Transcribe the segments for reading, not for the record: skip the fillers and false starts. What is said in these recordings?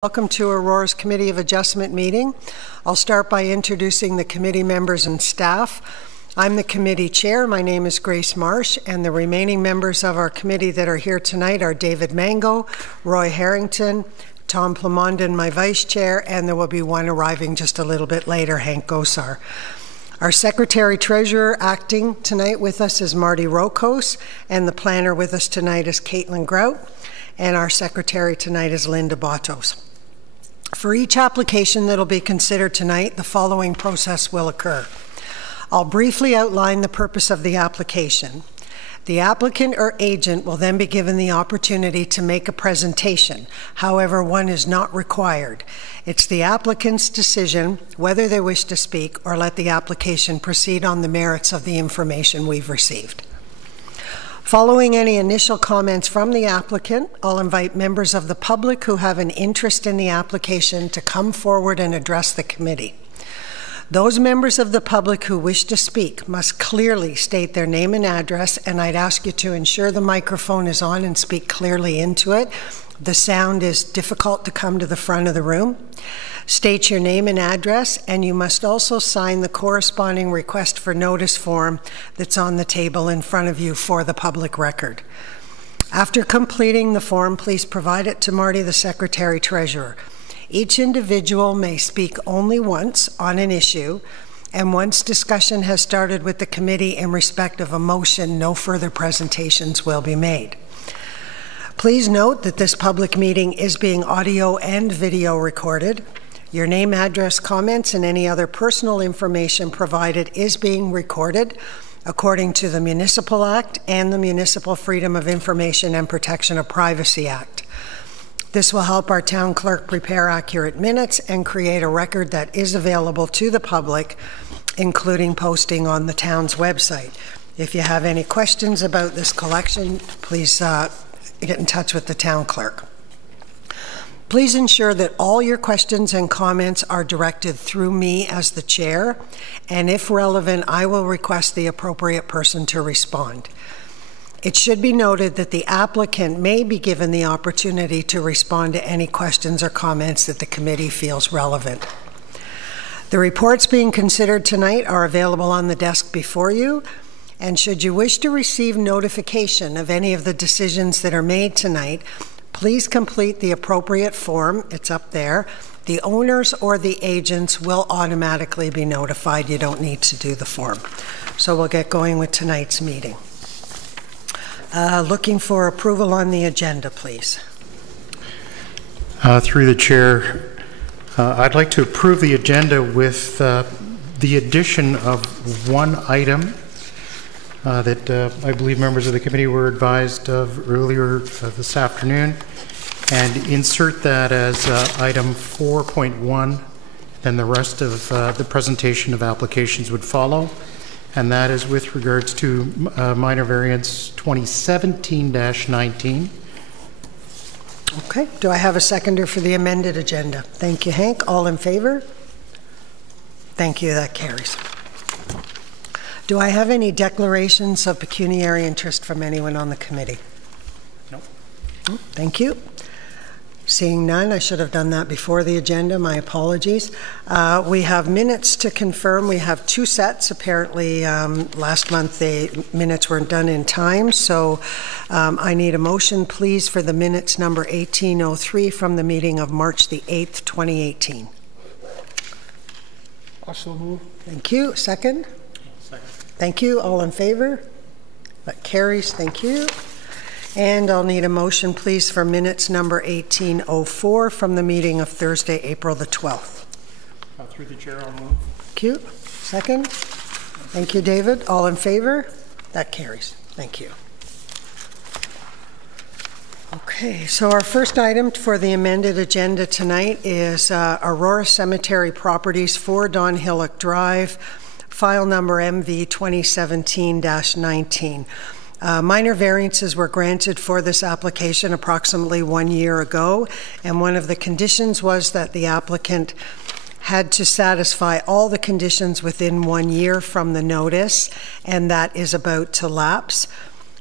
Welcome to Aurora's Committee of Adjustment meeting. I'll start by introducing the committee members and staff. I'm the committee chair. My name is Grace Marsh, and the remaining members of our committee that are here tonight are David Mango, Roy Harrington, Tom Plamondon, my vice chair, and there will be one arriving just a little bit later, Hank Gosar. Our secretary-treasurer acting tonight with us is Marty Rokos, and the planner with us tonight is Caitlin Grout, and our secretary tonight is Linda Batos. For each application that will be considered tonight, the following process will occur. I'll briefly outline the purpose of the application. The applicant or agent will then be given the opportunity to make a presentation. However, one is not required. It's the applicant's decision whether they wish to speak or let the application proceed on the merits of the information we've received. Following any initial comments from the applicant, I'll invite members of the public who have an interest in the application to come forward and address the committee. Those members of the public who wish to speak must clearly state their name and address, and I'd ask you to ensure the microphone is on and speak clearly into it. The sound is difficult to come to the front of the room. State your name and address, and you must also sign the corresponding request for notice form that's on the table in front of you for the public record. After completing the form, please provide it to Marty, the secretary-treasurer. Each individual may speak only once on an issue, and once discussion has started with the committee in respect of a motion, no further presentations will be made. Please note that this public meeting is being audio and video recorded. Your name, address, comments, and any other personal information provided is being recorded according to the Municipal Act and the Municipal Freedom of Information and Protection of Privacy Act. This will help our town clerk prepare accurate minutes and create a record that is available to the public, including posting on the town's website. If you have any questions about this collection, please get in touch with the town clerk. Please ensure that all your questions and comments are directed through me as the chair, and if relevant, I will request the appropriate person to respond. It should be noted that the applicant may be given the opportunity to respond to any questions or comments that the committee feels relevant. The reports being considered tonight are available on the desk before you, and should you wish to receive notification of any of the decisions that are made tonight, please complete the appropriate form. It's up there. The owners or the agents will automatically be notified. You don't need to do the form. So we'll get going with tonight's meeting. Looking for approval on the agenda, please. Through the chair, I'd like to approve the agenda with the addition of one item that I believe members of the committee were advised of earlier this afternoon, and insert that as item 4.1. Then the rest of the presentation of applications would follow, and that is with regards to minor variance 2017-19. Okay, do I have a seconder for the amended agenda? Thank you, Hank. All in favor? Thank you, that carries. Do I have any declarations of pecuniary interest from anyone on the committee? No. Thank you. Seeing none, I should have done that before the agenda. My apologies. We have minutes to confirm. We have two sets. Apparently, last month the minutes weren't done in time, so I need a motion, please, for the minutes number 1803 from the meeting of March the 8th, 2018. Also move. Thank you. Second? Thank you. All in favor? That carries. Thank you. And I'll need a motion, please, for minutes number 1804 from the meeting of Thursday, April the 12th. Through the chair, I'll move. Thank you. Second? Thank you, David. All in favor? That carries. Thank you. Okay, so our first item for the amended agenda tonight is Aurora Cemetery Properties, 4 Don Hillock Drive, file number MV 2017-19. Minor variances were granted for this application approximately 1 year ago, and one of the conditions was that the applicant had to satisfy all the conditions within 1 year from the notice, and that is about to lapse.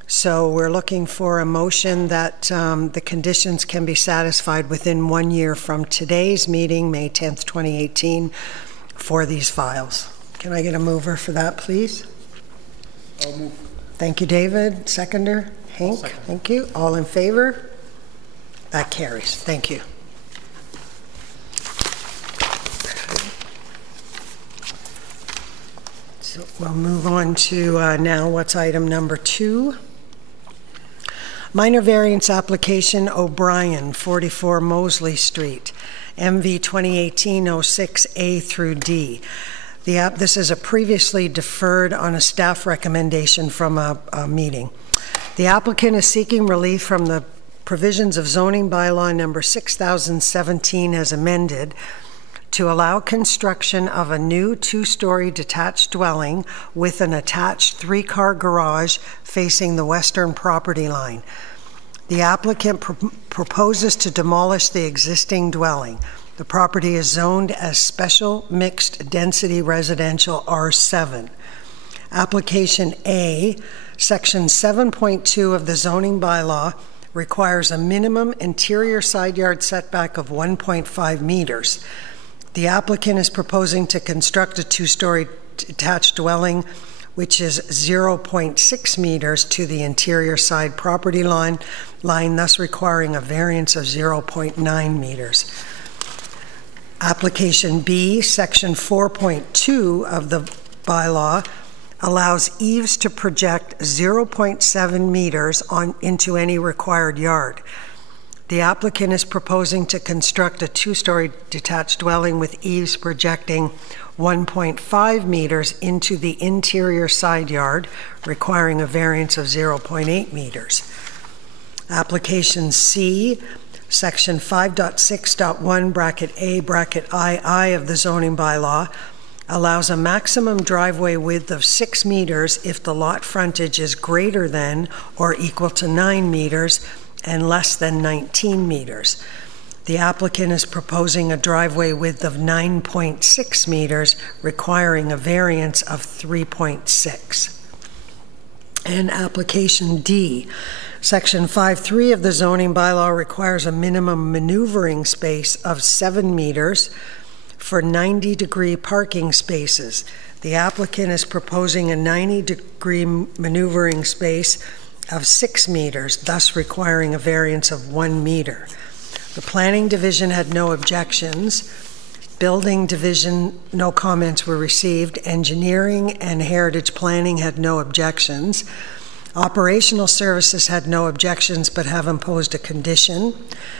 So we're looking for a motion that the conditions can be satisfied within 1 year from today's meeting, May 10th, 2018, for these files. Can I get a mover for that, please? I'll move. Thank you, David. Seconder? Hank? Second. Thank you. All in favor? That carries. Thank you. So we'll move on to now what's item number 2. Minor variance application O'Brien, 44 Mosley Street, MV 2018-06A through D. This is a previously deferred on a staff recommendation from a meeting. The applicant is seeking relief from the provisions of zoning bylaw number 6017 as amended to allow construction of a new 2-story detached dwelling with an attached 3-car garage facing the western property line. The applicant proposes to demolish the existing dwelling. The property is zoned as special mixed density residential R7. Application A, section 7.2 of the zoning bylaw requires a minimum interior side yard setback of 1.5 meters. The applicant is proposing to construct a 2-story detached dwelling which is 0.6 meters to the interior side property line, thus requiring a variance of 0.9 meters. Application B, section 4.2 of the bylaw, allows eaves to project 0.7 meters into any required yard. The applicant is proposing to construct a 2-story detached dwelling with eaves projecting 1.5 meters into the interior side yard, requiring a variance of 0.8 meters. Application C, section 5.6.1 bracket A bracket II of the zoning bylaw, allows a maximum driveway width of 6 meters if the lot frontage is greater than or equal to 9 meters and less than 19 meters. The applicant is proposing a driveway width of 9.6 meters, requiring a variance of 3.6. And application D, section 5.3 of the zoning bylaw requires a minimum maneuvering space of 7 meters for 90-degree parking spaces. The applicant is proposing a 90-degree maneuvering space of 6 meters, thus requiring a variance of 1 meter. The Planning Division had no objections. Building Division, no comments were received. Engineering and Heritage Planning had no objections. Operational Services had no objections but have imposed a condition.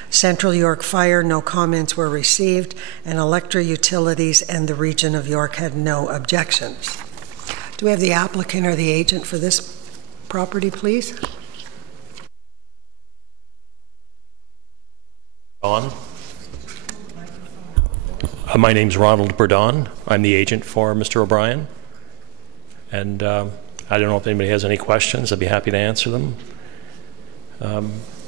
Central York Fire, no comments were received. And Electric Utilities and the Region of York had no objections. Do we have the applicant or the agent for this property, please? My name's Ronald Burdon. I'm the agent for Mr. O'Brien. And I don't know if anybody has any questions. I'd be happy to answer them.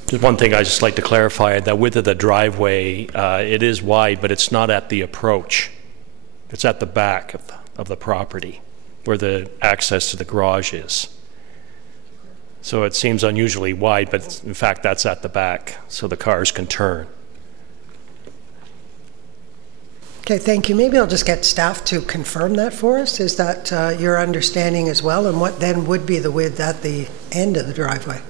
Just one thing I'd just like to clarify, the width of the driveway, it is wide, but it's not at the approach. It's at the back of the property where the access to the garage is. So it seems unusually wide, but in fact that's at the back so the cars can turn. Okay, thank you. Maybe I'll just get staff to confirm that for us. Is that your understanding as well? And what then would be the width at the end of the driveway?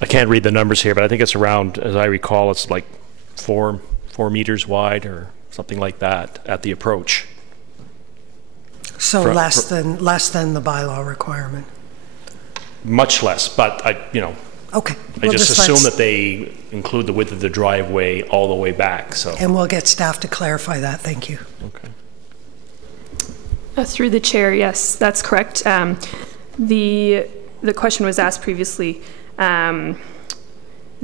I can't read the numbers here, but I think it's around, as I recall, it's like 4 meters wide or something like that at the approach. So less than the bylaw requirement. Much less, but Okay. I just assume that they include the width of the driveway all the way back. So. And we'll get staff to clarify that. Thank you. Okay. Through the chair, yes, that's correct. The question was asked previously.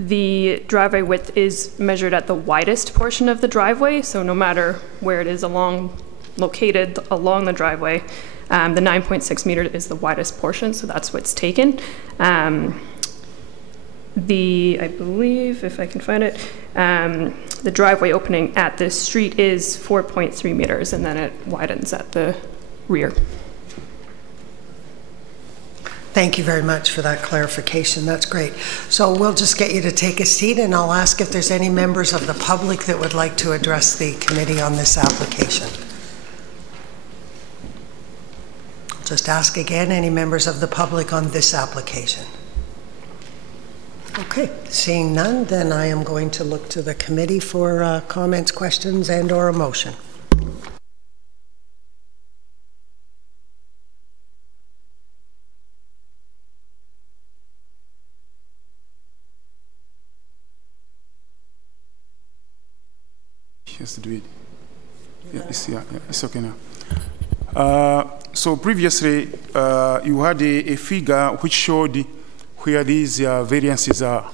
The driveway width is measured at the widest portion of the driveway, so no matter where it is located along the driveway, The 9.6 meter is the widest portion, so that's what's taken. I believe, if I can find it, the driveway opening at this street is 4.3 meters, and then it widens at the rear. Thank you very much for that clarification. That's great. So we'll just get you to take a seat, and I'll ask if there's any members of the public that would like to address the committee on this application. I'll just ask again, any members of the public on this application? Okay, seeing none, then I am going to look to the committee for comments, questions, and/or a motion. Has to do it. Yeah, it's okay now. So previously, you had a figure which showed where these variances are.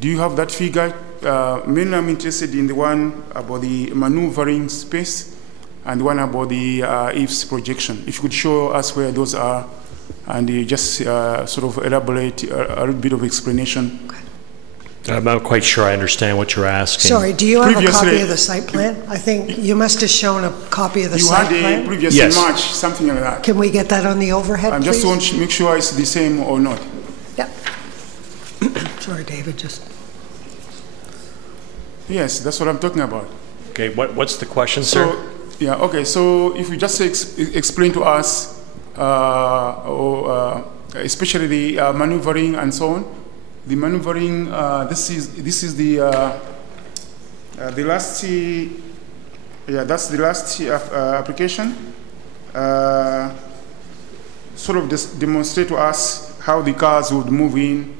Do you have that figure? Mainly, I'm interested in the one about the maneuvering space and the one about the eaves projection. If you could show us where those are, and you just sort of elaborate a little bit of explanation. Okay. I'm not quite sure I understand what you're asking. Sorry, do you have a copy of the site plan? I think you must have shown a copy of the site plan. You had a previous in March, something like that. Can we get that on the overhead, I please? just want to make sure it's the same or not. Yeah. Sorry, David, just... Yes, that's what I'm talking about. Okay, what's the question, sir? So, yeah, okay, so if you just explain to us, especially the maneuvering and so on, the maneuvering, this is the last, that's the last application. Sort of just demonstrate to us how the cars would move in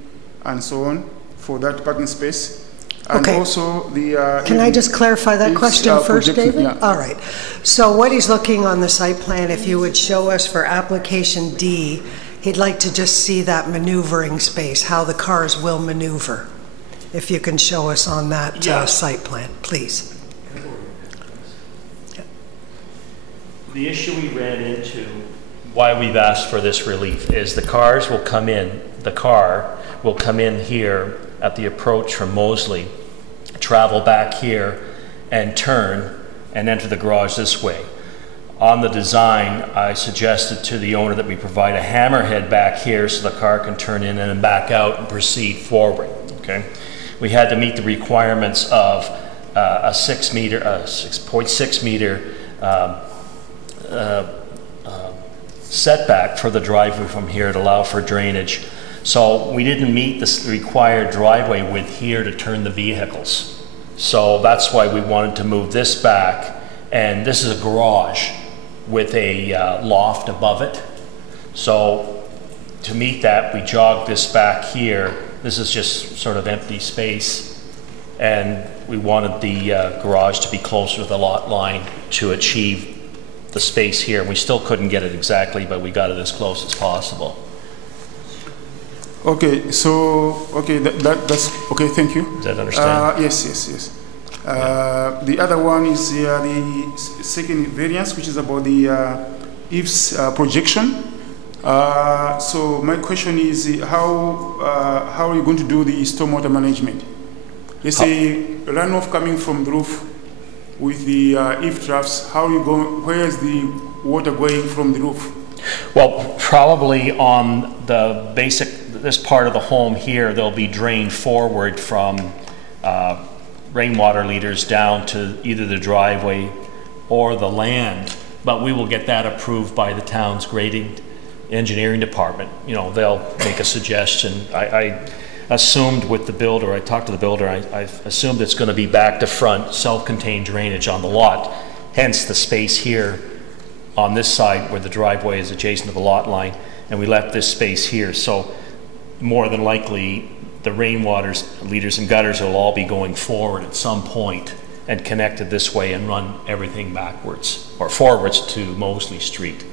and so on for that parking space. And Okay. also the... Can I just clarify that question first, David? Yeah. All right. So what he's looking on the site plan, if you would show us for application D, he'd like to just see that maneuvering space, how the cars will maneuver. If you can show us on that site plan, please. The issue we ran into, why we've asked for this relief, is the car will come in here at the approach from Moseley, travel back here and turn and enter the garage this way. On the design, I suggested to the owner that we provide a hammerhead back here so the car can turn in and back out and proceed forward, okay? We had to meet the requirements of a 6.6 meter setback for the driveway from here to allow for drainage. So we didn't meet the required driveway width here to turn the vehicles. So that's why we wanted to move this back, and this is a garage with a loft above it. So to meet that, we jogged this back here. This is just sort of empty space, and we wanted the garage to be closer to the lot line to achieve the space here. We still couldn't get it exactly, but we got it as close as possible. Okay, so, okay, that's, okay, thank you. Does that understand? Yes. The other one is the second variance, which is about the eaves projection. So my question is, how are you going to do the stormwater management? Let's say runoff coming from the roof with the eave troughs, how are you going, where is the water going from the roof? Well, probably on the basic, this part of the home here, they'll be drained forward from rainwater leaders down to either the driveway or the land, but we will get that approved by the town's grading engineering department. You know, they'll make a suggestion. I assumed with the builder, I talked to the builder, I assumed it's going to be back to front, self-contained drainage on the lot, hence the space here on this side where the driveway is adjacent to the lot line, and we left this space here. So more than likely, the rainwater leaders and gutters will all be going forward at some point and connected this way and run everything backwards or forwards to Moseley Street.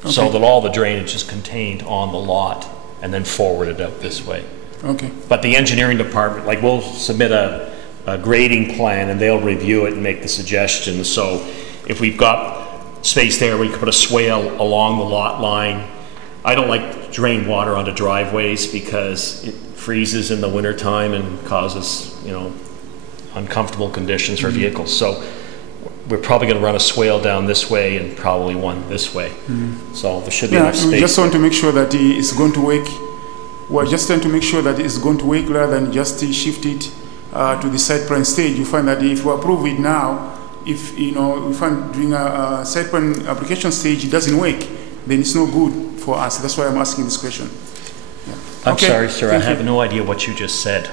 Okay. So that all the drainage is contained on the lot and then forwarded out this way. Okay. But the engineering department, like, we'll submit a grading plan and they'll review it and make the suggestions. So if we've got space there where you could put a swale along the lot line. I don't like to drain water onto driveways because it freezes in the wintertime and causes, uncomfortable conditions for vehicles. So we're probably going to run a swale down this way and probably one this way. So there should be enough space. We just want to make sure that it's going to work. We're just trying to make sure that it's going to work rather than just shift it to the site plan stage. You find that if we approve it now, if we find during a site plan application stage it doesn't work, then it's no good for us. That's why I'm asking this question. Yeah. I'm sorry, sir. I have no idea what you just said.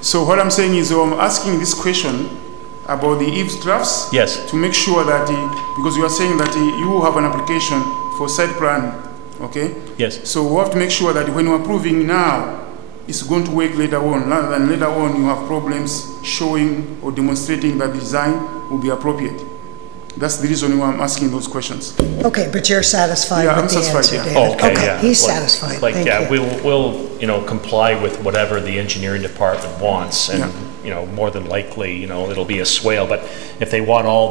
So what I'm saying is I'm asking this question about the eaves drafts. Yes. To make sure that, because you are saying that you have an application for site plan, okay? Yes. So we have to make sure that when we're approving now, it's going to work later on, rather than later on you have problems showing or demonstrating that the design will be appropriate. That's the reason why I'm asking those questions. Okay, but you're satisfied Yeah, with I'm the satisfied, answer, yeah. David? Oh, okay, yeah. He's satisfied. Thank you. We'll comply with whatever the engineering department wants, and more than likely, it'll be a swale. But if they want all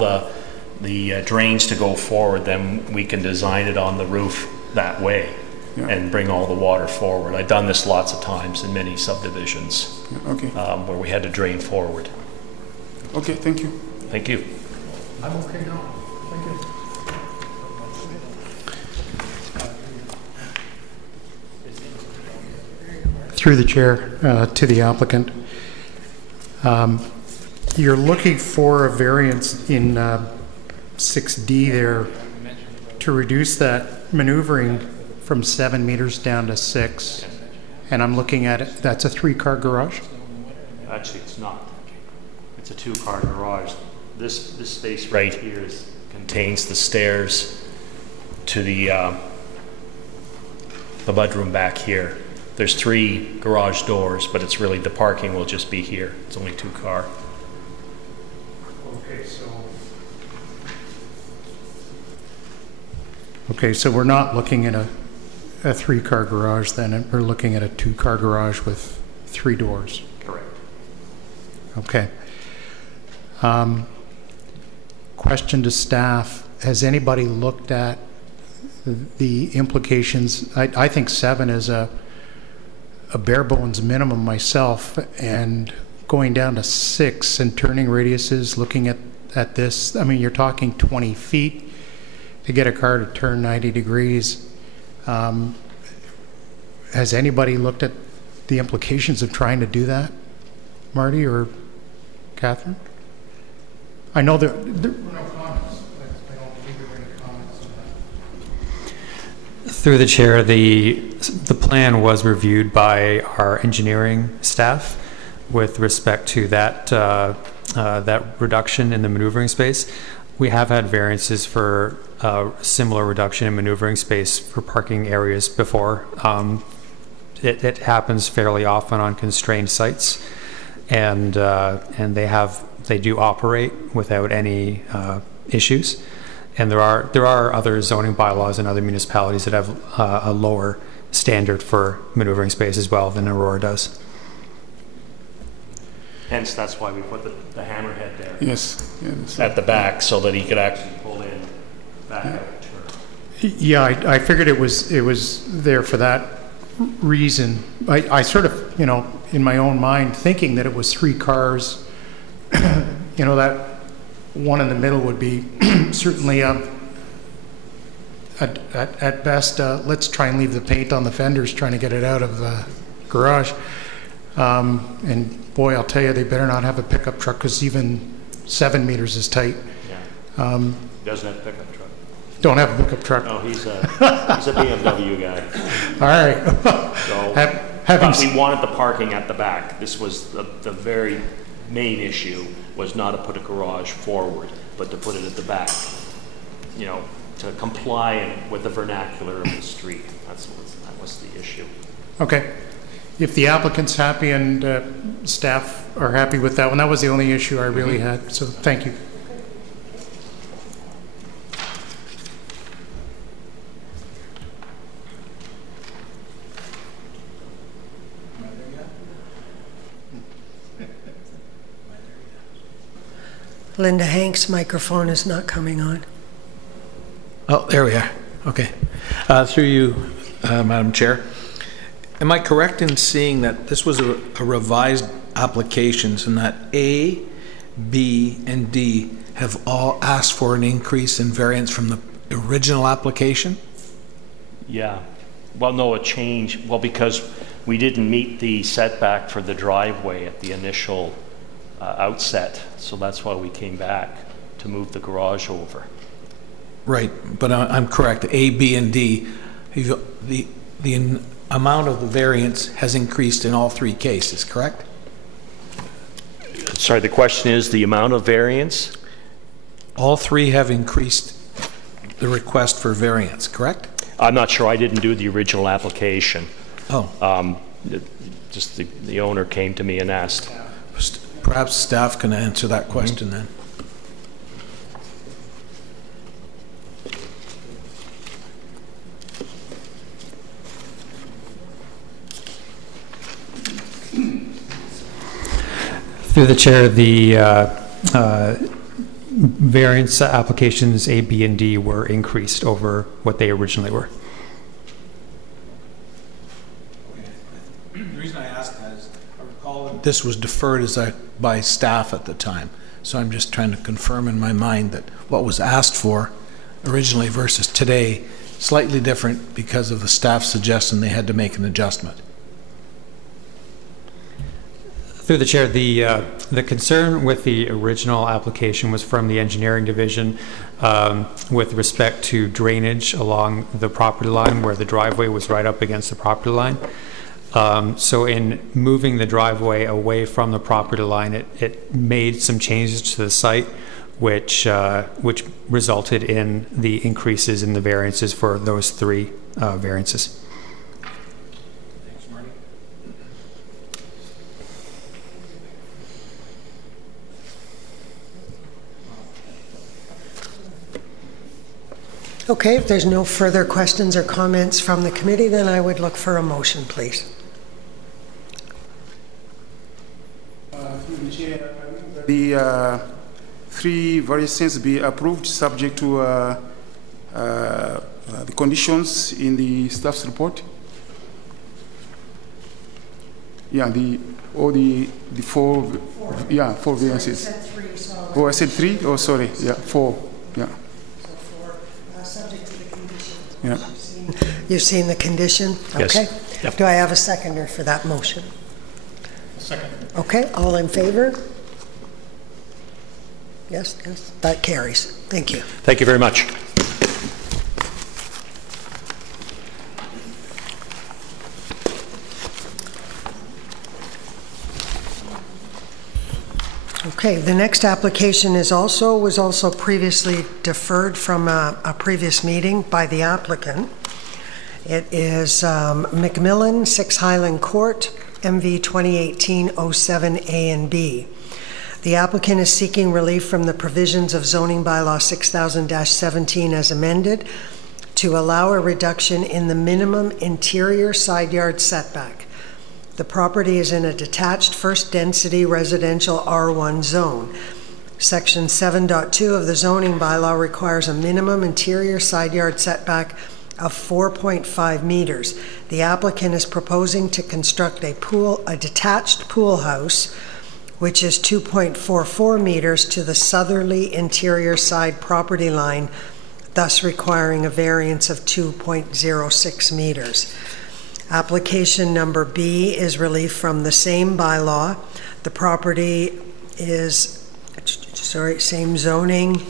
the drains to go forward, then we can design it on the roof that way and bring all the water forward. I've done this lots of times in many subdivisions. Okay. Where we had to drain forward. Okay, thank you. Thank you. I'm okay now. Thank you. Through the chair to the applicant, you're looking for a variance in 6D there to reduce that maneuvering from 7 meters down to 6, and I'm looking at it, that's a 3-car garage? Actually, it's not. It's a 2-car garage. This space right here contains the stairs to the mudroom back here. There's 3 garage doors, but it's really, the parking will just be here. It's only 2-car. Okay, so we're not looking at a 3-car garage then, we're looking at a 2-car garage with 3 doors. Correct. Okay. Question to staff, has anybody looked at the implications? I think 7 is a bare bones minimum myself, and going down to 6 and turning radiuses, looking at this, I mean, you're talking 20 feet to get a car to turn 90 degrees. Has anybody looked at the implications of trying to do that? Marty or Catherine? I know there were no comments. I don't think there were any comments on that. Through the chair, the plan was reviewed by our engineering staff with respect to that that reduction in the maneuvering space. We have had variances for similar reduction in maneuvering space for parking areas before. It happens fairly often on constrained sites, and they do operate without any issues. And there are other zoning bylaws in other municipalities that have a lower standard for maneuvering space as well than Aurora does. Hence, that's why we put the hammerhead there. Yes. At the back, so that he could actually pull in back out. Yeah, I figured it was there for that reason. I sort of, in my own mind, thinking that it was 3 cars, that one in the middle would be certainly at best, let's try and leave the paint on the fenders trying to get it out of the garage. And boy, I'll tell you, they better not have a pickup truck, because even 7 meters is tight. Yeah. Doesn't have a pickup truck. Don't have a pickup truck. No, he's a BMW guy. All right. So, but we wanted the parking at the back. This was the very main issue, was not to put a garage forward, but to put it at the back, to comply with the vernacular of the street. That was the issue. Okay. If the applicant's happy and staff are happy with that one, that was the only issue I really had. So thank you. Linda Hank's microphone is not coming on. Oh, there we are. Okay. Through you, Madam Chair. Am I correct in seeing that this was a revised applications and that A, B, and D have all asked for an increase in variance from the original application? Yeah. Well, no, a change. Well, because we didn't meet the setback for the driveway at the initial outset, so that's why we came back to move the garage over. Right, but I'm correct. A, B, and D, the amount of the variance has increased in all three cases, correct? Sorry, the question is the amount of variance? All three have increased the request for variance, correct? I'm not sure. I didn't do the original application. Oh. Just the owner came to me and asked. Perhaps staff can answer that question then. Through the chair, the variance applications A, B, and D were increased over what they originally were. The reason I asked that is I recall that this was deferred by staff at the time. So I'm just trying to confirm in my mind that what was asked for originally versus today slightly different because of the staff suggestion they had to make an adjustment. Through the chair, the concern with the original application was from the engineering division with respect to drainage along the property line where the driveway was right up against the property line. So in moving the driveway away from the property line, it made some changes to the site, which resulted in the increases in the variances for those three variances. Okay, if there's no further questions or comments from the committee, then I would look for a motion, please. Through the chair, the three variances be approved subject to the conditions in the staff's report. Yeah, the four variances. Oh, I said three? Oh, sorry. Yeah, four. Yeah. Yeah. You've seen the condition? Yes. Okay. Yep. Do I have a seconder for that motion? Second. Okay, all in favor? Yes, that carries. Thank you. Thank you very much. Okay, the next application was also previously deferred from a previous meeting by the applicant. It is McMillan, 6 Highland Court, MV 2018-07 A and B. The applicant is seeking relief from the provisions of zoning bylaw 6000-17 as amended to allow a reduction in the minimum interior side yard setback. The property is in a detached first density residential R1 zone. Section 7.2 of the zoning bylaw requires a minimum interior side yard setback of 4.5 meters. The applicant is proposing to construct a detached pool house, which is 2.44 meters to the southerly interior side property line, thus requiring a variance of 2.06 meters. Application number B is relief from the same bylaw. The property is, same zoning,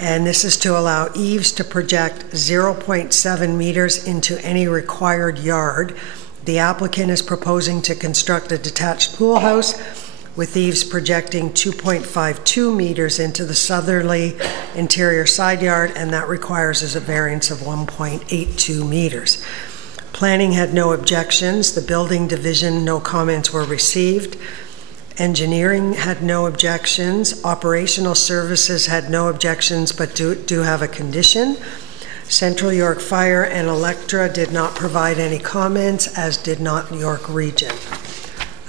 and this is to allow eaves to project 0.7 meters into any required yard. The applicant is proposing to construct a detached pool house with eaves projecting 2.52 meters into the southerly interior side yard, and that requires a variance of 1.82 meters. Planning had no objections. The building division, no comments were received. Engineering had no objections. Operational services had no objections, but do have a condition. Central York Fire and Electra did not provide any comments, as did not York Region.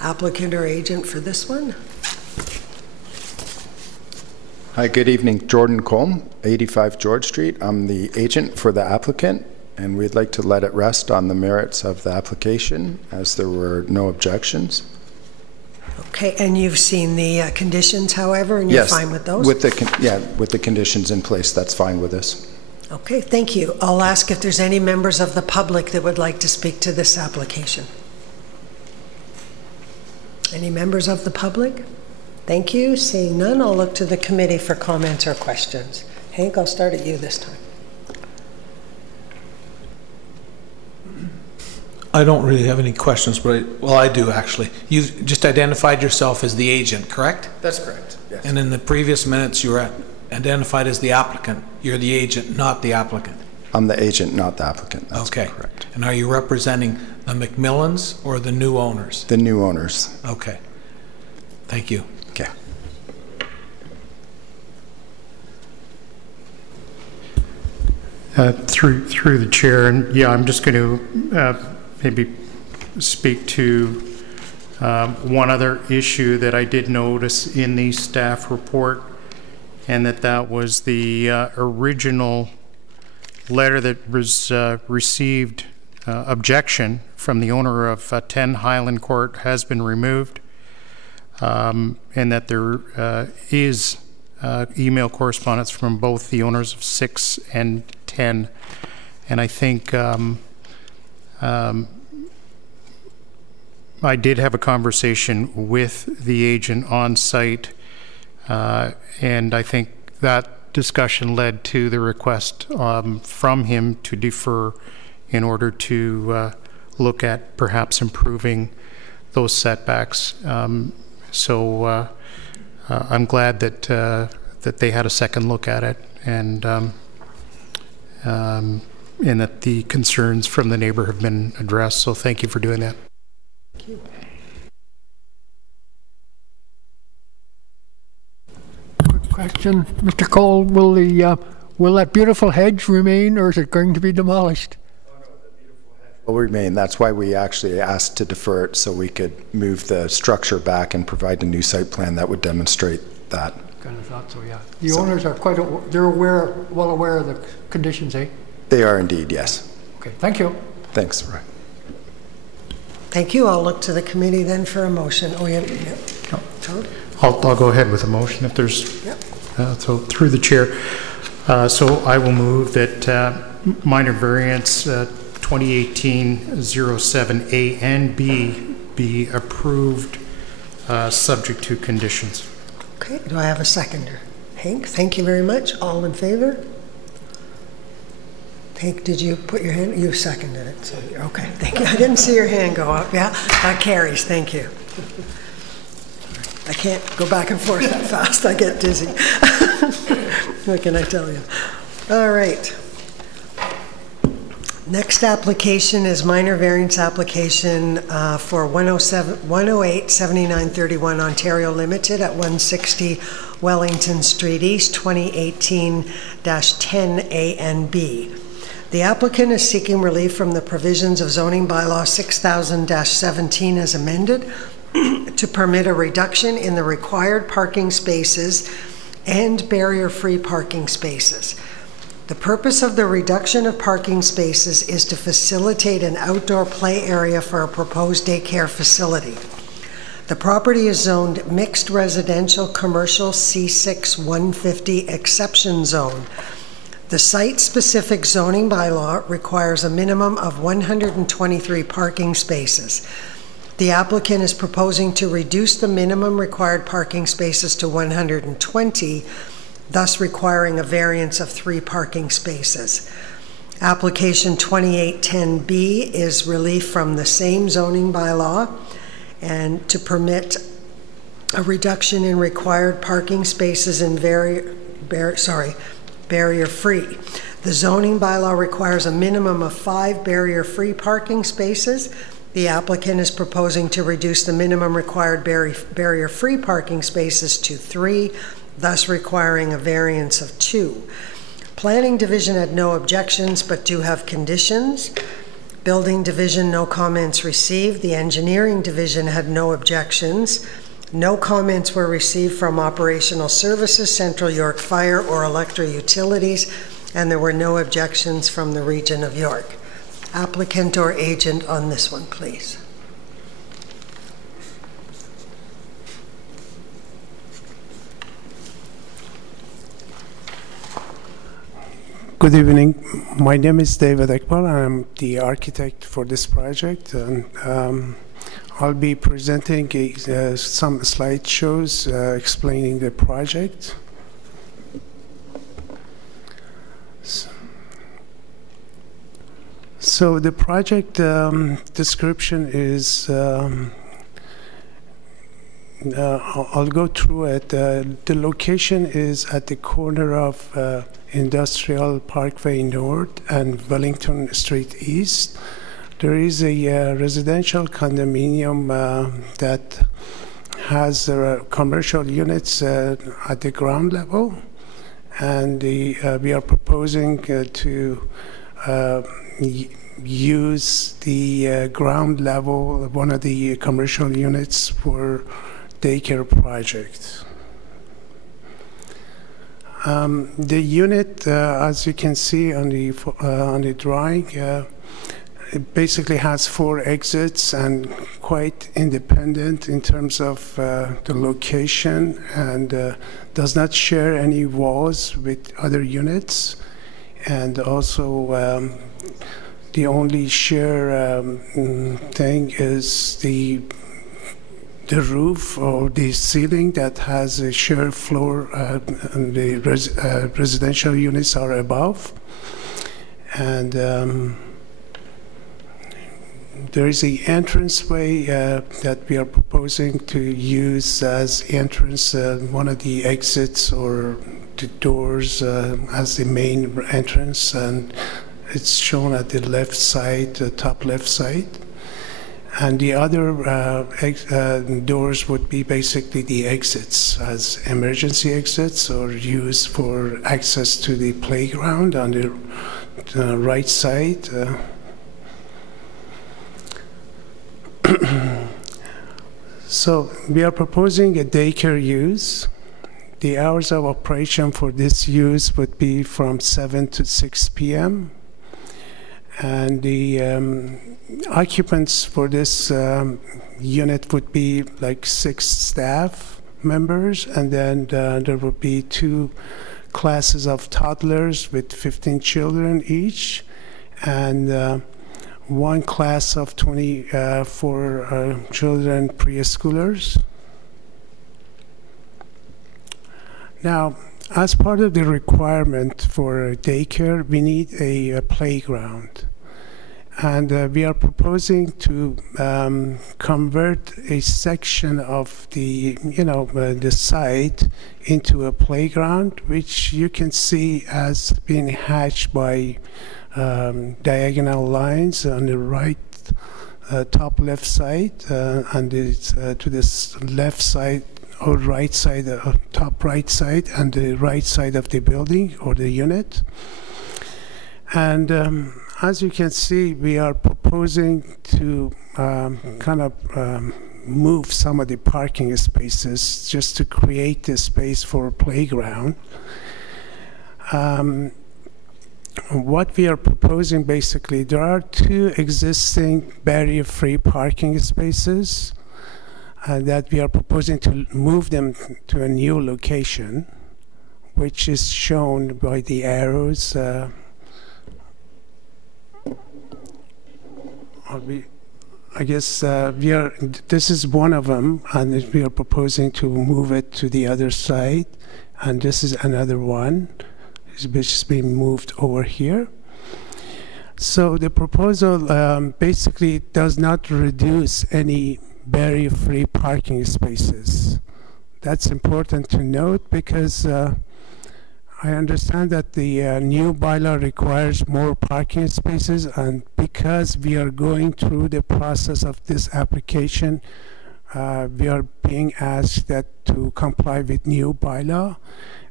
Applicant or agent for this one? Hi, good evening. Jordan Colm, 85 George Street. I'm the agent for the applicant, and we'd like to let it rest on the merits of the application as there were no objections. Okay, and you've seen the conditions, however, and you're fine with those? With the conditions in place, that's fine with us. Okay, thank you. I'll ask if there's any members of the public that would like to speak to this application. Any members of the public? Thank you. Seeing none, I'll look to the committee for comments or questions. Hank, I'll start at you this time. I don't really have any questions, but I do actually. You just identified yourself as the agent, correct? That's correct, yes. And in the previous minutes, you were identified as the applicant. You're the agent, not the applicant. I'm the agent, not the applicant. That's okay. Correct. And are you representing the McMillans or the new owners? The new owners. Okay. Thank you. Okay. Through the chair, and yeah, I'm just going to maybe speak to one other issue that I did notice in the staff report, and that was the original letter that was received objection from the owner of 10 Highland Court has been removed, and that there is email correspondence from both the owners of 6 and 10. And I think I did have a conversation with the agent on site, and I think that discussion led to the request from him to defer in order to look at perhaps improving those setbacks. So I'm glad that they had a second look at it, and that the concerns from the neighbor have been addressed. So thank you for doing that. Thank you. Quick question, Mr. Cole, will that beautiful hedge remain, or is it going to be demolished? Will remain. That's why we actually asked to defer it, so we could move the structure back and provide a new site plan that would demonstrate that. Kind of thought so, yeah. The owners are they're well aware of the conditions, eh? They are indeed, yes. Okay, thank you. Thanks. Right. Thank you. I'll look to the committee then for a motion. Oh, yeah. No. I'll go ahead with a motion if there's. Yep. So through the chair. So I will move that minor variance 2018-07 A and B be approved subject to conditions. Okay. Do I have a seconder? Hank, thank you very much. All in favor? Hank, did you put your hand? You seconded it. So, okay, thank you. I didn't see your hand go up. Yeah, that carries. Thank you. I can't go back and forth that fast. I get dizzy. What can I tell you? All right. Next application is minor variance application for 108 7931 Ontario Limited at 160 Wellington Street East, 2018-10 A and B. The applicant is seeking relief from the provisions of zoning bylaw 6000-17 as amended to permit a reduction in the required parking spaces and barrier-free parking spaces. The purpose of the reduction of parking spaces is to facilitate an outdoor play area for a proposed daycare facility. The property is zoned mixed residential commercial C6 150 exception zone. The site-specific zoning bylaw requires a minimum of 123 parking spaces. The applicant is proposing to reduce the minimum required parking spaces to 120, thus requiring a variance of 3 parking spaces. Application 2810B is relief from the same zoning bylaw and to permit a reduction in required parking spaces in barrier-free. The zoning bylaw requires a minimum of 5 barrier-free parking spaces. The applicant is proposing to reduce the minimum required barrier-free parking spaces to 3, thus requiring a variance of 2. Planning Division had no objections but do have conditions. Building Division, no comments received. The Engineering Division had no objections. No comments were received from Operational Services, Central York Fire, or Electric Utilities, and there were no objections from the Region of York. Applicant or agent on this one, please. Good evening. My name is David Ekbal. I'm the architect for this project, and I'll be presenting some slideshows explaining the project. So the project description is, I'll go through it. The location is at the corner of Industrial Parkway North and Wellington Street East. There is a residential condominium that has commercial units at the ground level, and we are proposing to use the ground level, one of the commercial units, for daycare project. The unit, as you can see on the drawing, it basically has 4 exits and quite independent in terms of the location, and does not share any walls with other units. And also the only share thing is the roof or the ceiling that has a shared floor, and the residential units are above. And there is an entranceway that we are proposing to use as entrance, one of the exits or the doors as the main entrance, and it's shown at the left side, the top left side. And the other doors would be basically the exits as emergency exits or used for access to the playground on the right side. So we are proposing a daycare use. The hours of operation for this use would be from 7 to 6 p.m. And the occupants for this unit would be like 6 staff members, and then there would be 2 classes of toddlers with 15 children each, and 1 class of 24 children preschoolers. Now, as part of the requirement for daycare, we need a playground. And we are proposing to convert a section of the, the site into a playground, which you can see as being hatched by diagonal lines on the right, top left side, and it's to this left side or right side, top right side, and the right side of the building or the unit. And as you can see, we are proposing to move some of the parking spaces just to create the space for a playground. What we are proposing, basically, there are 2 existing barrier-free parking spaces that we are proposing to move them to a new location, which is shown by the arrows. I guess this is one of them, and we are proposing to move it to the other side, and this is another one, which is being moved over here. So the proposal basically does not reduce any barrier-free parking spaces. That's important to note because I understand that the new bylaw requires more parking spaces, and because we are going through the process of this application, we are being asked to comply with new bylaw,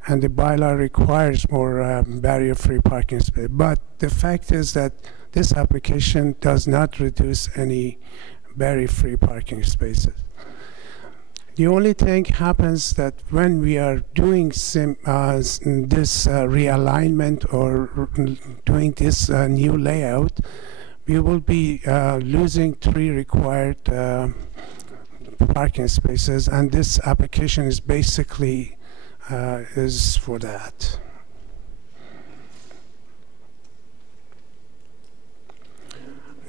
and the bylaw requires more barrier-free parking space. But the fact is that this application does not reduce any barrier-free parking spaces. The only thing happens that when we are doing this realignment or doing this new layout, we will be losing 3 required parking spaces, and this application is basically is for that.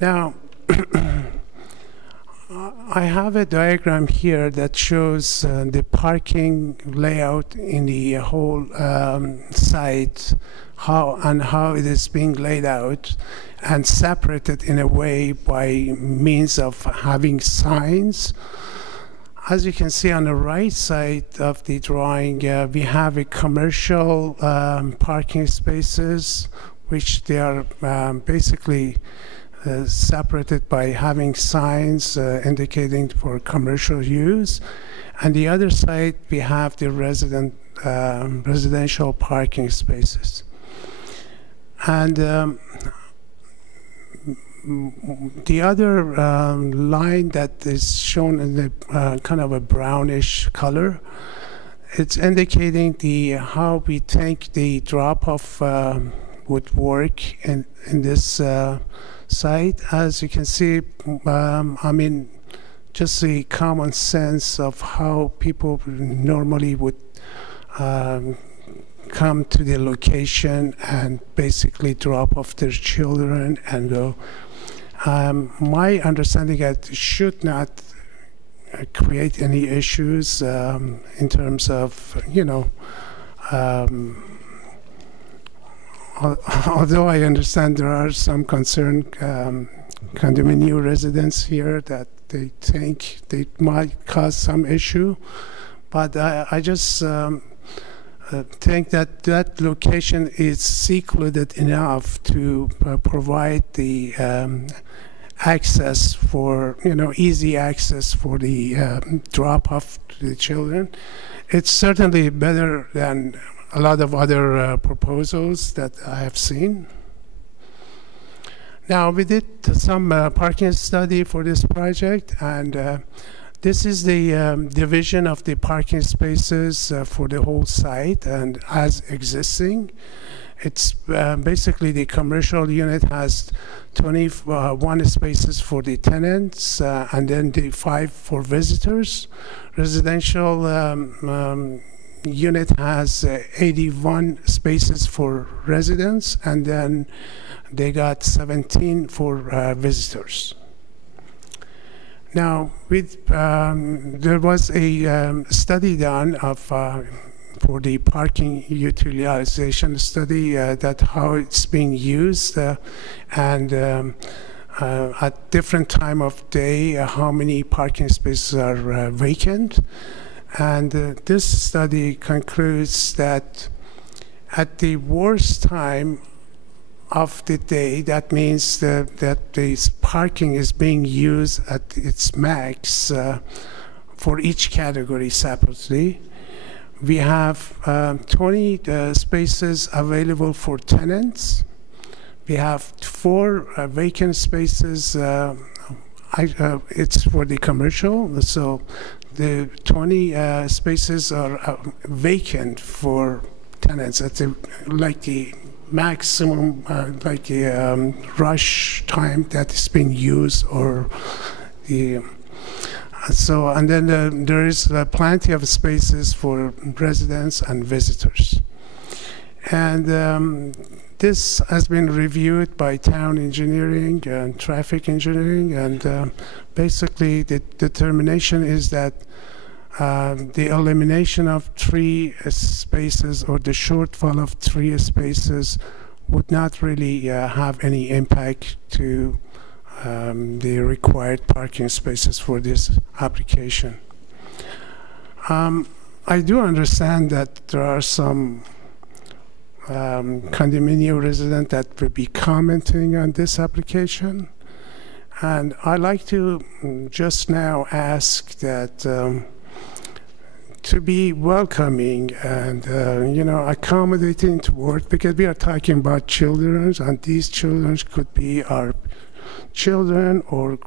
Now, I have a diagram here that shows the parking layout in the whole site, how it is being laid out and separated in a way by means of having signs. As you can see on the right side of the drawing, we have a commercial parking spaces, which they are basically separated by having signs indicating for commercial use. And the other side, we have the residential parking spaces. And the other line that is shown in the kind of a brownish color, it's indicating how we think the drop-off would work in this site. As you can see, I mean, just the common sense of how people normally would come to the location and basically drop off their children and go. My understanding is it should not create any issues in terms of, you know, although I understand there are some concerned condominium residents here that they think they might cause some issue, but I just think that that location is secluded enough to provide the access for, you know, easy access for the drop-off to the children. It's certainly better than a lot of other proposals that I have seen. Now, we did some parking study for this project, and this is the division of the parking spaces for the whole site and as existing. It's basically the commercial unit has 21 spaces for the tenants and then the 5 for visitors. Residential unit has 81 spaces for residents, and then they got 17 for visitors. Now, there was a study done of for the parking utilization study that how it's being used and at different time of day how many parking spaces are vacant. And this study concludes that at the worst time of the day, that means that this parking is being used at its max for each category separately. We have 20 spaces available for tenants. We have 4 vacant spaces. It's for the commercial, so the 20 spaces are vacant for tenants at like the maximum, like the rush time that is being used, or the so, and then there is plenty of spaces for residents and visitors. And this has been reviewed by town engineering and traffic engineering, and basically the determination is that the elimination of 3 spaces or the shortfall of 3 spaces would not really have any impact to the required parking spaces for this application. I do understand that there are some condominium residents that will be commenting on this application, and I'd like to just now ask that to be welcoming and you know, accommodating toward, because we are talking about children, and these children could be our children or,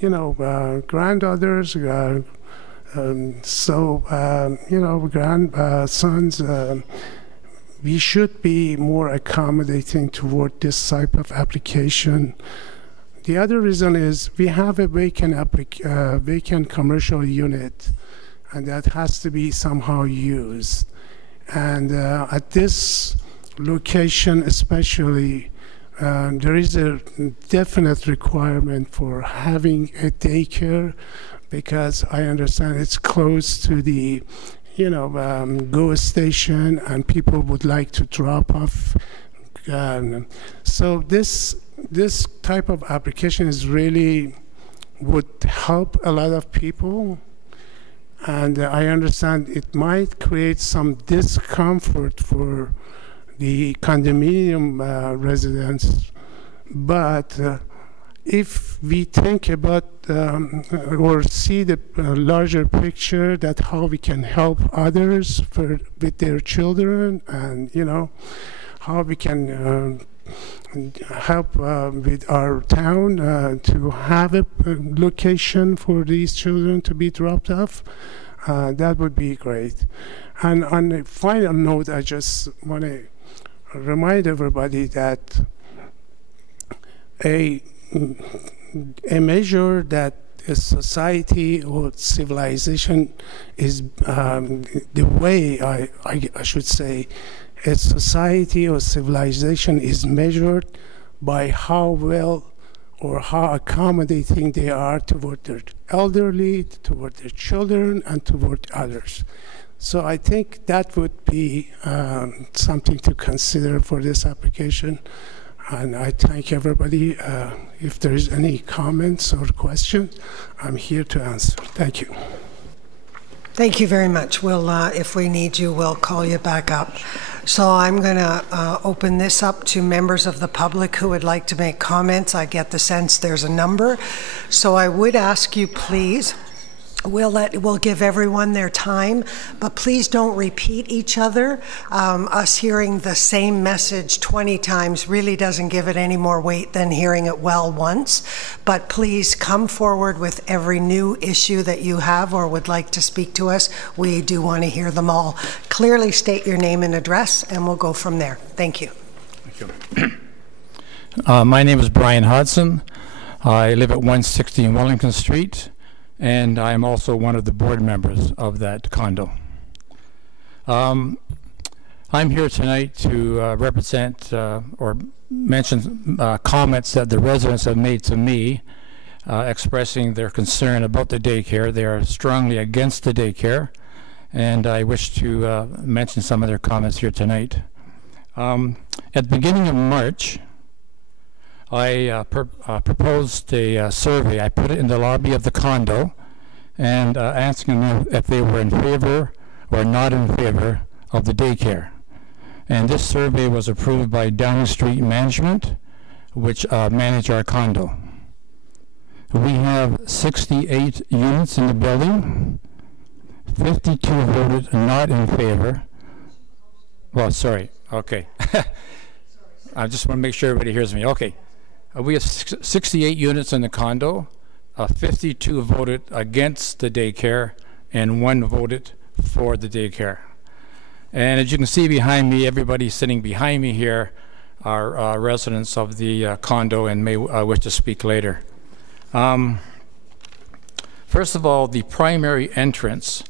you know, granddaughters, grandsons, we should be more accommodating toward this type of application. The other reason is we have a vacant commercial unit, and that has to be somehow used. And at this location especially, there is a definite requirement for having a daycare, because I understand it's close to the GO station, and people would like to drop off. So this type of application is really would help a lot of people, and I understand it might create some discomfort for the condominium residents, but if we think about or see the larger picture, that how we can help others with their children, and how we can help with our town to have a location for these children to be dropped off, that would be great. And on a final note, I just want to remind everybody that a measure that a society or civilization is the way I should say a society or civilization is measured by how well or how accommodating they are toward their elderly, toward their children, and toward others. So I think that would be something to consider for this application. And I thank everybody. If there is any comments or questions, I'm here to answer. Thank you. Thank you very much. We'll, if we need you, we'll call you back up. So I'm going to open this up to members of the public who would like to make comments. I get the sense there's a number. So I would ask you, please, we'll give everyone their time, but please don't repeat each other. Us hearing the same message 20 times really doesn't give it any more weight than hearing it well once. But please come forward with every new issue that you have or would like to speak to us. We do want to hear them all. Clearly state your name and address, and we'll go from there. Thank you. Thank you. My name is Brian Hodson. I live at 160 Wellington Street, and I am also one of the board members of that condo. I'm here tonight to represent or mention comments that the residents have made to me expressing their concern about the daycare. They are strongly against the daycare, and I wish to mention some of their comments here tonight. At the beginning of March, I proposed a survey. I put it in the lobby of the condo and asking them if they were in favor or not in favor of the daycare. And this survey was approved by Downing Street Management, which manage our condo. We have 68 units in the building. 52 voted not in favor. Well, sorry. Okay. I just want to make sure everybody hears me. Okay. We have 68 units in the condo. 52 voted against the daycare, and 1 voted for the daycare. And as you can see behind me, everybody sitting behind me here are residents of the condo and may wish to speak later. First of all, the primary entrance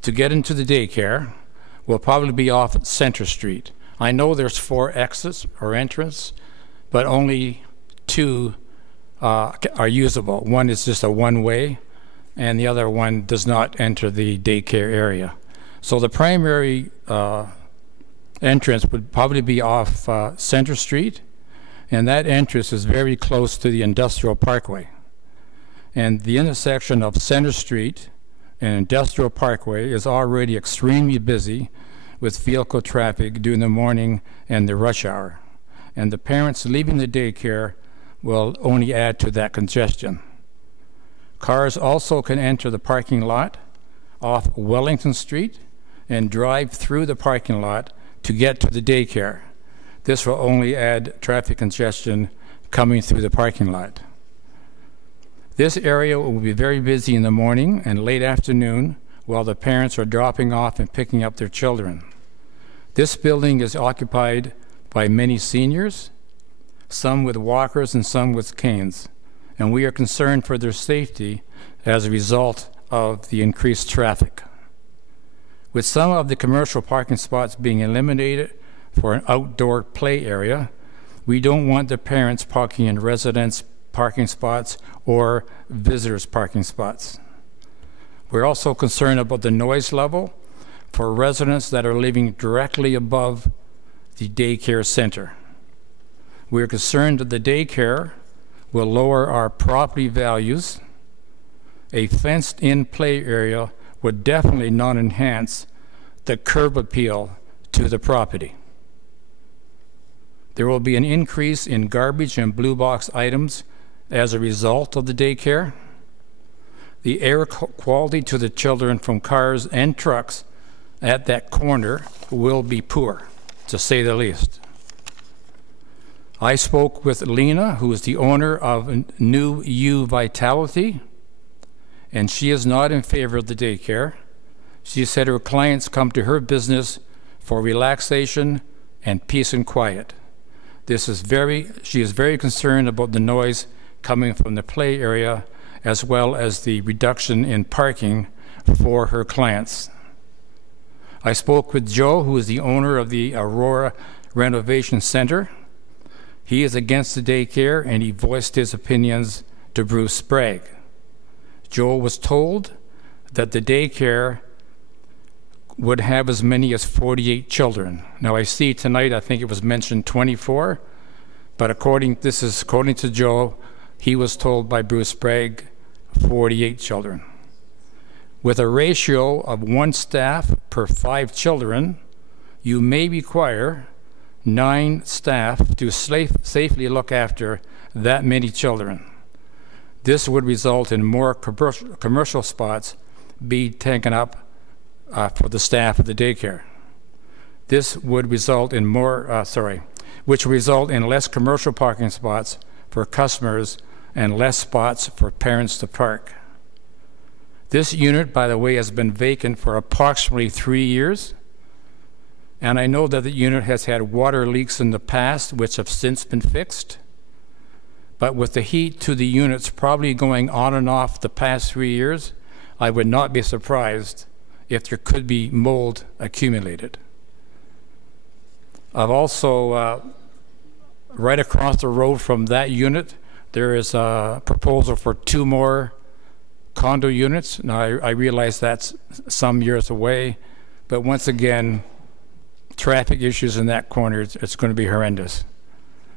to get into the daycare will probably be off Center Street. I know there's 4 exits or entrance, but only 2 are usable. One is just a one-way, and the other one does not enter the daycare area. So the primary entrance would probably be off Center Street, and that entrance is very close to the Industrial Parkway. And the intersection of Center Street and Industrial Parkway is already extremely busy with vehicle traffic during the morning and the rush hour. And the parents leaving the daycare will only add to that congestion. Cars also can enter the parking lot off Wellington Street and drive through the parking lot to get to the daycare. This will only add traffic congestion coming through the parking lot. This area will be very busy in the morning and late afternoon while the parents are dropping off and picking up their children. This building is occupied by many seniors, some with walkers and some with canes, and we are concerned for their safety as a result of the increased traffic. With some of the commercial parking spots being eliminated for an outdoor play area, we don't want the parents parking in residence parking spots or visitors parking spots. We're also concerned about the noise level for residents that are living directly above the daycare center. We're concerned that the daycare will lower our property values. A fenced-in play area would definitely not enhance the curb appeal to the property. There will be an increase in garbage and blue box items as a result of the daycare. The air quality to the children from cars and trucks at that corner will be poor, to say the least. I spoke with Lena, who is the owner of New U Vitality, and she is not in favor of the daycare. She said her clients come to her business for relaxation and peace and quiet. She is very concerned about the noise coming from the play area, as well as the reduction in parking for her clients. I spoke with Joe, who is the owner of the Aurora Renovation Center. He is against the daycare, and he voiced his opinions to Bruce Sprague. Joe was told that the daycare would have as many as 48 children. Now I see tonight, I think it was mentioned 24, but according to Joe, he was told by Bruce Sprague 48 children. With a ratio of 1 staff per 5 children, you may require 9 staff to safely look after that many children. This would result in more commercial spots being taken up for the staff of the daycare. This would result in which result in less commercial parking spots for customers and less spots for parents to park. This unit, by the way, has been vacant for approximately 3 years, and I know that the unit has had water leaks in the past, which have since been fixed. But with the heat to the units probably going on and off the past 3 years, I would not be surprised if there could be mold accumulated. I've also, right across the road from that unit, there is a proposal for 2 more condo units. Now, I realize that's some years away, but once again, traffic issues in that corner, it's going to be horrendous.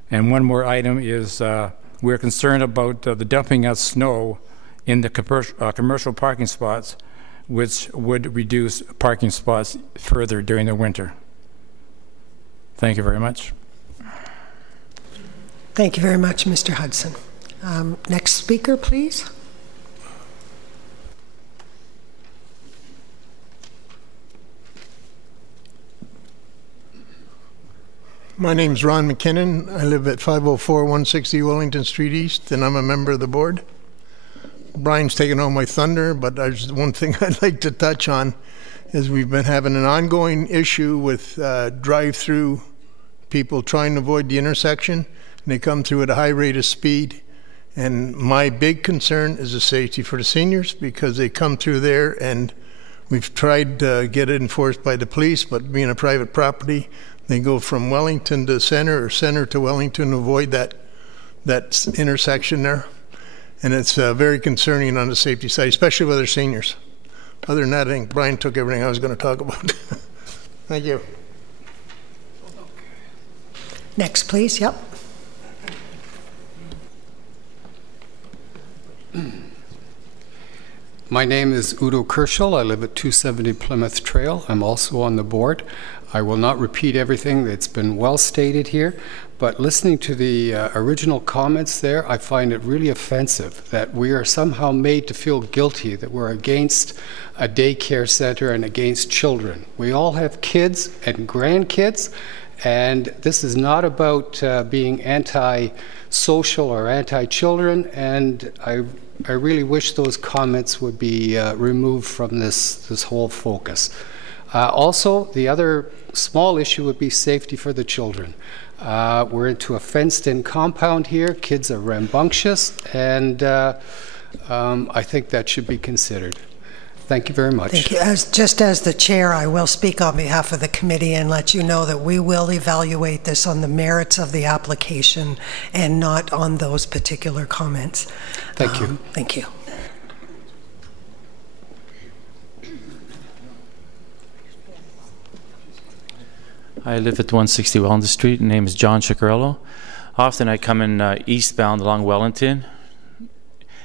And one more item is we're concerned about the dumping of snow in the commercial parking spots, which would reduce parking spots further during the winter. Thank you very much. Thank you very much, Mr. Hudson. Next speaker, please. My name's Ron McKinnon. I live at 504 160 Wellington Street East, and I'm a member of the board. Brian's taken all my thunder, but there's one thing I'd like to touch on is we've been having an ongoing issue with drive-through people trying to avoid the intersection, and they come through at a high rate of speed. And my big concern is the safety for the seniors, because they come through there, and we've tried to get it enforced by the police, but being a private property, they go from Wellington to Center or Center to Wellington to avoid that intersection there. And it's very concerning on the safety side, especially with our seniors. Other than that, I think Brian took everything I was going to talk about. Thank you. Next, please. Yep. My name is Udo Kerschel. I live at 270 Plymouth Trail. I'm also on the board. I will not repeat everything that's been well stated here, but listening to the original comments there, I find it really offensive that we are somehow made to feel guilty that we're against a daycare center and against children. We all have kids and grandkids, and this is not about being anti-social or anti-children, and I I really wish those comments would be removed from this whole focus. Also, the other small issue would be safety for the children. We're into a fenced-in compound here. Kids are rambunctious, and I think that should be considered. Thank you very much. Thank you. Just as the chair, I will speak on behalf of the committee and let you know that we will evaluate this on the merits of the application and not on those particular comments. Thank you. Thank you. I live at 160 Wellington Street. My name is John Ciccarello. Often I come in eastbound along Wellington,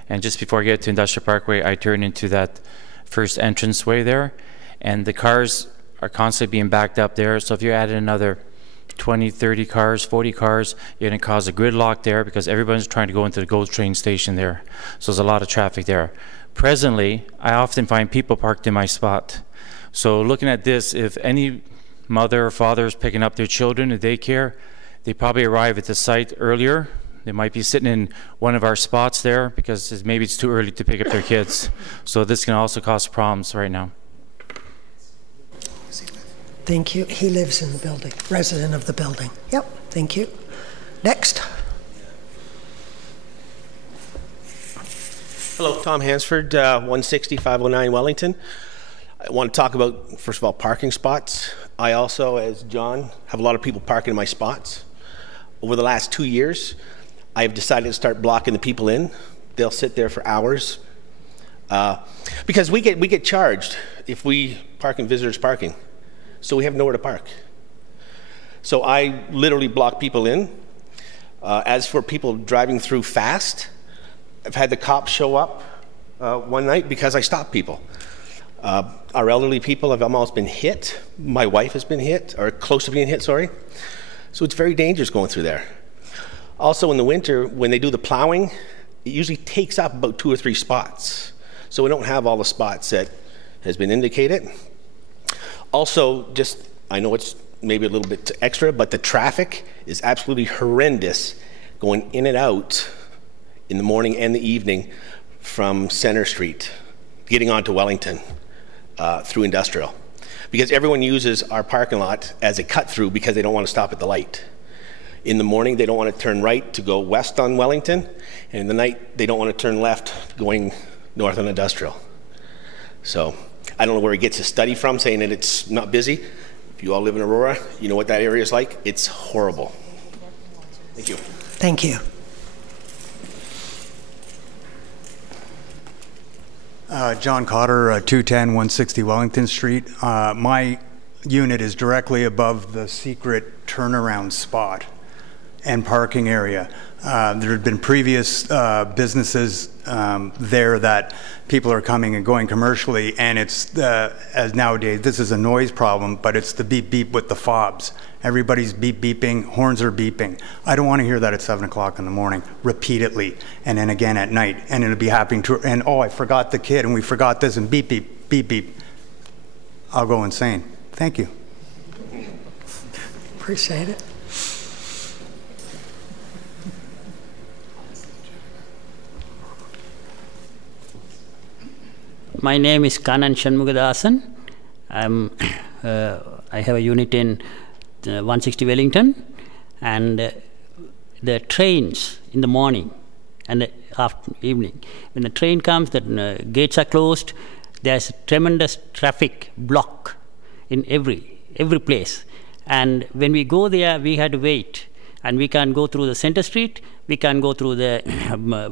and just before I get to Industrial Parkway, I turn into that first entranceway there, and the cars are constantly being backed up there. So if you add another 20, 30 cars, 40 cars, you're going to cause a gridlock there because everyone's trying to go into the GO train station there. So there's a lot of traffic there. Presently, I often find people parked in my spot. So looking at this, if any mother or father is picking up their children at daycare, they probably arrive at the site earlier. They might be sitting in one of our spots there because maybe it's too early to pick up their kids. So this can also cause problems right now. Thank you. He lives in the building, resident of the building. Yep, thank you. Next. Hello, Tom Hansford, 160 509 Wellington. I want to talk about, first of all, parking spots. I also, as John, have a lot of people parking in my spots. Over the last 2 years, I've decided to start blocking the people in. They'll sit there for hours because we get charged if we park in visitors parking, so we have nowhere to park. So I literally block people in. As for people driving through fast, I've had the cops show up one night because I stopped people. Our elderly people have almost been hit. My wife has been hit, or close to being hit, sorry. So it's very dangerous going through there. Also in the winter, when they do the plowing, it usually takes up about 2 or 3 spots. So we don't have all the spots that has been indicated. Also, just, I know it's maybe a little bit extra, but the traffic is absolutely horrendous going in and out in the morning and the evening from Center Street, getting onto Wellington through Industrial. Because everyone uses our parking lot as a cut through because they don't want to stop at the light. In the morning, they don't want to turn right to go west on Wellington, and in the night, they don't want to turn left going north on Industrial. So I don't know where he gets his study from saying that it's not busy. If you all live in Aurora, you know what that area is like. It's horrible. Thank you. Thank you. John Cotter, 210 160 Wellington Street. My unit is directly above the secret turnaround spot and parking area. There had been previous businesses there that people are coming and going commercially, and it's, as nowadays, this is a noise problem, but it's the beep beep with the fobs. Everybody's beep beeping, horns are beeping. I don't want to hear that at 7 o'clock in the morning repeatedly, and then again at night, and it'll be happening to, and oh, I forgot the kid, and we forgot this, and beep beep, beep beep. I'll go insane. Thank you. Appreciate it. My name is Kanan Shanmugadasan. I have a unit in 160 Wellington, and the trains in the morning and the evening, when the train comes, the gates are closed. There's a tremendous traffic block in every place, and when we go there, we had to wait, and we can't go through the Center Street, we can't go through the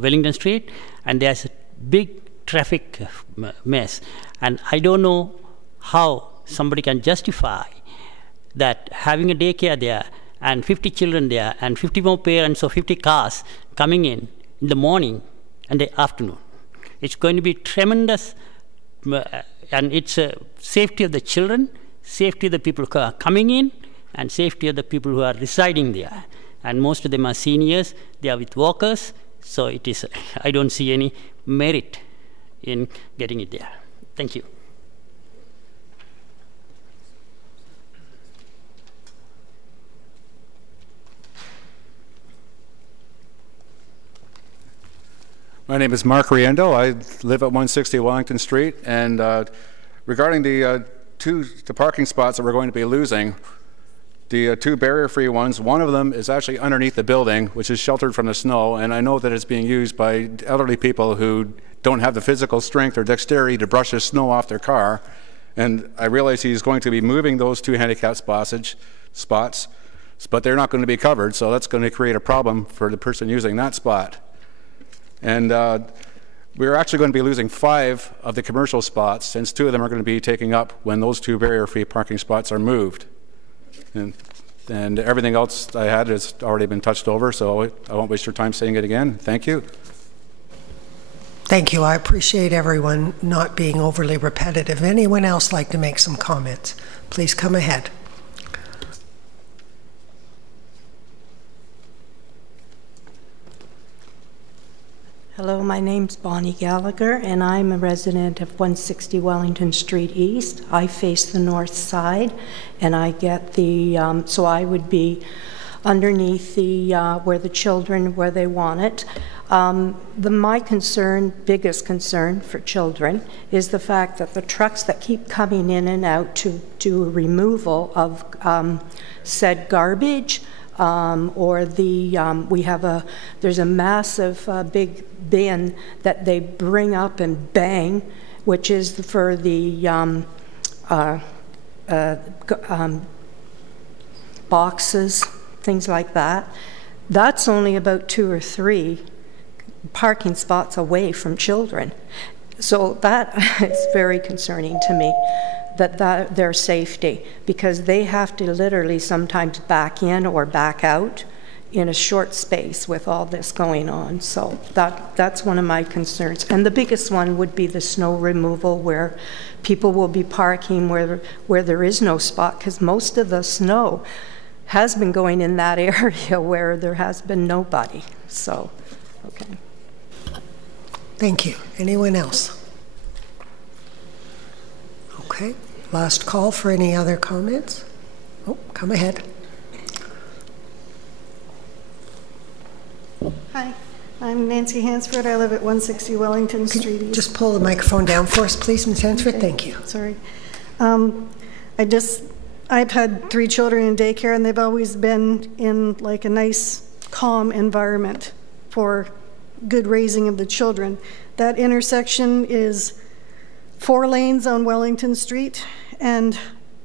Wellington Street, and there's a big traffic mess, and I don't know how somebody can justify that having a daycare there and 50 children there and 50 more parents or 50 cars coming in the morning and the afternoon. It's going to be tremendous, and it's safety of the children, safety of the people who are coming in, and safety of the people who are residing there. And most of them are seniors, they are with walkers, so it is, I don't see any merit in getting it there. Thank you. My name is Mark Riendo. I live at 160 Wellington Street, and regarding the parking spots that we're going to be losing, the two barrier-free ones, one of them is actually underneath the building, which is sheltered from the snow, and I know that it's being used by elderly people who don't have the physical strength or dexterity to brush the snow off their car. And I realize he's going to be moving those two handicap spots, but they're not going to be covered, so that's going to create a problem for the person using that spot. And we're actually going to be losing 5 of the commercial spots, since 2 of them are going to be taken up when those 2 barrier-free parking spots are moved. And everything else I had has already been touched over, so I won't waste your time saying it again. Thank you. Thank you. I appreciate everyone not being overly repetitive. Anyone else like to make some comments? Please come ahead. Hello, my name's Bonnie Gallagher, and I'm a resident of 160 Wellington Street East. I face the north side, and I get the, so I would be underneath the, where the children, where they want it. My concern, biggest concern for children, is the fact that the trucks that keep coming in and out to do a removal of said garbage, or there's a massive big bin that they bring up and bang, which is for the boxes, things like that. That's only about 2 or 3 parking spots away from children. So that is very concerning to me, that their safety, because they have to literally sometimes back in or back out in a short space with all this going on. So that's one of my concerns. And the biggest one would be the snow removal, where people will be parking where there is no spot, because most of the snow has been going in that area where there has been nobody. So, okay. Thank you. Anyone else? Okay. Last call for any other comments. Oh, come ahead. Hi, I'm Nancy Hansford. I live at 160 Wellington Street East. Just pull the microphone down for us, please, Ms. Hansford. Okay. Thank you. Sorry. I've had 3 children in daycare, and they've always been in like a nice, calm environment for good raising of the children. That intersection is 4 lanes on Wellington Street and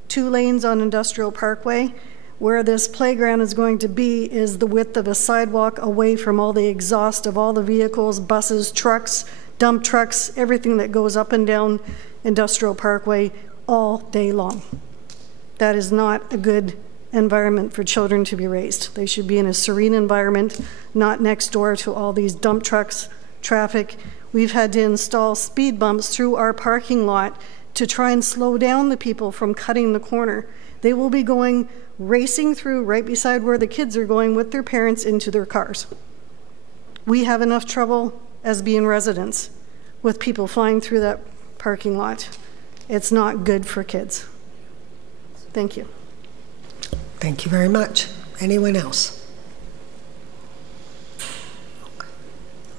2 lanes on Industrial Parkway. Where this playground is going to be is the width of a sidewalk away from all the exhaust of all the vehicles, buses, trucks, dump trucks, everything that goes up and down Industrial Parkway all day long. That is not a good environment for children to be raised. They should be in a serene environment, not next door to all these dump trucks, traffic. We've had to install speed bumps through our parking lot to try and slow down the people from cutting the corner. They will be going racing through right beside where the kids are going with their parents into their cars. We have enough trouble as being residents with people flying through that parking lot. It's not good for kids. Thank you. Thank you very much. Anyone else?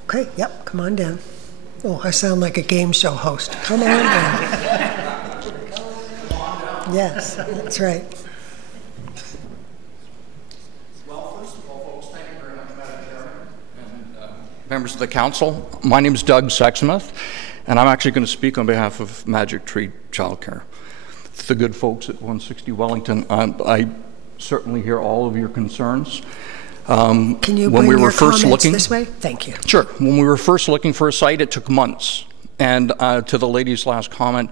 Okay, yep, come on down. Oh, I sound like a game show host. Come on down. Yes, that's right. Well, first of all, folks, thank you very much, Madam Chairman, and members of the council. My name is Doug Sexsmith, and I'm actually going to speak on behalf of Magic Tree Childcare. The good folks at 160 Wellington, I certainly hear all of your concerns. Can you bring your comments this way? Thank you. Sure. When we were first looking for a site, it took months. And to the lady's last comment,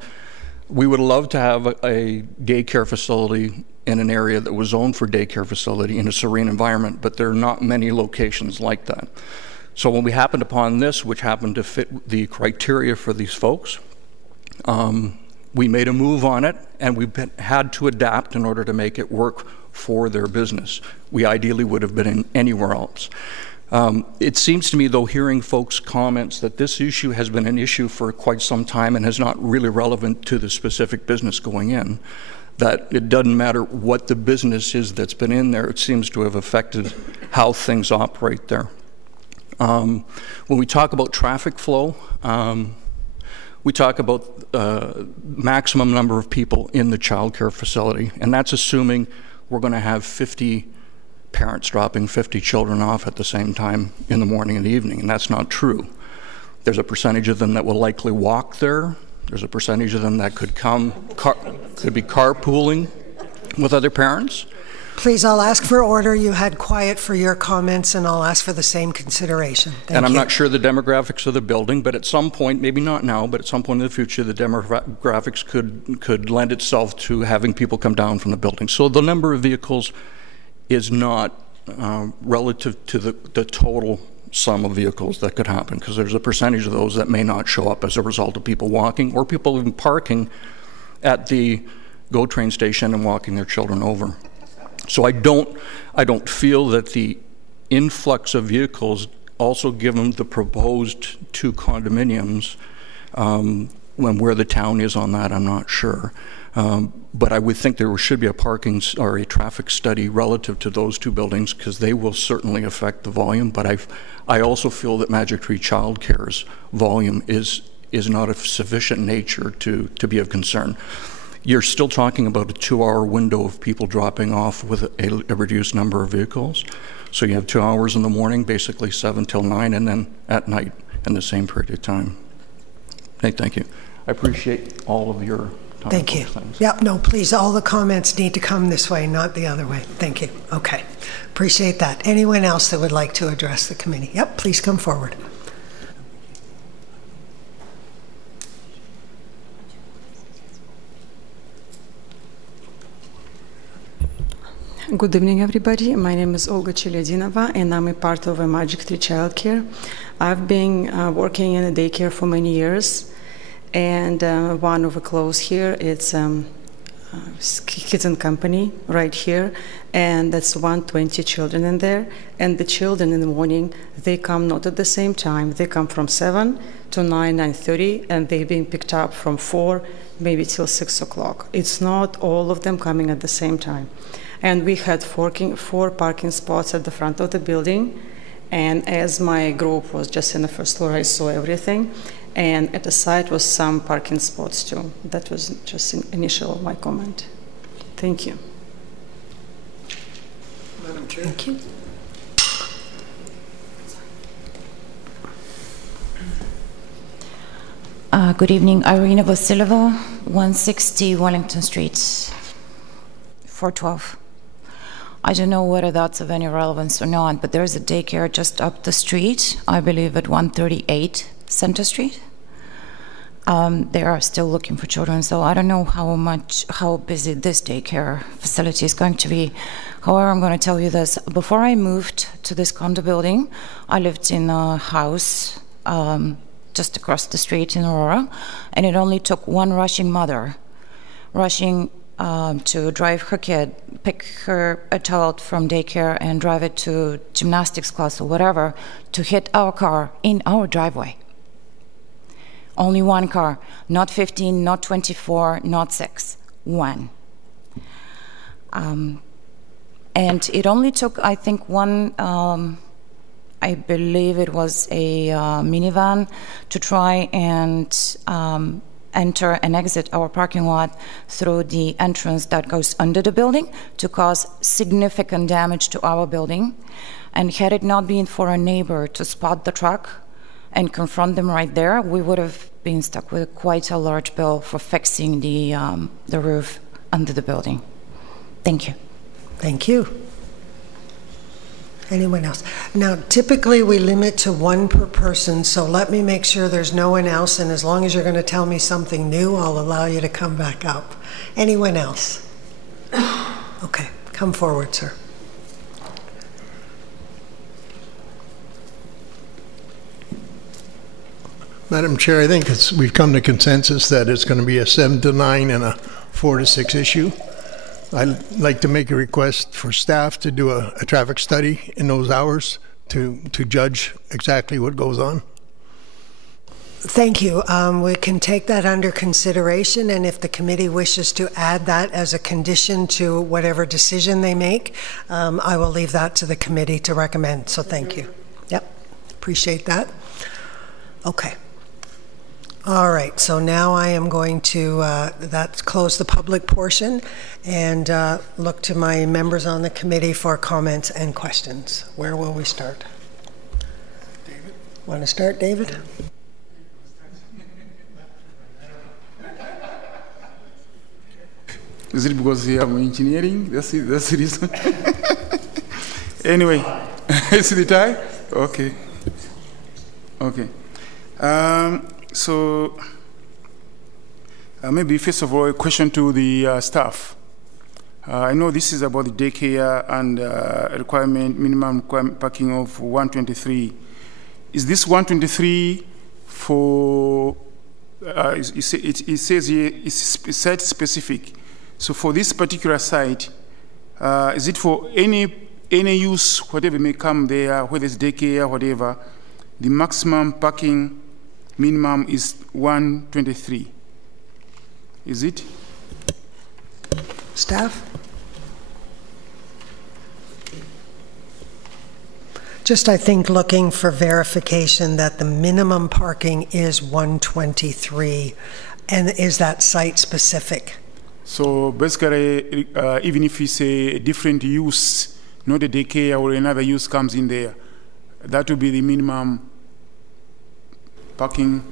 we would love to have a daycare facility in an area that was zoned for daycare facility in a serene environment, but there are not many locations like that. So when we happened upon this, which happened to fit the criteria for these folks, we made a move on it, and we've had to adapt in order to make it work for their business. We ideally would have been in anywhere else. It seems to me, though, hearing folks' comments that this issue has been an issue for quite some time and is not really relevant to the specific business going in, that it doesn't matter what the business is that's been in there, it seems to have affected how things operate there. When we talk about traffic flow, we talk about maximum number of people in the childcare facility, and that's assuming we're going to have 50 parents dropping 50 children off at the same time in the morning and the evening, and that's not true. There's a percentage of them that will likely walk there. There's a percentage of them that could could be carpooling with other parents. Please, I'll ask for order. You had quiet for your comments, and I'll ask for the same consideration. Thank and I'm you. not sure the demographics of the building, but at some point, maybe not now, but at some point in the future, the demographics could lend itself to having people come down from the building. So the number of vehicles is not relative to the total sum of vehicles that could happen, because there's a percentage of those that may not show up as a result of people walking or people even parking at the GO train station and walking their children over. So I don't feel that the influx of vehicles, also given the proposed 2 condominiums, where the town is on that, I'm not sure. But I would think there should be a parking or a traffic study relative to those 2 buildings, because they will certainly affect the volume. But I also feel that Magic Tree Childcare's volume is not of sufficient nature to be of concern. You're still talking about a 2-hour window of people dropping off with a reduced number of vehicles. So you have 2 hours in the morning, basically 7 till 9, and then at night in the same period of time. Thank you. I appreciate all of your time. Thank you. Yeah, no, please, all the comments need to come this way, not the other way. Thank you. Okay. Appreciate that. Anyone else that would like to address the committee? Yep, please come forward. Good evening, everybody. My name is Olga Chelyadinova, and I'm a part of a Magic Tree Childcare. I've been working in a daycare for many years, and one of the close here, it's Kids and Company right here, and that's 120 children in there. And the children in the morning, they come not at the same time. They come from 7 to 9, 9:30, and they're being picked up from 4, maybe till 6 o'clock. It's not all of them coming at the same time. And we had 4 parking spots at the front of the building. And as my group was just in the first floor, I saw everything. And at the side was some parking spots too. That was just initial my comment. Thank you. Madam Chair. Thank you. Good evening, Irina Vasilova, 160 Wellington Street, 412. I don't know whether that's of any relevance or not, but there's a daycare just up the street, I believe at 138 Center Street. They are still looking for children, so I don't know how busy this daycare facility is going to be. However, I'm going to tell you this. Before I moved to this condo building, I lived in a house just across the street in Aurora, and it only took one rushing mother to drive her kid, pick a child from daycare and drive it to gymnastics class or whatever, to hit our car in our driveway. Only one car, not 15, not 24, not 6, one. And it only took, I think, one, I believe it was a minivan, to try and enter and exit our parking lot through the entrance that goes under the building to cause significant damage to our building. And had it not been for a neighbor to spot the truck and confront them right there, we would have been stuck with quite a large bill for fixing the roof under the building. Thank you. Thank you. Anyone else? Now, typically we limit to 1 per person, so let me make sure there's no one else, and as long as you're going to tell me something new, I'll allow you to come back up. Anyone else? Okay, come forward, sir. Madam Chair, I think we've come to consensus that it's going to be a 7 to 9 and a 4 to 6 issue. I'd like to make a request for staff to do a traffic study in those hours to judge exactly what goes on. Thank you. We can take that under consideration, and if the committee wishes to add that as a condition to whatever decision they make, I will leave that to the committee to recommend. So thank you. Yep. Appreciate that. Okay. All right, so now I am going to close the public portion and look to my members on the committee for comments and questions. Where will we start? David? Want to start, David? Is it because I'm engineering? That's the reason. Anyway, is the tie? Okay. Okay. So maybe first of all, a question to the staff. I know this is about the daycare and minimum parking of 123. Is this 123 for? It says here it's site specific. So for this particular site, is it for any use, whatever may come there, whether it's daycare, whatever? The maximum parking minimum is 123. Is it? Staff? Just, I think, looking for verification that the minimum parking is 123, and is that site specific? So basically, even if it's a different use, not a daycare or another use comes in there, that would be the minimum parking.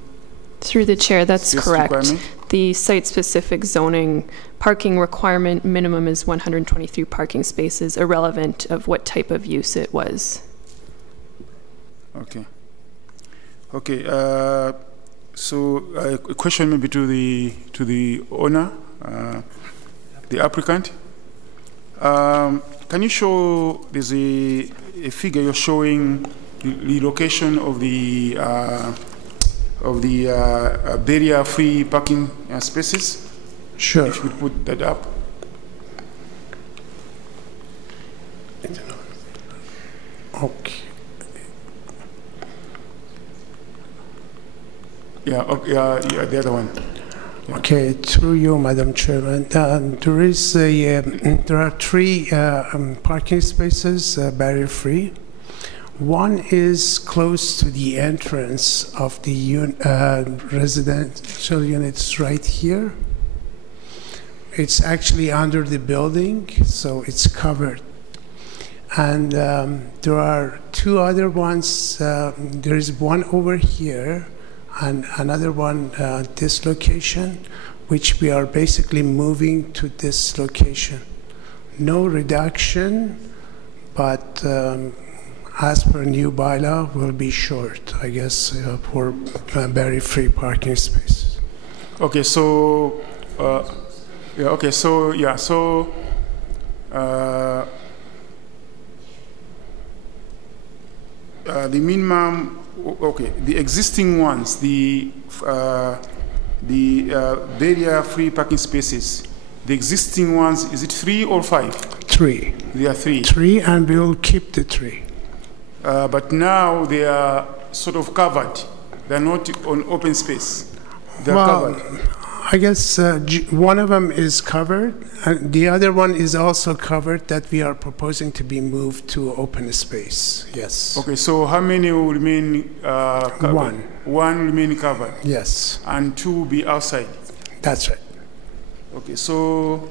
Through the chair, that's correct. The site-specific zoning parking requirement minimum is 123 parking spaces, irrelevant of what type of use it was. Okay. Okay. So a question maybe to the owner, the applicant. Can you show? There's a figure you're showing the location of the barrier-free parking spaces? Sure. If you could put that up. Okay. Yeah, okay, yeah, the other one. Yeah. Okay, through you, Madam Chairman. There are three parking spaces, barrier-free. One is close to the entrance of the residential units right here. It's actually under the building, so it's covered. And there are two other ones. There is one over here and another one this location, which we are basically moving to this location. No reduction, but as per new bylaw, will be short, I guess, for barrier-free parking spaces. Okay, so yeah, okay, so yeah, so the minimum. Okay, the existing ones, the barrier-free parking spaces, the existing ones, is it 3 or 5? 3. They are 3. 3, and we will keep the 3. But now they are sort of covered. They are not on open space. They are covered. I guess one of them is covered, and the other one is also covered that we are proposing to be moved to open space. Yes. Okay, so how many will remain covered? 1. 1 remain covered? Yes. And 2 will be outside? That's right. Okay, so...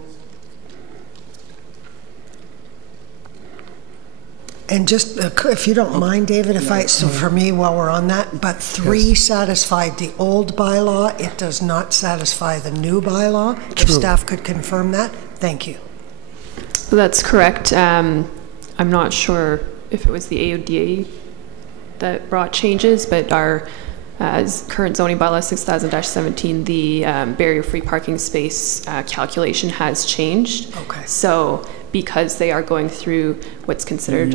And just, if you don't mind, David, so for me, while we're on that, but 3 satisfied the old bylaw, it does not satisfy the new bylaw. True. If staff could confirm that, thank you. That's correct. I'm not sure if it was the AODA that brought changes, but our current zoning bylaw 6000-17, the barrier-free parking space calculation has changed. Okay. So because they are going through what's considered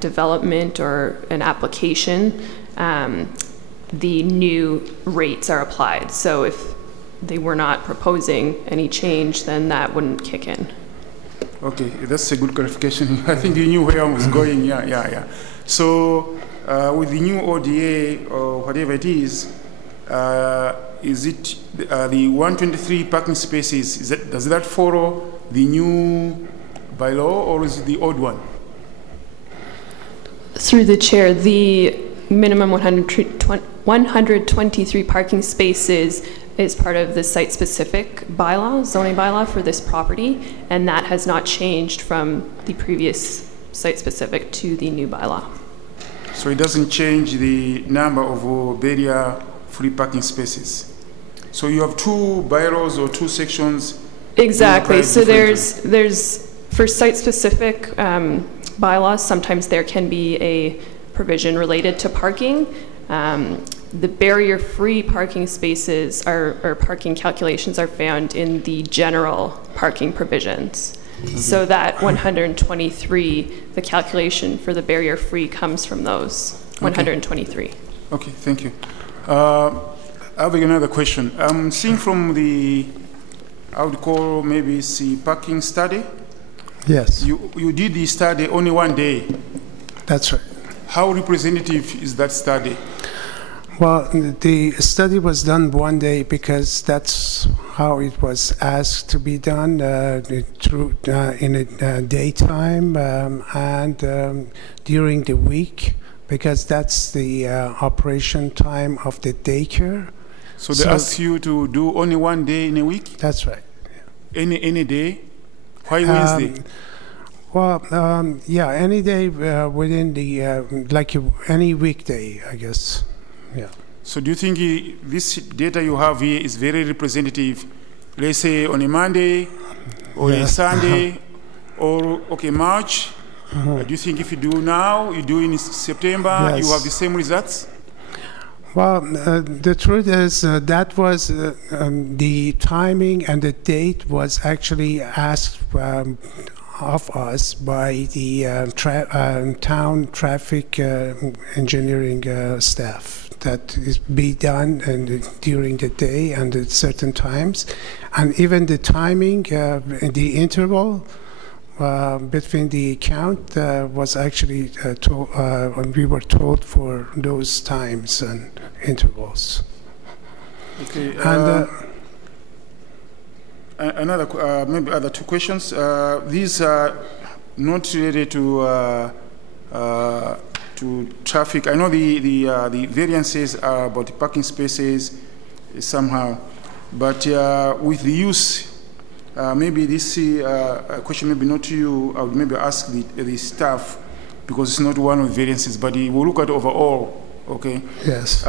development or an application, the new rates are applied. So if they were not proposing any change, then that wouldn't kick in. Okay, that's a good clarification. I think you knew where I was going. Yeah. So with the new ODA or whatever it is it the 123 parking spaces? Does that follow the new bylaw, or is it the old one? Through the chair, the minimum 123 parking spaces is part of the site-specific bylaw, zoning bylaw for this property, and that has not changed from the previous site-specific to the new bylaw. So it doesn't change the number of barrier-free parking spaces. So you have two bylaws or two sections. Exactly. So there's for site-specific bylaws, sometimes there can be a provision related to parking. The barrier-free parking spaces or parking calculations are found in the general parking provisions. Mm-hmm. So that 123, the calculation for the barrier-free comes from those 123. Okay, thank you. I have another question. I'm seeing from the, I would call maybe the parking study. Yes. You did the study only one day. That's right. How representative is that study? Well, the study was done one day because that's how it was asked to be done in a daytime and during the week, because that's the operation time of the daycare. So they asked you to do only one day in a week? That's right. Yeah. Any day? Why Wednesday? Well, yeah, any day within the, like any weekday, I guess. Yeah. So do you think this data you have here is very representative, let's say on a Monday or a Sunday or, March? Do you think if you do now, you do in September, you have the same results? Well, the truth is that was the timing and the date was actually asked of us by the town traffic engineering staff. That is be done during the day and at certain times, and even the timing, the interval between the count was actually told. We were told for those times and intervals. Okay. And another, maybe other two questions. These are not related to traffic. I know the variances are about the parking spaces somehow, but with the use, maybe this question maybe not to you. I would maybe ask the staff, because it's not one of the variances, but we'll look at overall. Okay. Yes.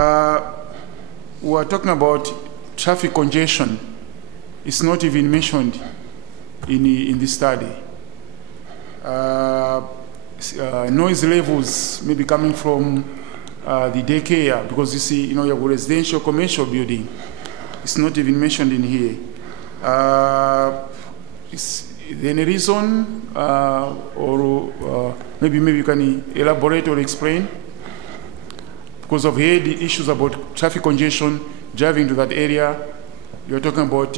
We're talking about traffic congestion. It's not even mentioned in the study. Noise levels may be coming from the daycare, because you see, you have a residential commercial building. It's not even mentioned in here. Is there any reason, or maybe you can elaborate or explain? Because I've heard the issues about traffic congestion, driving to that area. You're talking about,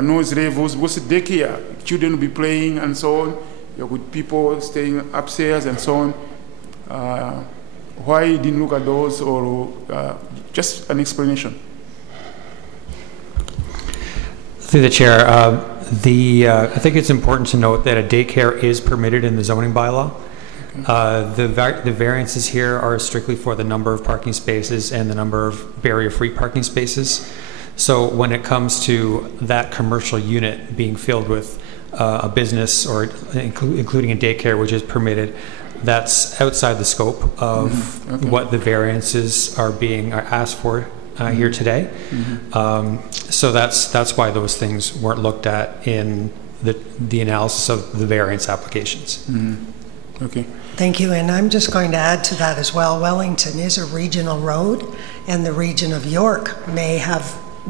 noise levels, because the daycare, children will be playing and so on. You're with people staying upstairs and so on. Why you didn't look at those, or just an explanation? Through the chair, I think it's important to note that a daycare is permitted in the zoning bylaw. The variances here are strictly for the number of parking spaces and the number of barrier-free parking spaces. So when it comes to that commercial unit being filled with a business or including a daycare, which is permitted, that's outside the scope of what the variances are being asked for here today. So that's why those things weren't looked at in the analysis of the variance applications. Okay. Thank you, and I'm just going to add to that as well. Wellington is a regional road, and the region of York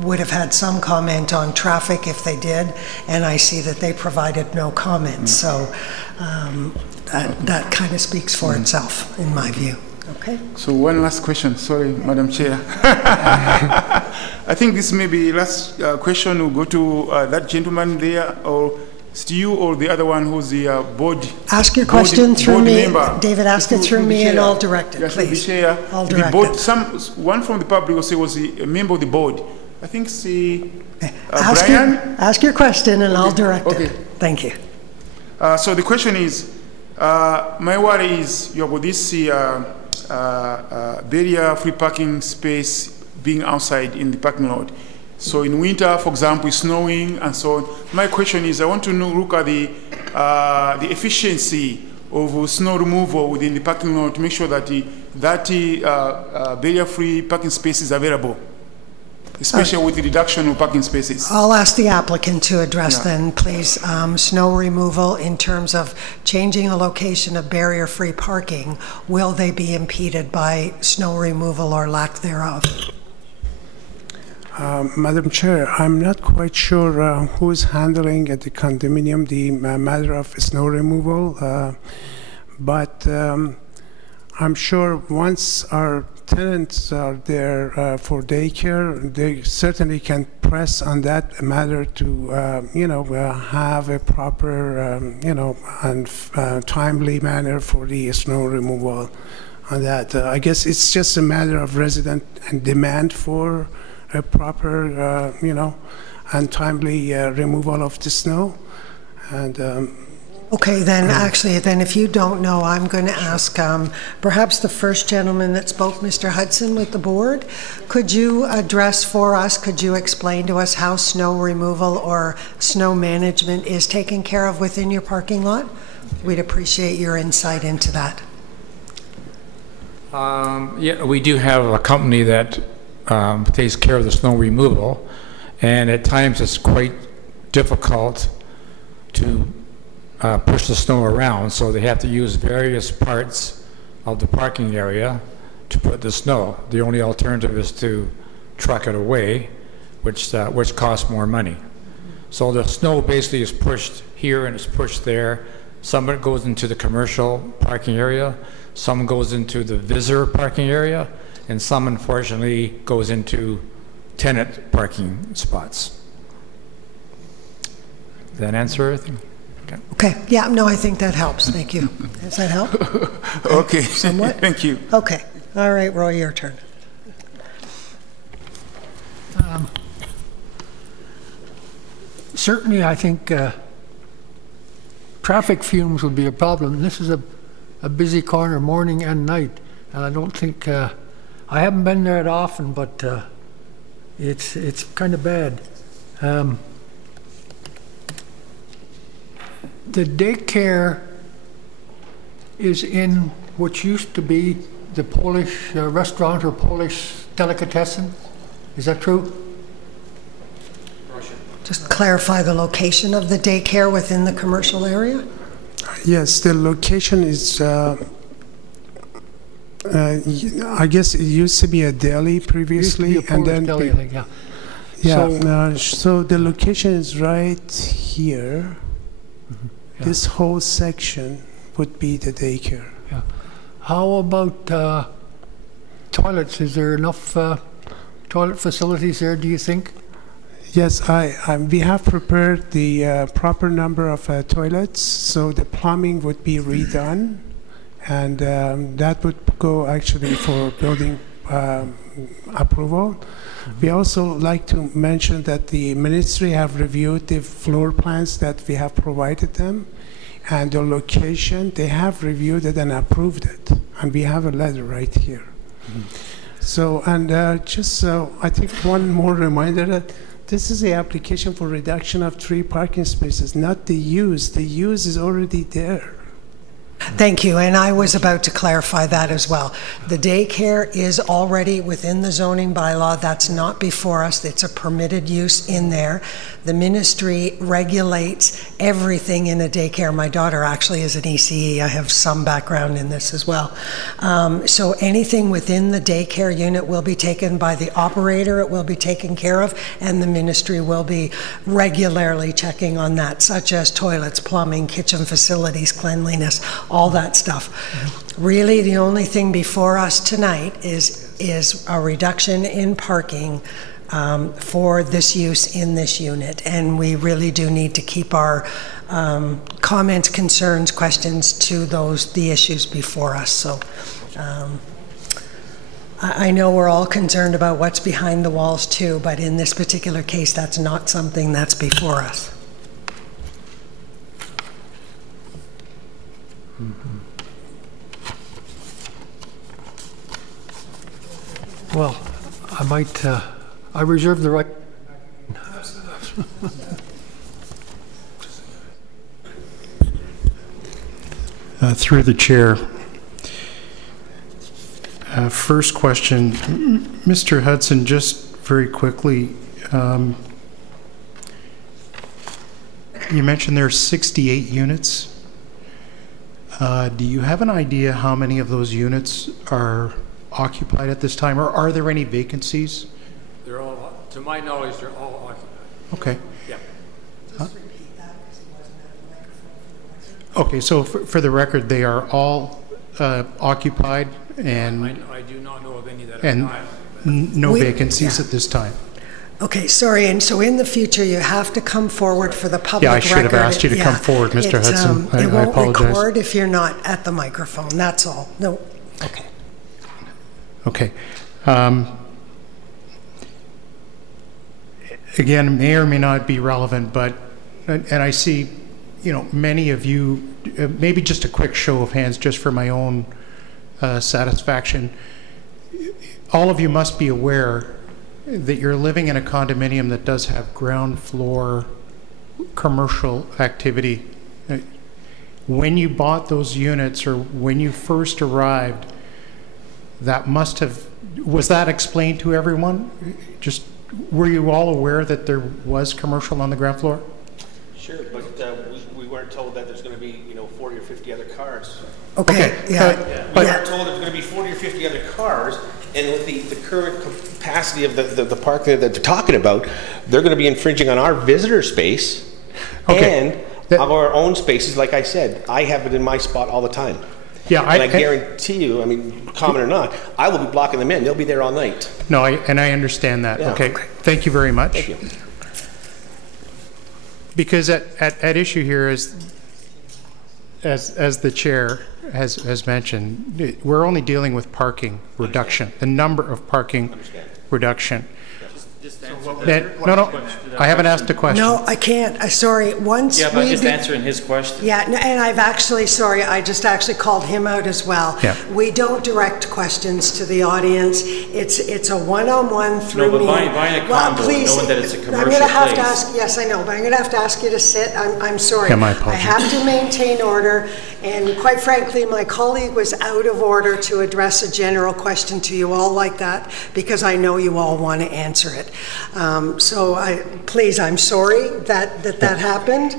would have had some comment on traffic if they did, and I see that they provided no comment. So that kind of speaks for itself, in my view. Okay. So one last question. Sorry, Madam Chair. I think this may be last question will go to that gentleman there, or Stu, or the other one who's the board. Ask your question through me, member. David. Ask it through me, and I'll direct it, yes, please. The chair. I'll direct the board, it. One from the public will say was a member of the board. I think Brian. Ask your question, and I'll direct it. Thank you. So the question is, my worry is you have this barrier-free parking space being outside in the parking lot. So in winter, for example, it's snowing and so on. My question is, I want to look at the efficiency of snow removal within the parking lot to make sure that barrier-free parking space is available, especially with the reduction of parking spaces. I'll ask the applicant to address then, please. Snow removal in terms of changing the location of barrier-free parking, will they be impeded by snow removal or lack thereof? Madam Chair, I'm not quite sure who is handling at the condominium the matter of snow removal, but I'm sure once our tenants are there for daycare, they certainly can press on that matter to, have a proper, and timely manner for the snow removal on that. I guess it's just a matter of resident and demand for a proper, and timely removal of the snow. And okay, then actually, then if you don't know, I'm going to ask perhaps the first gentleman that spoke, Mr. Hudson, with the board. Could you address for us, could you explain to us how snow removal or snow management is taken care of within your parking lot? We'd appreciate your insight into that. Yeah, we do have a company that takes care of the snow removal, and at times it's quite difficult to push the snow around, so they have to use various parts of the parking area to put the snow. The only alternative is to truck it away, which costs more money. So the snow basically is pushed here and it's pushed there. Some of it goes into the commercial parking area, some goes into the visitor parking area, and some unfortunately goes into tenant parking spots. Does that answer everything? Okay, yeah, no, I think that helps. Thank you. Does that help? Okay, somewhat? Thank you. Okay, all right, Roy, your turn. Certainly, I think traffic fumes would be a problem. This is a busy corner morning and night, and I don't think, I haven't been there that often, but it's kind of bad. The daycare is in what used to be the Polish restaurant or Polish delicatessen. Is that true? Just clarify the location of the daycare within the commercial area? Yes, the location is, I guess it used to be a deli previously. Used to be a Polish and then deli, I think, yeah. Yeah, so the location is right here. Yeah. This whole section would be the daycare. Yeah. How about toilets? Is there enough toilet facilities there, do you think? Yes, we have prepared the proper number of toilets, so the plumbing would be redone, and that would go actually for building approval. We also like to mention that the ministry have reviewed the floor plans that we have provided them, and the location, they have reviewed it and approved it, and we have a letter right here. So, and I think one more reminder that this is the application for reduction of 3 parking spaces, not the use. The use is already there. Thank you, and I was about to clarify that as well. The daycare is already within the zoning bylaw. That's not before us. It's a permitted use in there. The ministry regulates everything in a daycare. My daughter actually is an ECE. I have some background in this as well. So anything within the daycare unit will be taken by the operator. It will be taken care of, and the ministry will be regularly checking on that, such as toilets, plumbing, kitchen facilities, cleanliness, all that stuff. Really, the only thing before us tonight is a reduction in parking for this use in this unit, and we really do need to keep our comments, concerns, questions to the issues before us. So I know we're all concerned about what's behind the walls too, but in this particular case, that's not something that's before us. Well, I might, I reserve the right. Through the chair. First question, Mr. Hudson, just very quickly, you mentioned there are 68 units. Do you have an idea how many of those units are occupied at this time, or are there any vacancies? They're all, to my knowledge, they're all occupied. Okay. Yeah. Okay, so for the record, they are all occupied, and I do not know of any that and are not. No vacancies at this time. Okay, sorry, and so in the future, you have to come forward for the public record. Yeah, I should have asked you to come forward, Mr. Hudson. I It won't apologize. record if you're not at the microphone, that's all. No, okay. Okay. Again, may or may not be relevant, but, and I see, you know, many of you, maybe just a quick show of hands just for my own satisfaction. All of you must be aware that you're living in a condominium that does have ground floor commercial activity. When you bought those units, or when you first arrived, that must have, was that explained to everyone? Just, were you all aware that there was commercial on the ground floor? Sure, but we weren't told that there's going to be, you know, 40 or 50 other cars. Okay, yeah. We weren't told there's going to be 40 or 50 other cars, and with the current capacity of the park that they're talking about, they're going to be infringing on our visitor space and of our own spaces. Like I said, I have it in my spot all the time. Yeah, and I guarantee you, I mean, common or not, I will be blocking them in. They'll be there all night. No, and I understand that. Yeah. Okay, thank you very much. Thank you. Because at issue here is, as the chair has mentioned, we're only dealing with parking reduction, the number of parking reduction. No, I haven't asked a question. No, I can't. Sorry. Once yeah, but I'm just answering his question. Yeah, and I've actually, sorry, I just actually called him out as well. Yeah. We don't direct questions to the audience. It's a one-on-one through me. No, but buying a condo, please, knowing that it's a commercial I'm going to have place. to ask, yes, I know, but I'm going to have to ask you to sit. I'm sorry. Yeah, my I apologies. have to maintain order, and quite frankly, my colleague was out of order to address a general question to you all like that, because I know you all want to answer it. So please, I'm sorry that happened.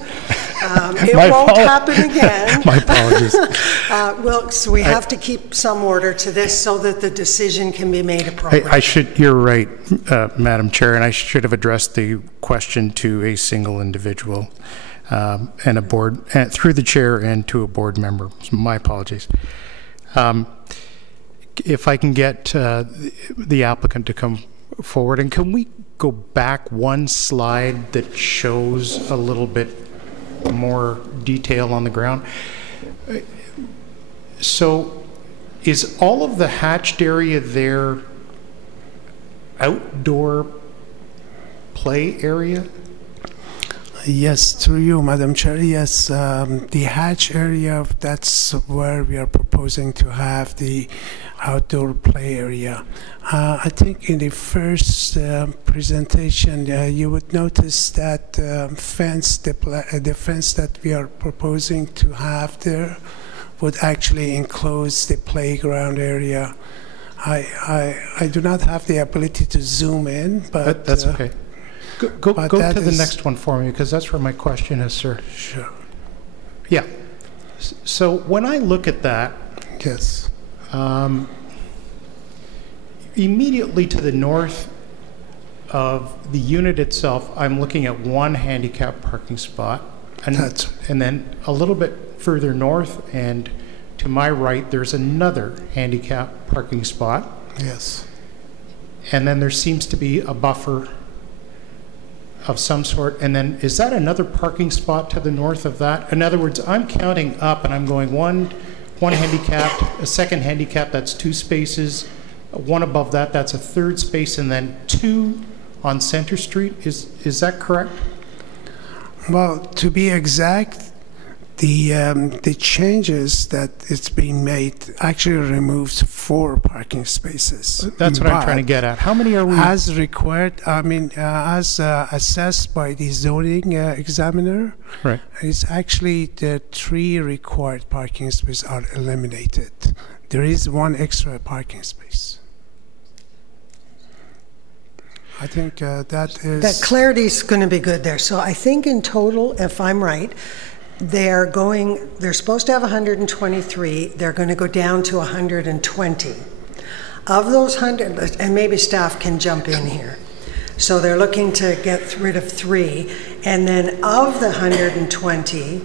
It won't happen again. My apologies. Well, so we have to keep some order to this so that the decision can be made appropriately. You're right, Madam Chair, and I should have addressed the question to a single individual and a board, through the chair and to a board member. My apologies. If I can get the applicant to come forward, and can we go back one slide that shows a little bit more detail on the ground? So is all of the hatched area there outdoor play area? Yes, through you, Madam Chair. Yes, the hatch area, that's where we are proposing to have the outdoor play area. I think in the first presentation, you would notice that fence, the fence that we are proposing to have there would actually enclose the playground area. I do not have the ability to zoom in, but that's okay. Go to the next one for me, because that's where my question is, sir. Sure. Yeah. So when I look at that, yes. Immediately to the north of the unit itself, I'm looking at one handicap parking spot, and then a little bit further north and to my right, there's another handicap parking spot. Yes. And then there seems to be a buffer of some sort, and then is that another parking spot to the north of that? In other words, I'm counting up and I'm going one handicapped, a second handicap, that's 2 spaces, one above that, that's a 3rd space, and then 2 on Center Street. Is that correct? Well, to be exact, The changes that it's being made actually removes 4 parking spaces. That's what I'm trying to get at. How many are we? As required, as assessed by the zoning examiner, right? It's actually the 3 required parking spaces are eliminated. There is 1 extra parking space. I think that is... That clarity is going to be good there. So I think in total, if I'm right, they're supposed to have 123. They're going to go down to 120. Of those 100, and maybe staff can jump in here. So they're looking to get rid of 3. And then of the 120,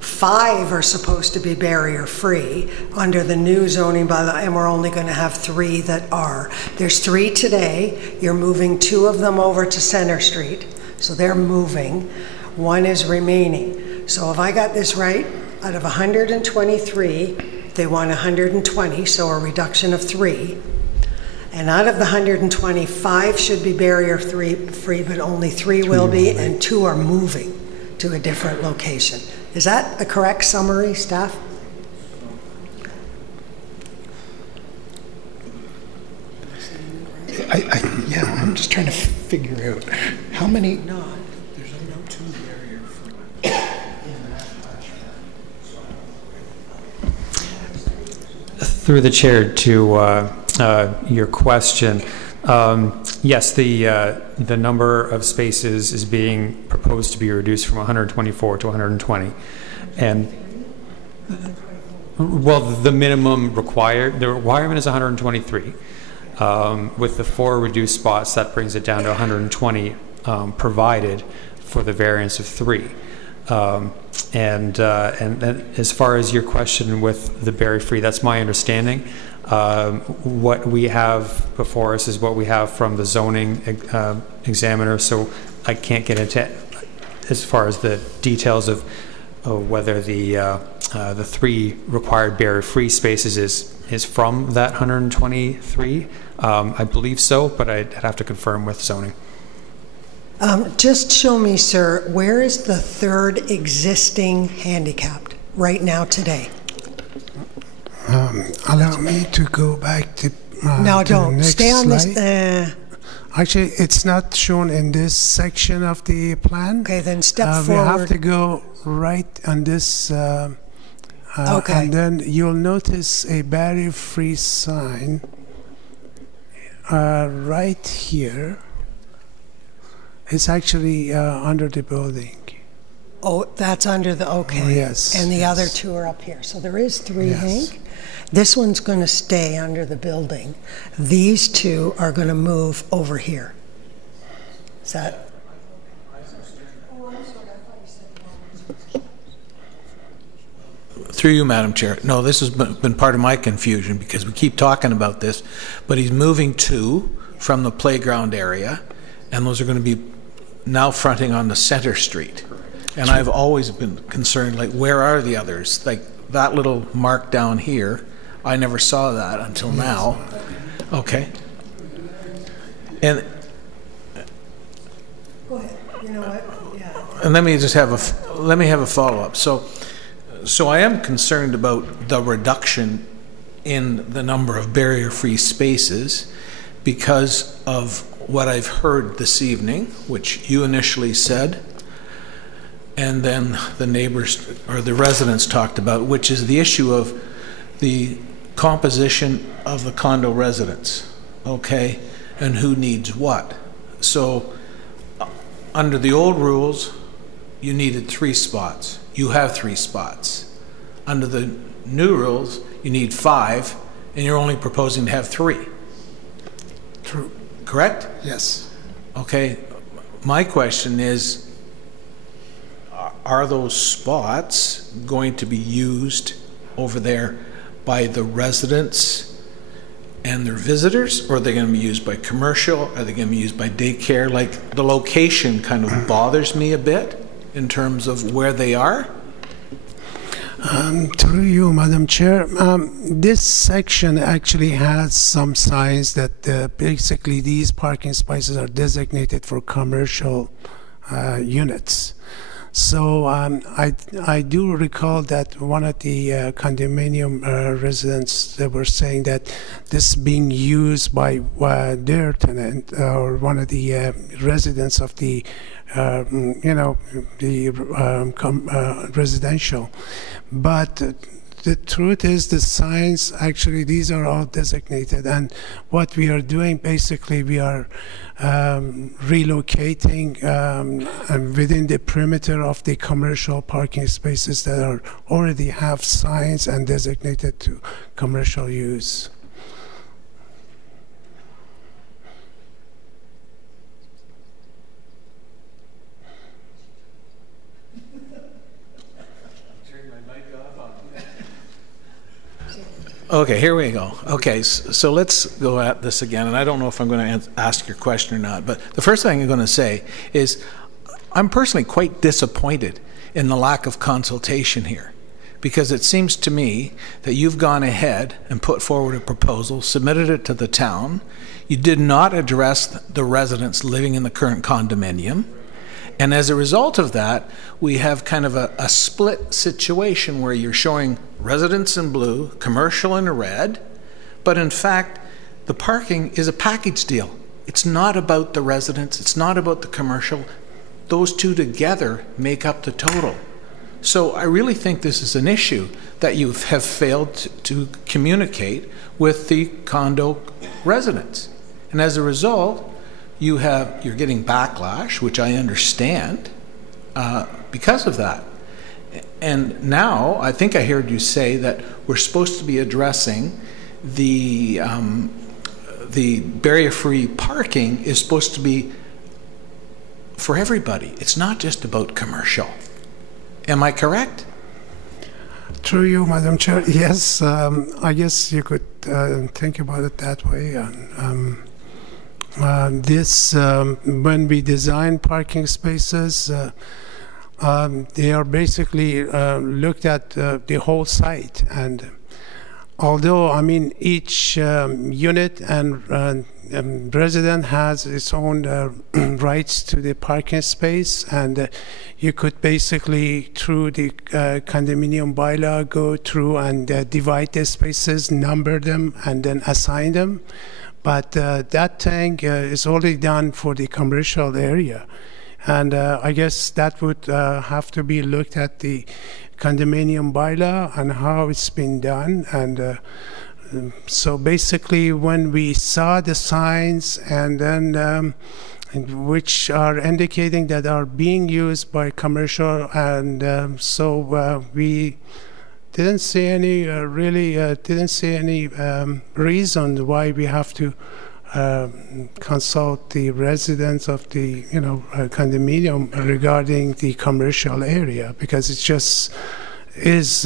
5 are supposed to be barrier-free under the new zoning bylaw, and we're only going to have 3 that are. There's 3 today. You're moving 2 of them over to Center Street, so they're moving. 1 is remaining. So if I got this right, out of 123, they want 120, so a reduction of 3. And out of the 120, 5 should be barrier-free, but only 3 will be, and 2 are moving to a different location. Is that a correct summary, staff? Yeah, I'm just trying to figure out how many. No. There's no 2 barrier free. Through the chair to your question, yes, the number of spaces is being proposed to be reduced from 124 to 120, and well, the requirement is 123. With the 4 reduced spots, that brings it down to 120, provided for the variance of 3. And as far as your question with the barrier-free, that's my understanding. What we have before us is what we have from the zoning examiner, so I can't get into as far as the details of whether the 3 required barrier-free spaces is from that 123. I believe so, but I'd have to confirm with zoning. Just show me, sir, where is the 3rd existing handicapped right now today? Allow me to go back to no, to don't. the next Stay on slide. this. Actually, it's not shown in this section of the plan. Okay, then step We forward. have to go right on this. Okay. And then you'll notice a barrier-free sign right here. It's actually under the building. Oh, that's under the, okay. Oh, yes. And the other 2 are up here. So there is 3, Yes. Hank. This one's going to stay under the building. These 2 are going to move over here. Is that? Through you, Madam Chair. No, this has been part of my confusion because we keep talking about this, but he's moving 2 from the playground area, and those are going to be now fronting on the Center Street. And I've always been concerned, like, where are the others? Like, that little mark down here, I never saw that until now. Okay. And Go ahead. You know what? Yeah. and let me have a follow-up. So I am concerned about the reduction in the number of barrier-free spaces because of what I've heard this evening, which you initially said, and then the neighbors or the residents talked about, which is the issue of the composition of the condo residents, okay, and who needs what. So under the old rules, you needed 3 spots. You have 3 spots. Under the new rules, you need 5, and you're only proposing to have 3. True. Correct? Yes. Okay. My question is, are those spots going to be used over there by the residents and their visitors, or are they going to be used by commercial? Are they going to be used by daycare? Like, the location kind of bothers me a bit in terms of where they are. Through you, Madam Chair, this section actually has some signs that basically these parking spaces are designated for commercial units. So I do recall that one of the condominium residents, they were saying that this being used by their tenant or one of the residents of the residential. But the truth is, the signs, actually, these are all designated. And what we are doing, basically, we are relocating within the perimeter of the commercial parking spaces that are already have signs and designated to commercial use. Okay, here we go. Okay, so let's go at this again, and I don't know if I'm going to ask your question or not, but the first thing I'm going to say is I'm personally quite disappointed in the lack of consultation here, because it seems to me that you've gone ahead and put forward a proposal, submitted it to the town. You did not address the residents living in the current condominium. And as a result of that, we have kind of a split situation where you're showing residents in blue, commercial in red, but in fact, the parking is a package deal. It's not about the residents, it's not about the commercial. Those two together make up the total. So I really think this is an issue that you have failed to communicate with the condo residents. And as a result, you're getting backlash, which I understand, because of that. And now I think I heard you say that we're supposed to be addressing the barrier-free parking is supposed to be for everybody. It's not just about commercial. Am I correct? Through you, Madam Chair. Yes, I guess you could think about it that way. When we design parking spaces, they are basically looked at the whole site. And although, I mean, each unit and resident has its own rights to the parking space, and you could basically, through the condominium bylaw, go through and divide the spaces, number them, and then assign them. But that thing is only done for the commercial area. And I guess that would have to be looked at the condominium bylaw and how it's been done. And so basically when we saw the signs and then which are indicating that are being used by commercial, and so we didn't see any reason why we have to consult the residents of the condominium regarding the commercial area, because it just is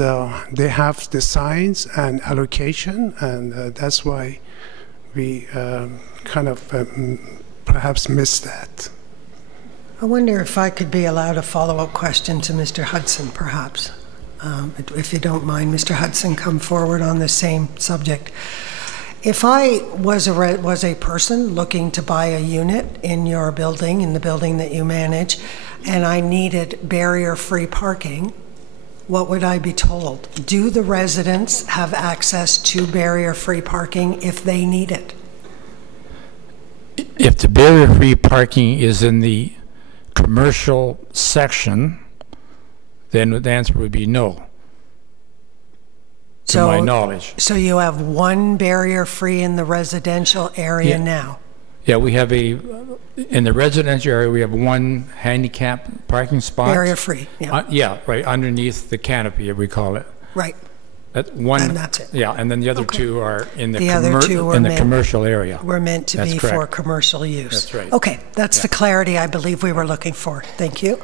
they have the signs and allocation, and that's why we kind of perhaps missed that. I wonder if I could be allowed a follow-up question to Mr. Hudson, perhaps. If you don't mind, Mr. Hudson, come forward on the same subject. If I was a person looking to buy a unit in your building, in the building that you manage, and I needed barrier-free parking, what would I be told? Do the residents have access to barrier-free parking if they need it? If the barrier-free parking is in the commercial section, then the answer would be no, to my knowledge. So you have one barrier-free in the residential area now? Yeah, we have in the residential area, we have one handicap parking spot. Barrier-free, yeah. Yeah, right underneath the canopy, we call it. Right. And that's it. Yeah, and then the other two are in the commercial area. Were meant to be for commercial use. That's right. Okay, that's the clarity I believe we were looking for. Thank you.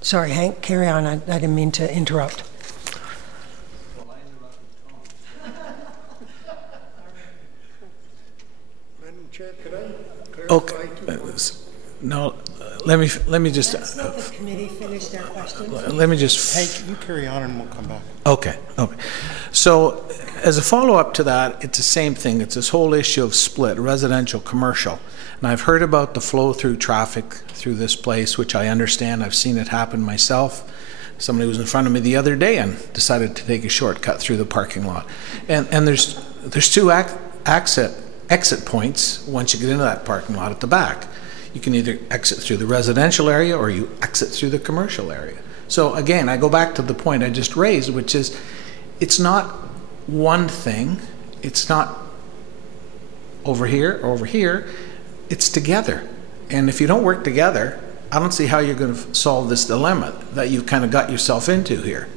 Sorry, Hank, carry on. I didn't mean to interrupt. Madam Chair, could I clarify? Okay. No, let me just. Let's let the committee finish their questions. Let me just. Hank, you carry on and we'll come back. Okay. So, as a follow-up to that, it's the same thing. It's this whole issue of split, residential, commercial. And I've heard about the flow-through traffic through this place, which I understand. I've seen it happen myself. Somebody was in front of me the other day and decided to take a shortcut through the parking lot. And there's two exit points once you get into that parking lot at the back. You can either exit through the residential area or you exit through the commercial area. So again, I go back to the point I just raised, which is it's not one thing. It's not over here or over here. It's together. And if you don't work together, I don't see how you're going to solve this dilemma that you've kind of got yourself into here.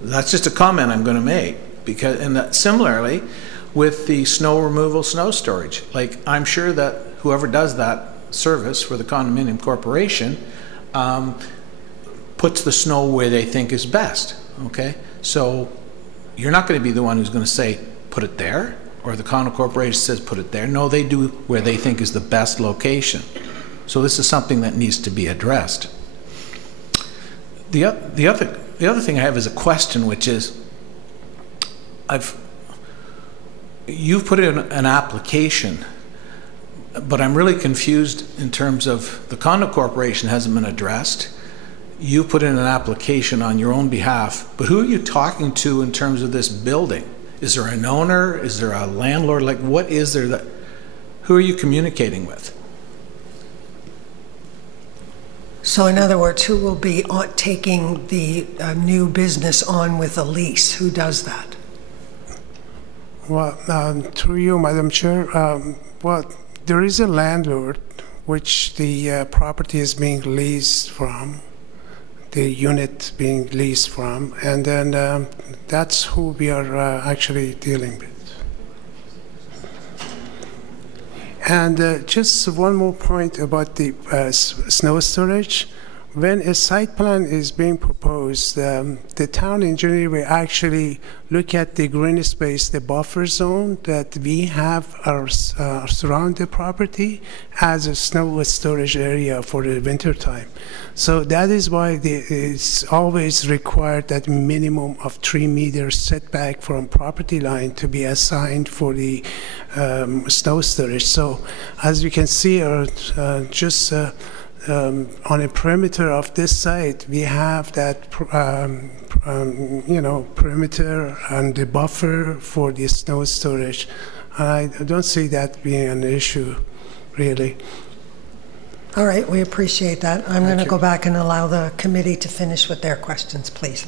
That's just a comment I'm going to make. And similarly, with the snow removal, snow storage, like I'm sure that whoever does that service for the condominium corporation puts the snow where they think is best, okay? So you're not going to be the one who's going to say, put it there, or the condo corporation says, put it there. No, they do where they think is the best location. So this is something that needs to be addressed. The other thing I have is a question, which is, you've put in an application, but I'm really confused in terms of the condo corporation hasn't been addressed. You put in an application on your own behalf, but who are you talking to in terms of this building? Is there an owner? Is there a landlord? Like, what is there that, who are you communicating with? So in other words, who will be taking the new business on with a lease? Who does that? Well, through you, Madam Chair, well, there is a landlord which the property is being leased from, the unit being leased from, and then that's who we are actually dealing with. And just one more point about the snow storage. When a site plan is being proposed, the town engineer will actually look at the green space, the buffer zone that we have our surround the property as a snow storage area for the winter time. So that is why it's always required that minimum of 3 meters setback from property line to be assigned for the snow storage. So as you can see, just on a perimeter of this site, we have that, perimeter and the buffer for the snow storage. I don't see that being an issue, really. All right, we appreciate that. I'm going to go back and allow the committee to finish with their questions, please.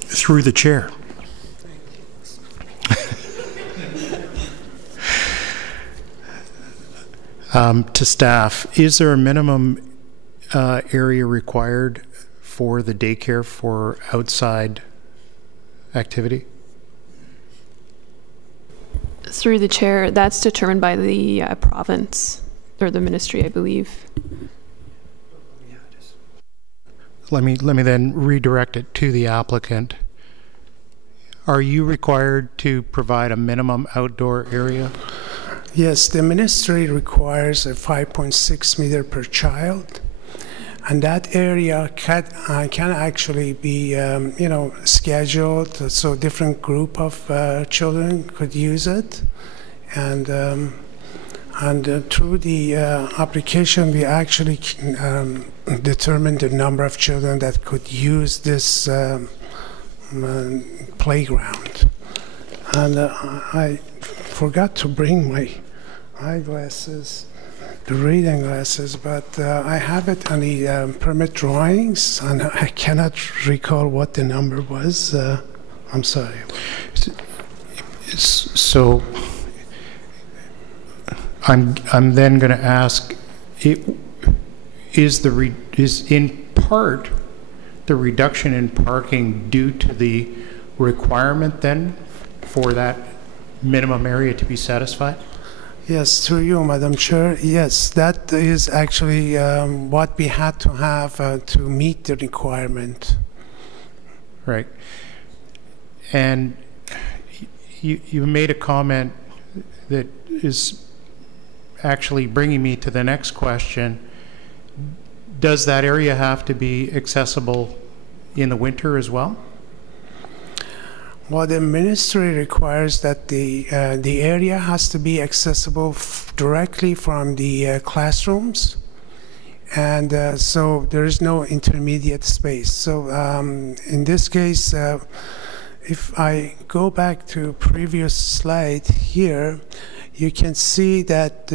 Through the chair. To staff, is there a minimum area required for the daycare for outside activity? Through the chair, that's determined by the province or the ministry, I believe. Let me then redirect it to the applicant. Are you required to provide a minimum outdoor area? Yes, the ministry requires a 5.6 meter per child, and that area can actually be, scheduled so different group of children could use it, and through the application we actually determined the number of children that could use this playground, and I forgot to bring my eyeglasses, the reading glasses, but I have it on the permit drawings, and I cannot recall what the number was. I'm sorry. So I'm then going to ask: is in part the reduction in parking due to the requirement then for that minimum area to be satisfied? Yes, through you, Madam Chair. Yes, that is actually what we had to have to meet the requirement. Right. And you made a comment that is actually bringing me to the next question. Does that area have to be accessible in the winter as well? Well, the ministry requires that the area has to be accessible directly from the classrooms, and so there is no intermediate space. So in this case, if I go back to previous slide here, you can see that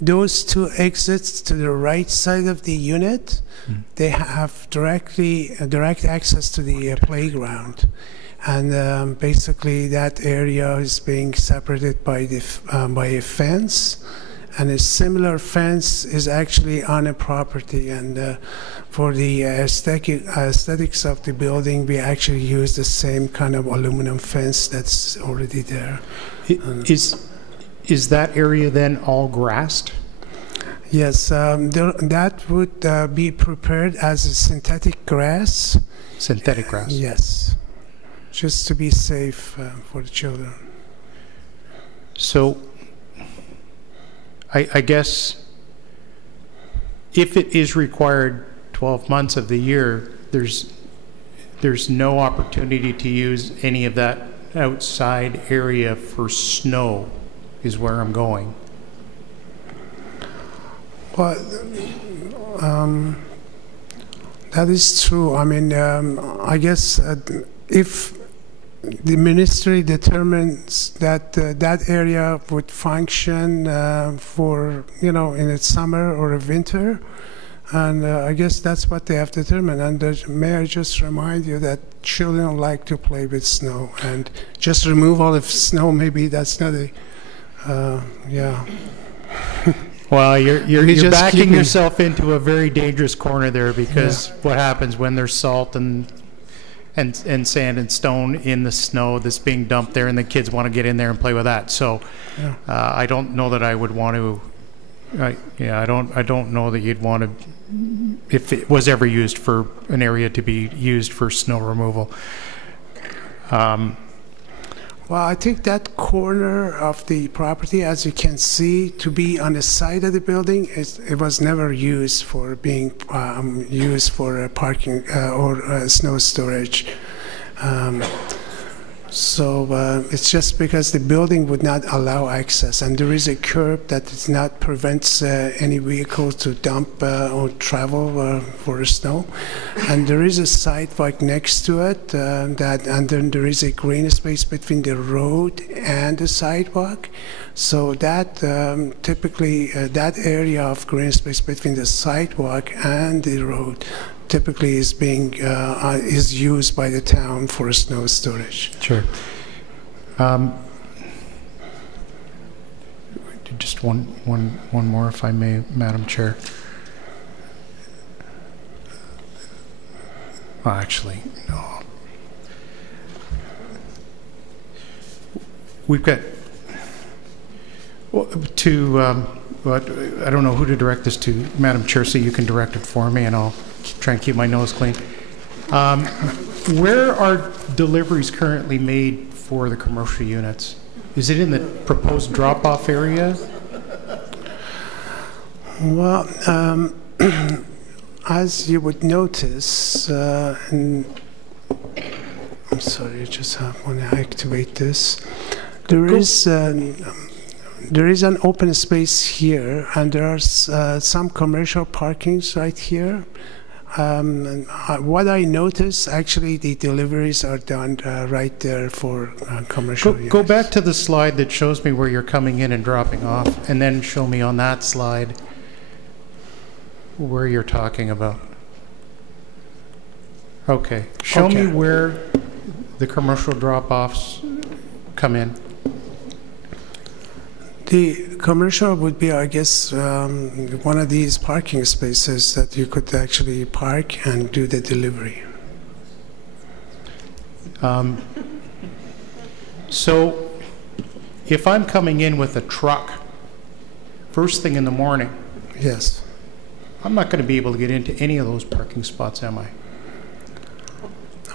those two exits to the right side of the unit, they have direct access to the playground. And basically that area is being separated by a fence, and a similar fence is actually on a property. And for the aesthetics of the building, we actually use the same kind of aluminum fence that's already there. Is that area then all grassed? Yes, that would be prepared as a synthetic grass. Synthetic grass? Yes. Just to be safe for the children. So, I guess if it is required 12 months of the year, there's no opportunity to use any of that outside area for snow, is where I'm going. Well, that is true. I mean, I guess if the ministry determines that that area would function for, in the summer or the winter, and I guess that's what they have determined. And may I just remind you that children like to play with snow, and just remove all the snow, maybe that's not a, yeah. Well, you're backing yourself into a very dangerous corner there, because what happens when there's salt and sand and stone in the snow that's being dumped there, and the kids want to get in there and play with that. So I don't know that I would want to. I don't know that you'd want to, if it was ever used for an area to be used for snow removal. Well, I think that corner of the property, as you can see, to be on the side of the building, it was never used for being used for parking or snow storage. So it's just because the building would not allow access, and there is a curb that does not prevents any vehicle to dump or travel for snow, and there is a sidewalk next to it, and then there is a green space between the road and the sidewalk. So that typically that area of green space between the sidewalk and the road typically is being is used by the town for snow storage. Sure. Just one more, if I may, Madam Chair. Well, actually, no. We've got to. I don't know who to direct this to, Madam Chair, so you can direct it for me, and I'll try and keep my nose clean. Where are deliveries currently made for the commercial units? Is it in the proposed drop-off area? Well, as you would notice, I'm sorry, I just want to activate this. There is an open space here, and there are some commercial parkings right here. What I noticed, actually, the deliveries are done right there for commercial use. Go back to the slide that shows me where you're coming in and dropping off, and then show me on that slide where you're talking about. Okay. Show me where the commercial drop-offs come in. The commercial would be, I guess, one of these parking spaces that you could actually park and do the delivery. So if I'm coming in with a truck first thing in the morning, yes, I'm not going to be able to get into any of those parking spots, am I?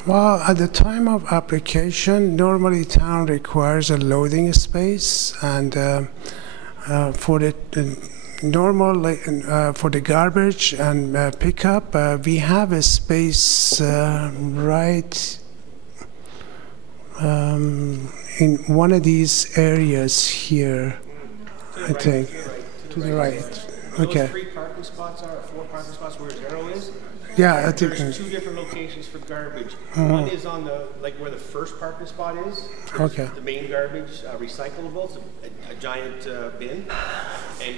Well, at the time of application, normally town requires a loading space, and For the normal, for the garbage and pickup, we have a space right in one of these areas here, I think. To the right. Okay. Those 3 parking spots are 4 parking spots where 0 is. Yeah, I think there's 2 different locations for garbage. Uh-huh. One is on the where the first parking spot is. There's Okay. The main garbage recyclables, a giant bin, and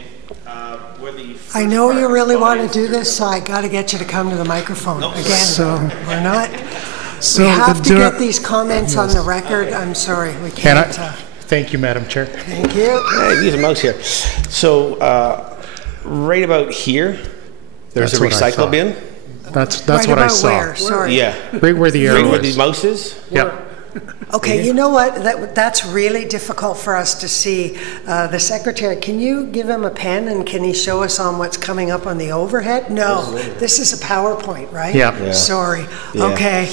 where the. I know you really want to do this, so I got to get you to come to the microphone again. So- we're not. So we have the to dir- get these comments on the record. I'm sorry, we Can I? can't. Thank you, Madam Chair. Thank you. Use a mouse here. So right about here, there's That's a what I saw. recycle bin. That's Right what I about saw. where? Sorry. Yeah. Right where the arrow Right where is. the mouse is. Yeah. Okay, you know what? That's really difficult for us to see. The secretary, can you give him a pen and can he show us on what's coming up on the overhead? No, this is a PowerPoint, right? Yeah. Sorry. Yeah. Okay.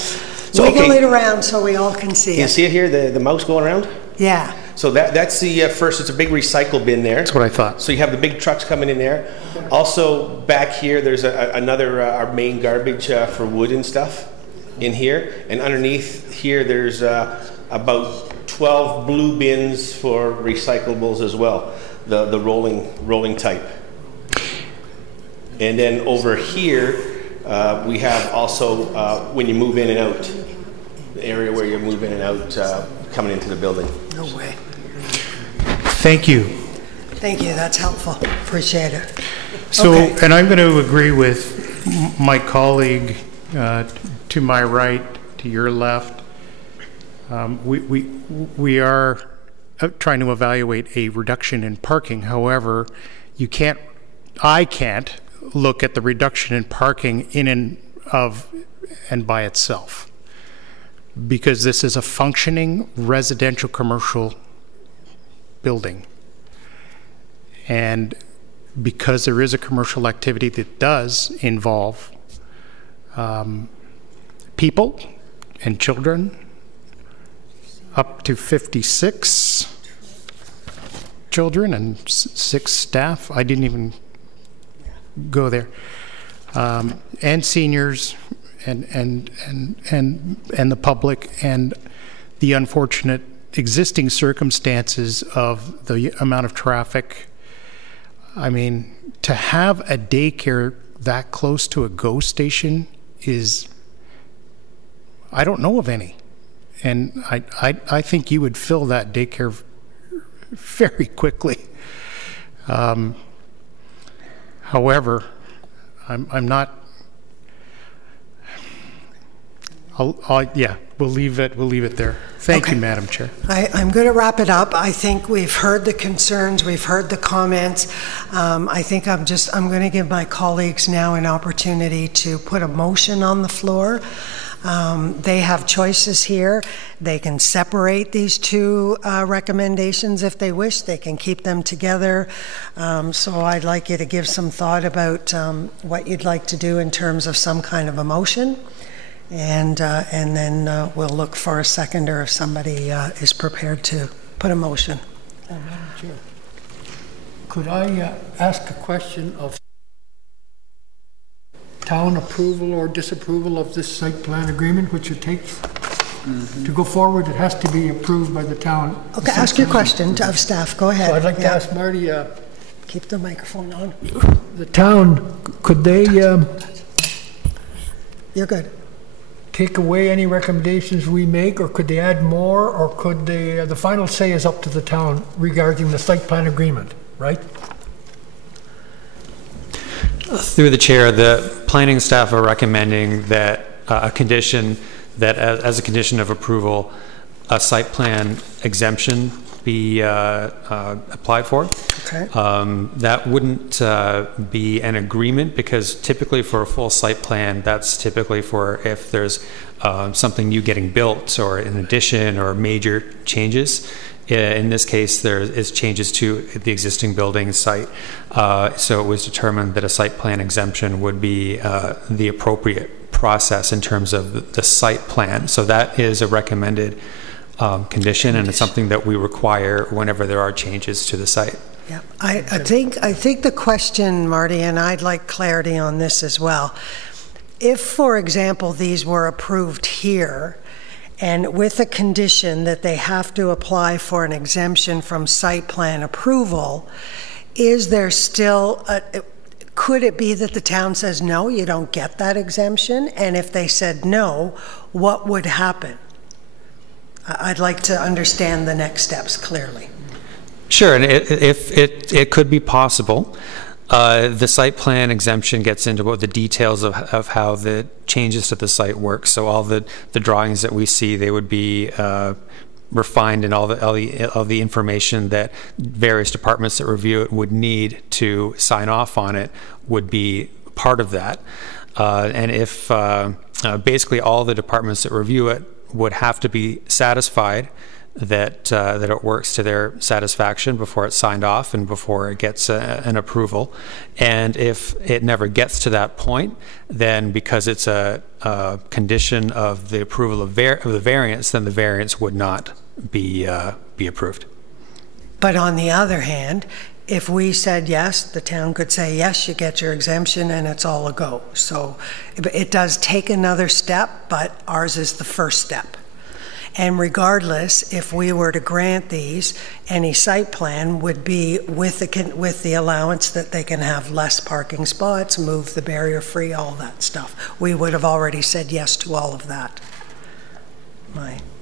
So, Wiggle okay. it around so we all can see Can you it. see it here, the mouse going around? Yeah. So that's the first, it's a big recycle bin there. That's what I thought. So you have the big trucks coming in there. Also back here, there's another, our main garbage for wood and stuff in here. And underneath here, there's about 12 blue bins for recyclables as well, the rolling type. And then over here, we have also, when you move in and out, the area where you move in and out coming into the building. No way. Thank you. Thank you. That's helpful. Appreciate it. So, Okay. and I'm going to agree with my colleague to my right, to your left. We are trying to evaluate a reduction in parking. However, I can't look at the reduction in parking in and of and by itself, because this is a functioning residential commercial building. And because there is a commercial activity that does involve people and children, up to 56 children and 6 staff. I didn't even go there. And seniors and the public, and the unfortunate existing circumstances of the amount of traffic. I mean, to have a daycare that close to a GO station is, I don't know of any. And I think you would fill that daycare very quickly. However, I'm not. Yeah, we'll leave it there. Thank you, Madam Chair. I'm going to wrap it up. I think we've heard the concerns, we've heard the comments. I think I'm going to give my colleagues now an opportunity to put a motion on the floor. They have choices here. They can separate these 2 recommendations if they wish. They can keep them together. So I'd like you to give some thought about what you'd like to do in terms of some kind of a motion. And then we'll look for a seconder if somebody is prepared to put a motion. Madam Chair, could I ask a question of town approval or disapproval of this site plan agreement, which it takes to go forward? It has to be approved by the town. Okay, ask your question of staff. Go ahead. So I'd like to ask Marty. Keep the microphone on. The town, could they? You're good. Take away any recommendations we make, or could they add more, or could they? The final say is up to the town regarding the site plan agreement, right? Through the chair, the planning staff are recommending that a condition that, as a condition of approval, a site plan exemption be applied for. Okay. That wouldn't be an agreement, because typically for a full site plan, that's typically for if there's something new getting built or an addition or major changes. In this case, there is changes to the existing building site. So it was determined that a site plan exemption would be the appropriate process in terms of the site plan. So that is a recommended condition, and it's something that we require whenever there are changes to the site. Yeah, I think the question, Marty, and I'd like clarity on this as well. If, for example, these were approved here, and with a condition that they have to apply for an exemption from site plan approval, is there still could it be that the town says, no, you don't get that exemption? And if they said no, what would happen? I'd like to understand the next steps clearly. Sure, and it could be possible. The site plan exemption gets into the details of how the changes to the site work. So all the drawings that we see, they would be refined, and all the information that various departments that review it would need to sign off on it would be part of that. And if basically all the departments that review it would have to be satisfied that it works to their satisfaction before it's signed off and before it gets an approval. And if it never gets to that point, then because it's a condition of the approval of the variance, then the variance would not be approved. But on the other hand, if we said yes, the town could say yes, you get your exemption, and it's all a go. So it does take another step, but ours is the first step. And regardless, if we were to grant these, any site plan would be with the allowance that they can have less parking spots, move the barrier free, all that stuff. We would have already said yes to all of that.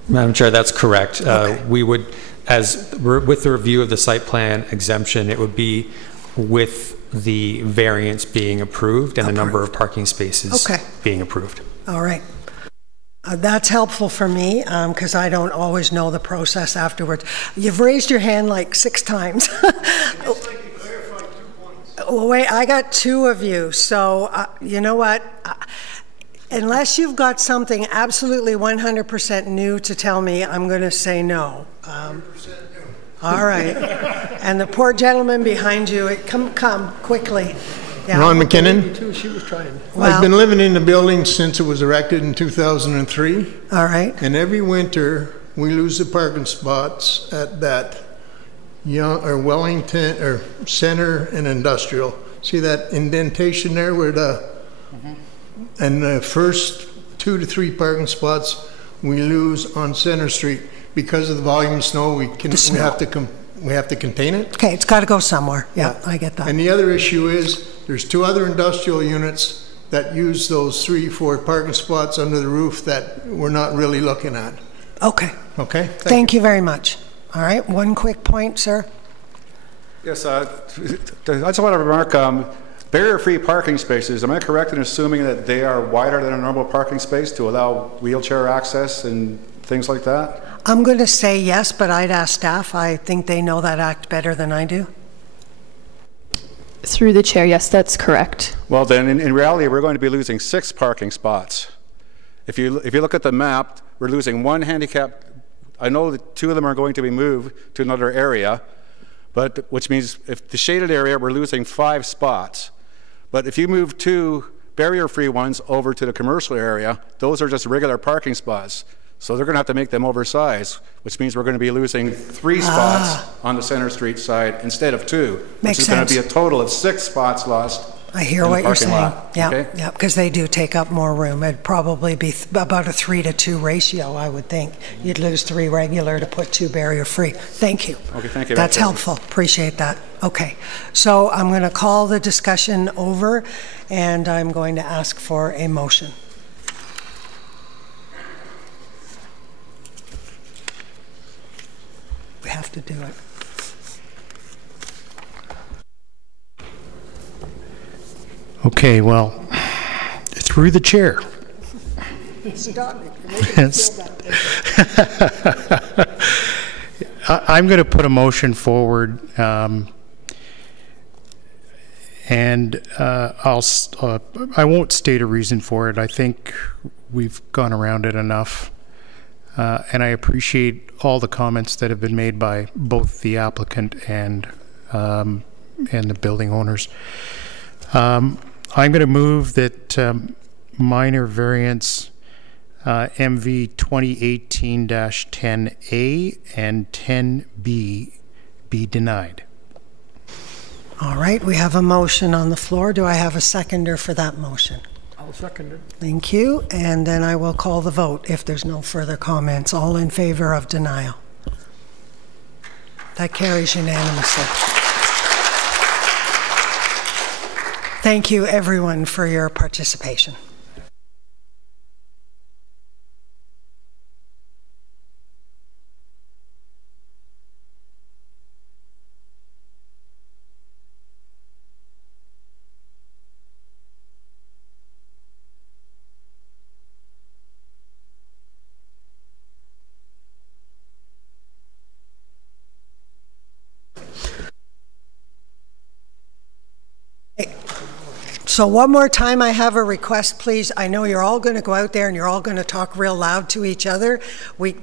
Madam Chair, that's correct. Okay. We would, with the review of the site plan exemption, it would be with the variance being approved and the number of parking spaces being approved. All right. That's helpful for me because I don't always know the process afterwards. You've raised your hand like 6 times. Well, wait, I got 2 of you. So you know what? Unless you've got something absolutely 100% new to tell me, I'm going to say no. All right. And the poor gentleman behind you, come quickly. Yeah. Ron McKinnon. She was trying. I've been living in the building since it was erected in 2003. All right. And every winter we lose the parking spots at that Wellington or Center and Industrial. See that indentation there where and the first 2 to 3 parking spots we lose on Center Street because of the volume of snow. We have to contain it. Okay, it's got to go somewhere. Yeah, I get that. And the other issue is there's 2 other industrial units that use those 3-4 parking spots under the roof that we're not really looking at. Okay. Okay. Thank you very much. All right, one quick point, sir. Yes, I just want to remark, barrier-free parking spaces, am I correct in assuming that they are wider than a normal parking space to allow wheelchair access and things like that? I'm going to say yes, but I'd ask staff. I think they know that act better than I do. Through the chair, yes, that's correct. Well, then, in reality, we're going to be losing 6 parking spots. If you look at the map, we're losing 1 handicap. I know that 2 of them are going to be moved to another area, but which means if the shaded area, we're losing 5 spots. But if you move 2 barrier-free ones over to the commercial area, those are just regular parking spots. So they're going to have to make them oversized, which means we're going to be losing 3 spots on the Center Street side instead of 2, which is going to be a total of 6 spots lost. I hear what you're saying. Yeah, okay? yeah, because they do take up more room. It'd probably be about a 3-to-2 ratio, I would think. You'd lose 3 regular to put 2 barrier-free. Thank you. Okay, thank you. That's helpful. Appreciate that. Okay, so I'm going to call the discussion over, and I'm going to ask for a motion. We have to do it. Okay, well, through the chair. Stop it. I'm going to put a motion forward, and I won't state a reason for it. I think we've gone around it enough, and I appreciate all the comments that have been made by both the applicant and the building owners. I'm going to move that minor variance MV 2018-10A and 10B be denied. All right, we have a motion on the floor. Do I have a seconder for that motion? I'll second it. Thank you. And then I will call the vote if there's no further comments. All in favor of denial? That carries unanimously. Thank you, everyone, for your participation. So one more time, I have a request, please. I know you're all going to go out there and you're all going to talk real loud to each other.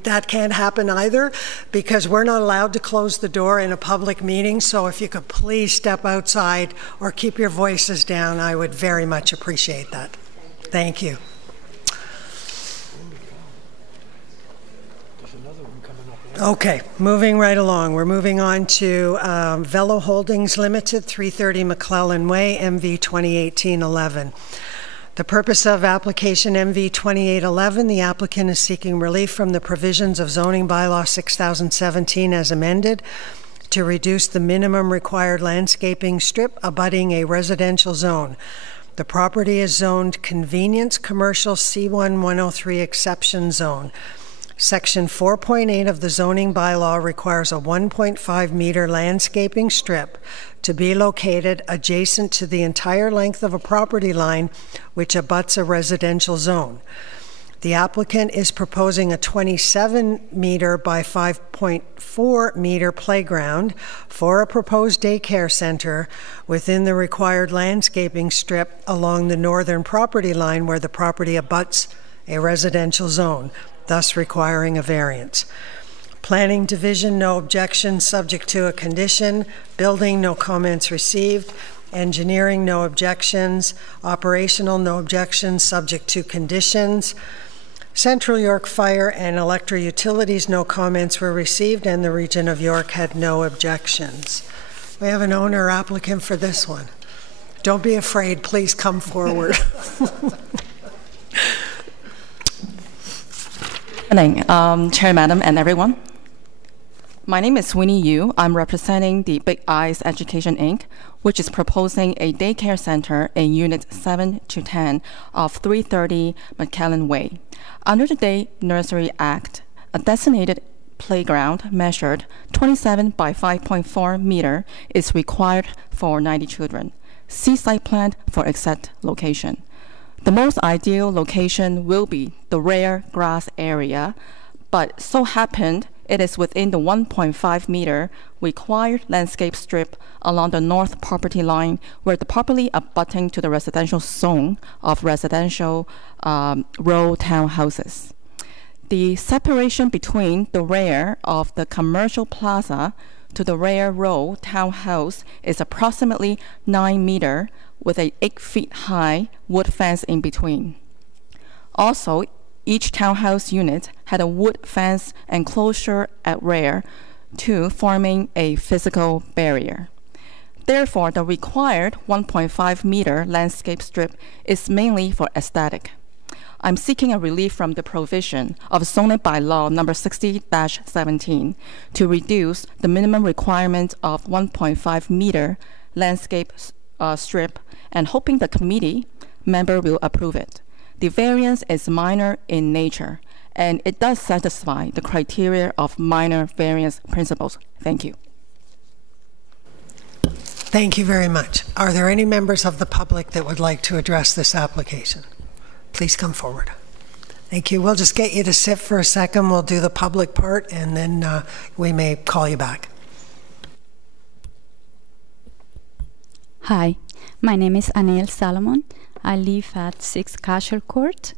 That can't happen either because we're not allowed to close the door in a public meeting. So if you could please step outside or keep your voices down, I would very much appreciate that. Thank you. Okay, moving right along. We're moving on to Velo Holdings Limited, 330 McClellan Way, MV 2018-11. The purpose of application MV 2811, the applicant is seeking relief from the provisions of zoning bylaw 6017 as amended to reduce the minimum required landscaping strip abutting a residential zone. The property is zoned Convenience Commercial C1 103 Exception Zone. Section 4.8 of the zoning bylaw requires a 1.5 meter landscaping strip to be located adjacent to the entire length of a property line which abuts a residential zone. The applicant is proposing a 27 meter by 5.4 meter playground for a proposed daycare center within the required landscaping strip along the northern property line where the property abuts a residential zone, thus requiring a variance. Planning Division, no objection, subject to a condition. Building, no comments received. Engineering, no objections. Operational, no objections, subject to conditions. Central York Fire and Electric Utilities, no comments were received, and the Region of York had no objections. We have an owner applicant for this one. Don't be afraid, please come forward. Good morning, Chair, Madam, and everyone. My name is Winnie Yu. I'm representing the Big Eyes Education, Inc., which is proposing a daycare center in Unit 7 to 10 of 330 McClellan Way. Under the Day Nursery Act, a designated playground measured 27 by 5.4 meter is required for 90 children. See site plan for exact location. The most ideal location will be the rear grass area, but so happened it is within the 1.5 meter required landscape strip along the north property line where the property abutting to the residential zone of residential row townhouses. The separation between the rear of the commercial plaza to the rear row townhouse is approximately 9 meter with a 8 feet high wood fence in between. Also, each townhouse unit had a wood fence enclosure at rear, too, forming a physical barrier. Therefore, the required 1.5 meter landscape strip is mainly for aesthetic. I'm seeking a relief from the provision of zoning bylaw number 60-17 to reduce the minimum requirement of 1.5 meter landscape strip and hoping the committee member will approve it. The variance is minor in nature and it does satisfy the criteria of minor variance principles. Thank you. Thank you very much. Are there any members of the public that would like to address this application? Please come forward. Thank you. We'll just get you to sit for a second. We'll do the public part and then we may call you back. Hi, my name is Aniel Salomon. I live at 6 Castle Court.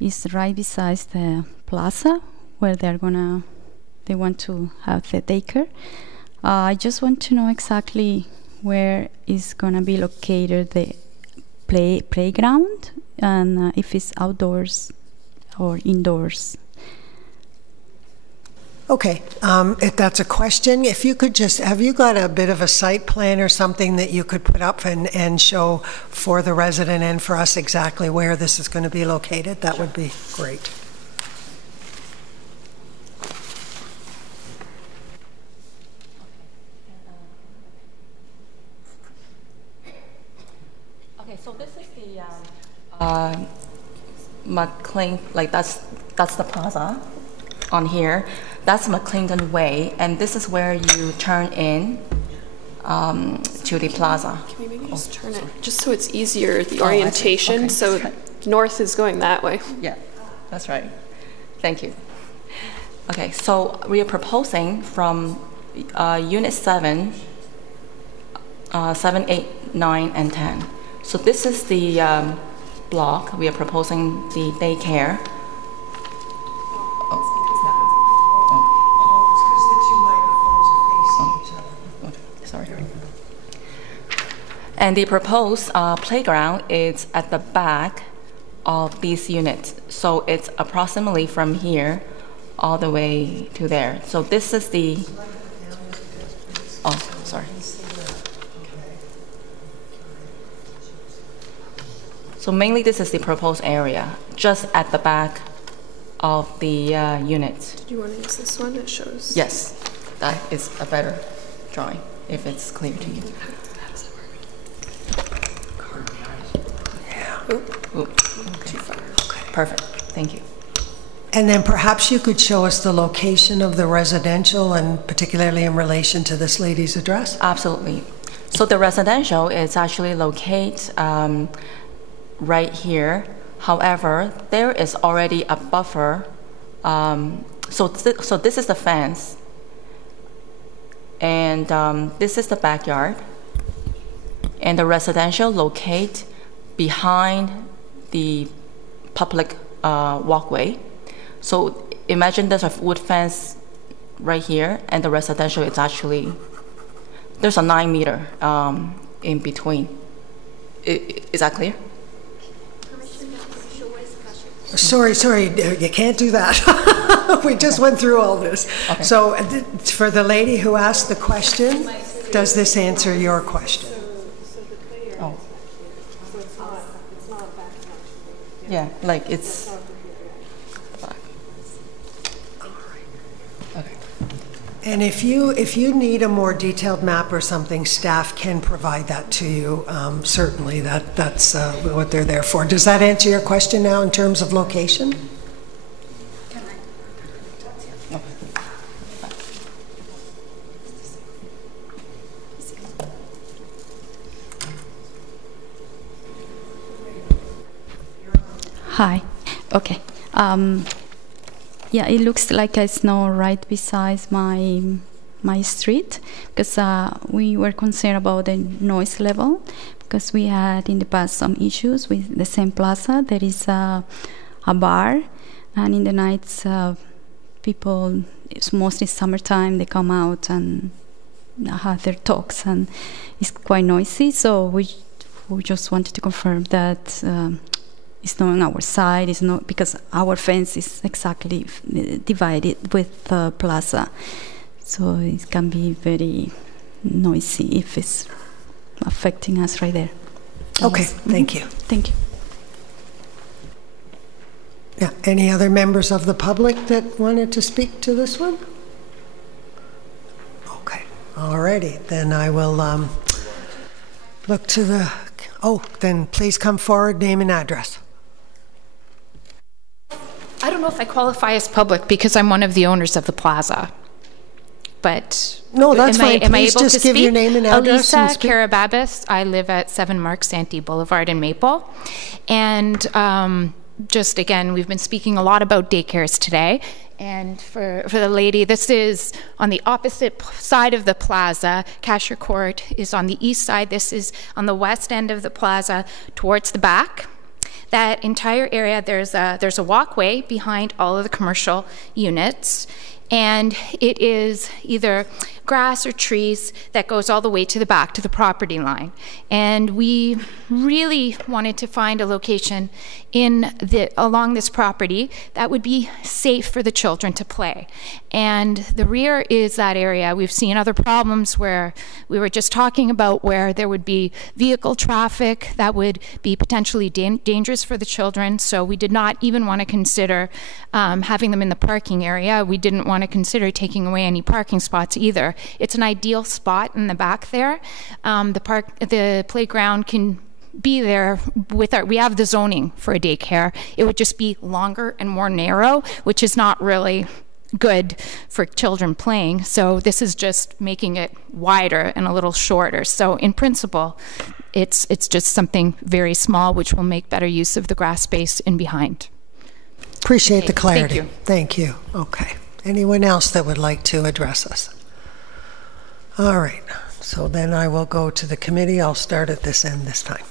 It's right beside the plaza where they want to have the daycare. I just want to know exactly where is gonna be located the playground and if it's outdoors or indoors. Okay, if that's a question, if you could just, have you got a bit of a site plan or something that you could put up and show for the resident and for us exactly where this is going to be located? That would be great. Okay, so this is the McLean, like that's the plaza on here. That's McClendon Way, and this is where you turn in to the plaza. Can we maybe just turn it, just so it's easier, the orientation, okay. So north is going that way. Yeah, that's right. Thank you. Okay, so we are proposing from Unit 7, 7, 8, 9, and 10. So this is the block. We are proposing the daycare. And the proposed playground is at the back of these units. So it's approximately from here all the way to there. So this is the, oh, sorry. So mainly this is the proposed area, just at the back of the units. Did you want to use this one that shows? Yes, that is a better drawing, if it's clear to you. Ooh, okay. Perfect, thank you. And then perhaps you could show us the location of the residential and particularly in relation to this lady's address? Absolutely. So the residential is actually located right here. However, there is already a buffer. So this is the fence. And this is the backyard. And the residential locate behind the public walkway. So imagine there's a wood fence right here, and the residential is actually, there's a 9 meter in between. Is that clear? Sorry, you can't do that. We just went through all this. Okay. So for the lady who asked the question, does this answer your question? Oh. Yeah, like it's. Okay. And if you need a more detailed map or something, staff can provide that to you. Certainly, that's what they're there for. Does that answer your question now in terms of location? Hi. Okay. Yeah, it looks like it's not right beside my street because we were concerned about the noise level because we had in the past some issues with the same plaza. There is a bar, and in the nights people, it's mostly summertime, they come out and have their talks, and it's quite noisy. So we just wanted to confirm that. It's not on our side. It's not because our fence is exactly divided with the plaza, so it can be very noisy if it's affecting us right there. Okay, Yes. Thank you. Thank you. Yeah. Any other members of the public that wanted to speak to this one? Okay. Alrighty. Then I will look to the. Oh, then please come forward. Name and address. I don't know if I qualify as public because I'm one of the owners of the plaza. But no, that's fine. Am I Please able just to give speak? your name and address. Elisa Carababas. I live at 7 Mark Santee Boulevard in Maple. And just again, we've been speaking a lot about daycares today. And for the lady, this is on the opposite side of the plaza. Cashier Court is on the east side. This is on the west end of the plaza towards the back. That entire area, there's a walkway behind all of the commercial units. And it is either grass or trees that goes all the way to the back to the property line. And we really wanted to find a location along this property that would be safe for the children to play. And the rear is that area. We've seen other problems where we were just talking about where there would be vehicle traffic that would be potentially dangerous for the children. So we did not even want to consider having them in the parking area. We didn't want to consider taking away any parking spots either. It's an ideal spot in the back there. The playground can be there we have the zoning for a daycare. It would just be longer and more narrow, which is not really good for children playing. So this is just making it wider and a little shorter. So in principle, it's just something very small, which will make better use of the grass space in behind. Appreciate the clarity. Thank you. Thank you. Okay. Anyone else that would like to address us? All right. So then I will go to the committee. I'll start at this end this time.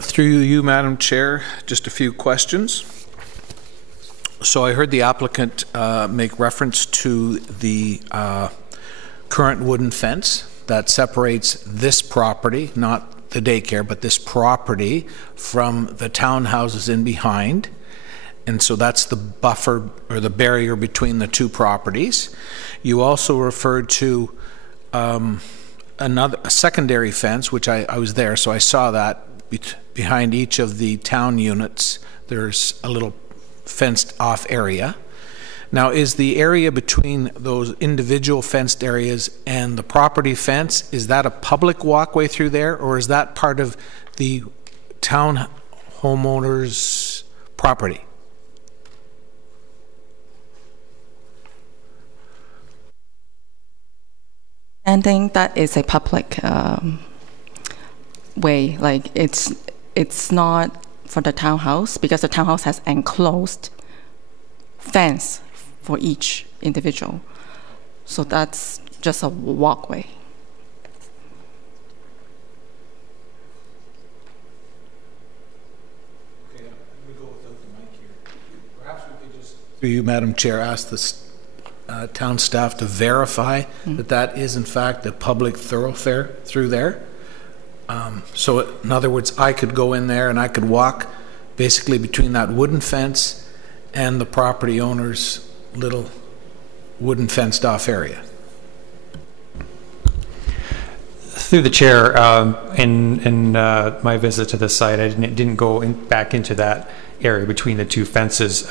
Through you, Madam Chair, just a few questions. So I heard the applicant make reference to the current wooden fence that separates this property, not the daycare, but this property from the townhouses in behind. And so that's the buffer or the barrier between the two properties. You also referred to a secondary fence, which I was there, so I saw that behind each of the town units. There's a little fenced off area. Now, is the area between those individual fenced areas and the property fence, is that a public walkway through there, or is that part of the town homeowner's property? I think that is a public way. Like it's not for the townhouse, because the townhouse has enclosed fence for each individual. So that's just a walkway. Okay, let me go without the mic here. Perhaps we could just, through you, Madam Chair, ask the town staff to verify that that is in fact a public thoroughfare through there. So in other words, I could go in there and I could walk basically between that wooden fence and the property owner's little wooden fenced off area. Through the chair, in my visit to the site, I didn't go back into that area between the two fences.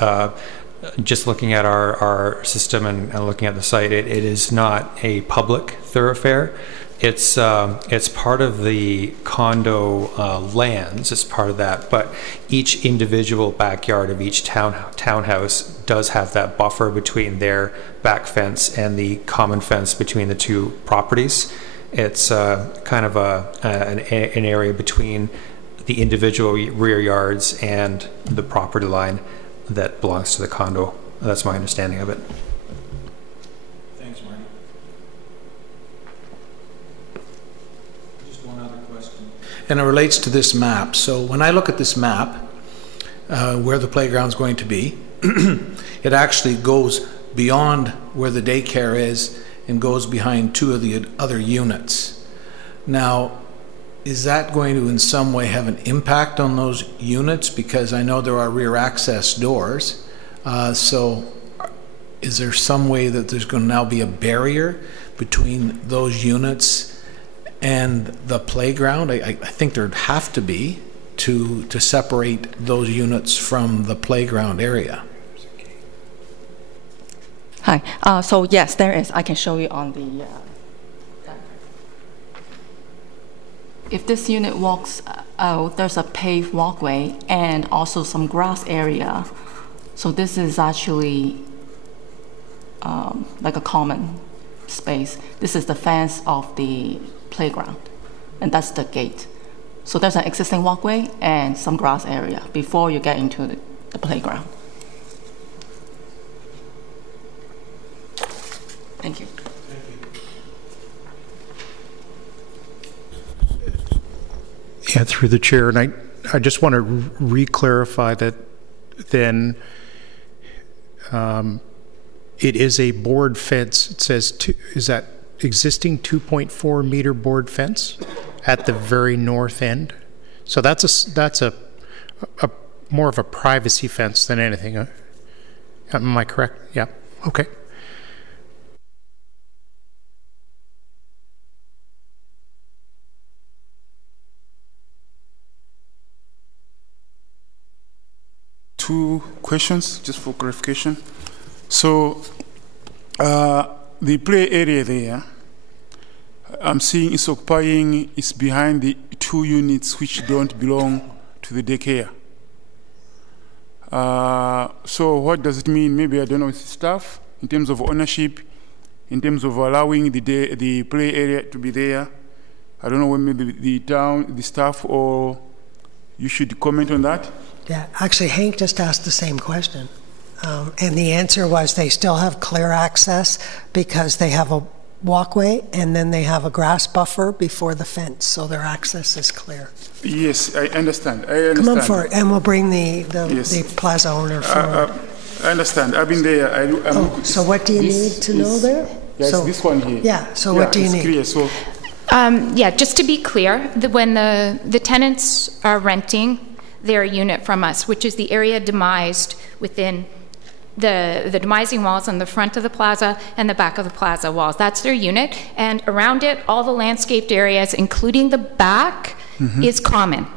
Just looking at our system and looking at the site, it is not a public thoroughfare. It's part of the condo lands. It's part of that, but each individual backyard of each townhouse does have that buffer between their back fence and the common fence between the two properties. It's kind of an area between the individual rear yards and the property line that belongs to the condo. That's my understanding of it. Thanks, Marty. Just one other question. And it relates to this map. So when I look at this map, where the playground's going to be, it actually goes beyond where the daycare is and goes behind two of the other units. Now, is that going to in some way have an impact on those units? Because I know there are rear access doors. So is there some way that there's going to now be a barrier between those units and the playground? I think there'd have to be to separate those units from the playground area. Hi. So yes, there is. I can show you on the. If this unit walks out, there's a paved walkway and also some grass area. So this is actually like a common space. This is the fence of the playground, and that's the gate. So there's an existing walkway and some grass area before you get into the playground. Thank you. Yeah, through the chair, and I just want to re-clarify that then it is a board fence. It says, is that existing 2.4 meter board fence at the very north end? So that's a more of a privacy fence than anything. Am I correct? Yeah. Okay. Two questions, just for clarification. So, the play area there, I'm seeing is behind the 2 units which don't belong to the daycare. So what does it mean? Maybe, I don't know, staff, in terms of ownership, in terms of allowing the play area to be there. I don't know when maybe the town, the staff, or you should comment on that. Yeah, actually, Hank just asked the same question. And the answer was they still have clear access because they have a walkway and then they have a grass buffer before the fence, so their access is clear. Yes, I understand. Come on forward, and we'll bring the plaza owner forward. I understand. I've been there. So what do you need to know there? Yes, so, this one here. Yeah, so what do you need? Clear, so. Yeah, just to be clear, when the tenants are renting their unit from us, which is the area demised within the demising walls on the front of the plaza and the back of the plaza walls. That's their unit, and around it, all the landscaped areas, including the back, is common.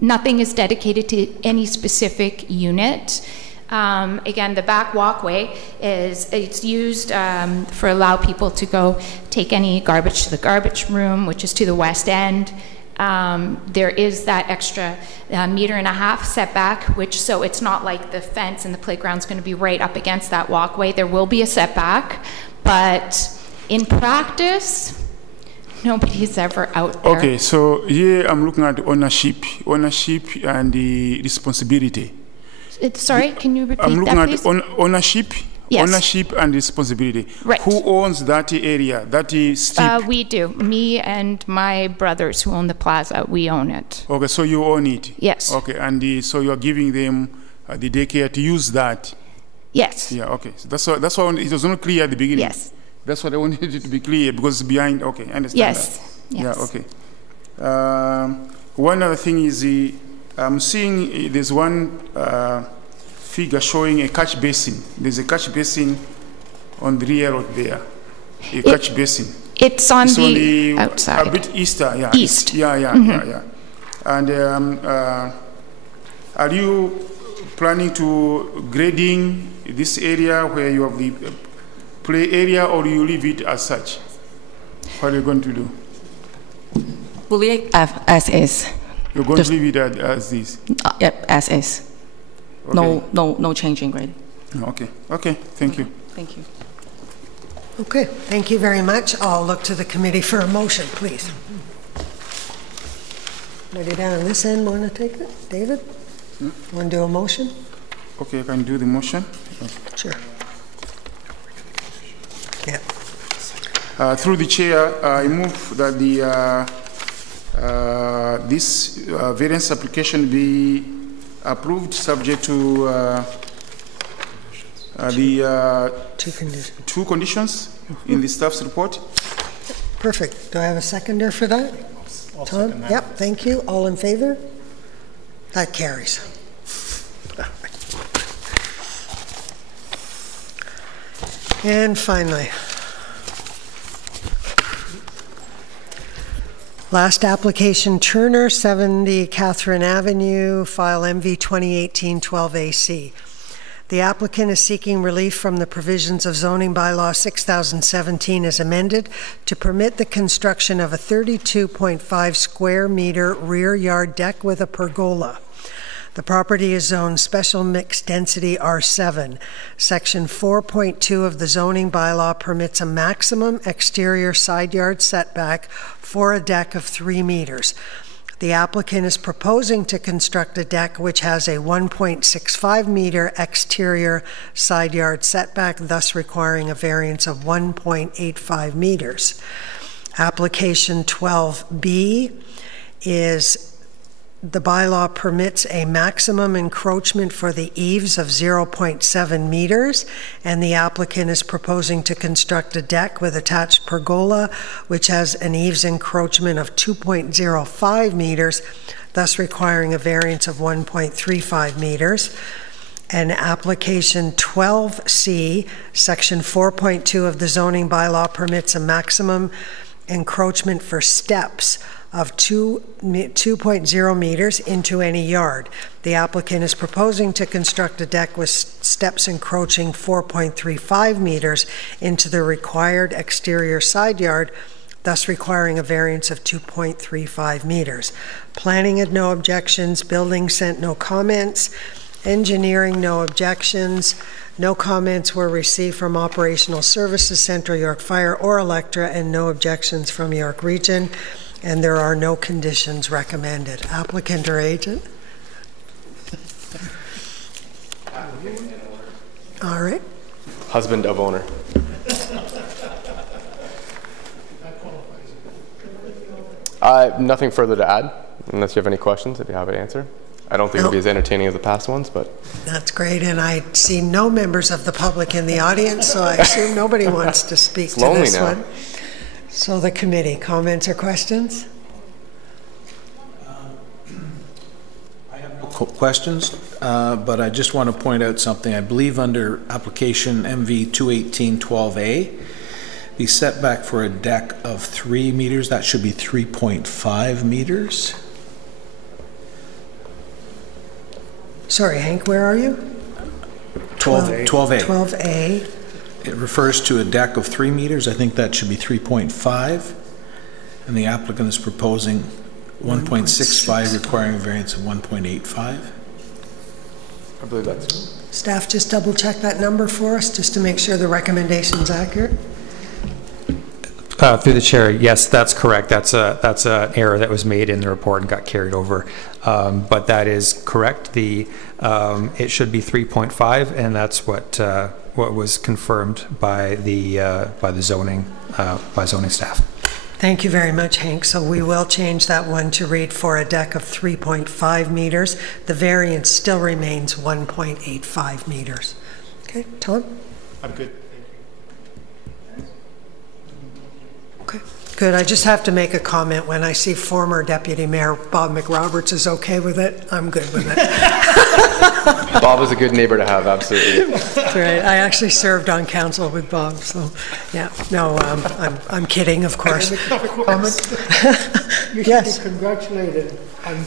Nothing is dedicated to any specific unit. Again, the back walkway it's used for allow people to go take any garbage to the garbage room, which is to the west end. There is that extra 1.5 meter setback, so it's not like the fence and the playground's going to be right up against that walkway. There will be a setback, but in practice, nobody's ever out there. Okay, so here I'm looking at ownership and the responsibility. Sorry, can you repeat that, I'm looking please? at ownership. Yes. Ownership and responsibility. Right. Who owns that area, that strip? We do. Me and my brothers who own the plaza, we own it. Okay, so you own it? Yes. Okay, and so you are giving them the daycare to use that? Yes. Yeah, okay. So that's why it was not clear at the beginning. Yes. That's what I wanted it to be clear, because it's behind, okay, I understand yes. that. Yes. Yeah, okay. One other thing is I'm seeing there's one figure showing a catch basin. There's a catch basin on the rear road there. Catch basin. It's on the outside. A bit easter, yeah. East. Yeah. And are you planning to grading this area where you have the play area, or do you leave it as such? What are you going to do? We'll leave it as is. You're going to leave it as this? Yep, as is. Okay. No changing grade. Okay. Thank you. Thank you. Okay, thank you very much. I'll look to the committee for a motion, please. Anybody down on this end want to take it? David? Want to do a motion? Okay, I can do the motion. Sure. Yeah. Through the chair, I move that this variance application be approved, subject to the two conditions in the staff's report. Perfect. Do I have a seconder for that? Tom? Yep, thank you. All in favor? That carries. And finally, last application, Turner, 70 Catherine Avenue, file MV 2018-12AC. The applicant is seeking relief from the provisions of zoning bylaw 6017 as amended to permit the construction of a 32.5 square meter rear yard deck with a pergola. The property is zoned special mixed density R7. Section 4.2 of the zoning bylaw permits a maximum exterior side yard setback for a deck of 3 meters. The applicant is proposing to construct a deck which has a 1.65 meter exterior side yard setback, thus requiring a variance of 1.85 meters. Application 12B is The bylaw permits a maximum encroachment for the eaves of 0.7 meters, and the applicant is proposing to construct a deck with attached pergola, which has an eaves encroachment of 2.05 meters, thus requiring a variance of 1.35 meters. And application 12C, section 4.2 of the zoning bylaw permits a maximum encroachment for steps of 2.0 meters into any yard. The applicant is proposing to construct a deck with steps encroaching 4.35 meters into the required exterior side yard, thus requiring a variance of 2.35 meters. Planning had no objections, building sent no comments, engineering no objections. No comments were received from Operational Services, Central York Fire, or Electra, and no objections from York Region. And there are no conditions recommended. Applicant or agent? All right. Husband of owner. Nothing further to add, unless you have any questions, if you have an answer. I don't think it'll be as entertaining as the past ones, but... That's great, and I see no members of the public in the audience, so I assume nobody wants to speak to this one. So the committee, comments or questions? I have no questions, but I just want to point out something. I believe under application MV 218-12A, the setback for a deck of 3 meters, that should be 3.5 meters. Sorry, Hank, where are you? 12A. 12A. It refers to a deck of 3 meters. I think that should be 3.5. And the applicant is proposing 1.65, requiring a variance of 1.85. I believe that's... Staff, just double check that number for us, just to make sure the recommendation's accurate. Through the chair, yes, that's correct. That's an error that was made in the report and got carried over. But that is correct. It should be 3.5, and that's what was confirmed by the zoning staff. Thank you very much, Hank. So we will change that one to read for a deck of 3.5 meters. The variance still remains 1.85 meters. Okay, Tom? I'm good. Okay, good. I just have to make a comment. When I see former Deputy Mayor Bob McRoberts is okay with it, I'm good with it. Bob is a good neighbor to have, absolutely. That's right. I actually served on council with Bob, so yeah. No, I'm kidding, of course. You should Yes. be congratulated on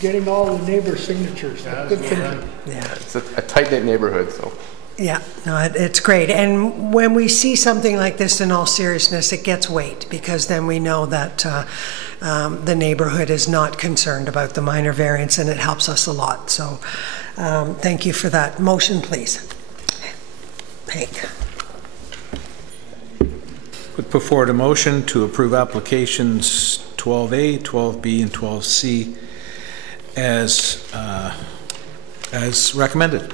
getting all the neighbor signatures. Good for you. Yeah. It's a tight-knit neighborhood, so... Yeah, no, it's great. And when we see something like this, in all seriousness, it gets weight, because then we know that the neighborhood is not concerned about the minor variance, and it helps us a lot. So thank you for that. Motion, please. Hank. Would put forward a motion to approve applications 12A, 12B, and 12C as recommended.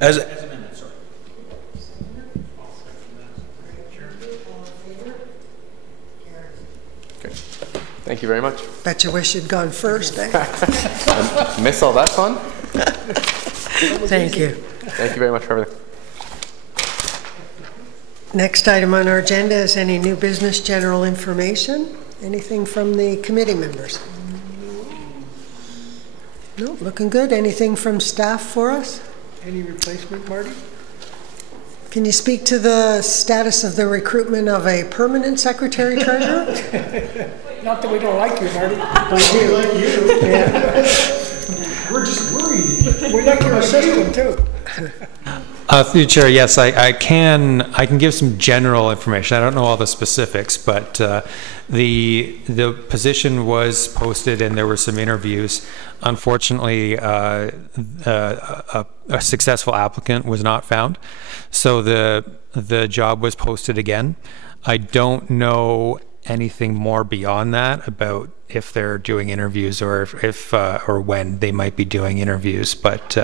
As amended, sorry. Okay. Thank you very much. Bet you wish you'd gone first, eh? Miss all that fun? Thank you. Thank you very much for everything. Next item on our agenda is any new business general information. Anything from the committee members? No, looking good. Anything from staff for us? Any replacement, Marty? Can you speak to the status of the recruitment of a permanent secretary treasurer? Not that we don't like you, Marty. We do. Like you. Yeah. We're just worried. We like your assistant too. Through the chair, yes, I can give some general information. I don't know all the specifics, but the position was posted and there were some interviews. Unfortunately, a successful applicant was not found, so the job was posted again. I don't know anything more beyond that about if they're doing interviews or if or when they might be doing interviews. But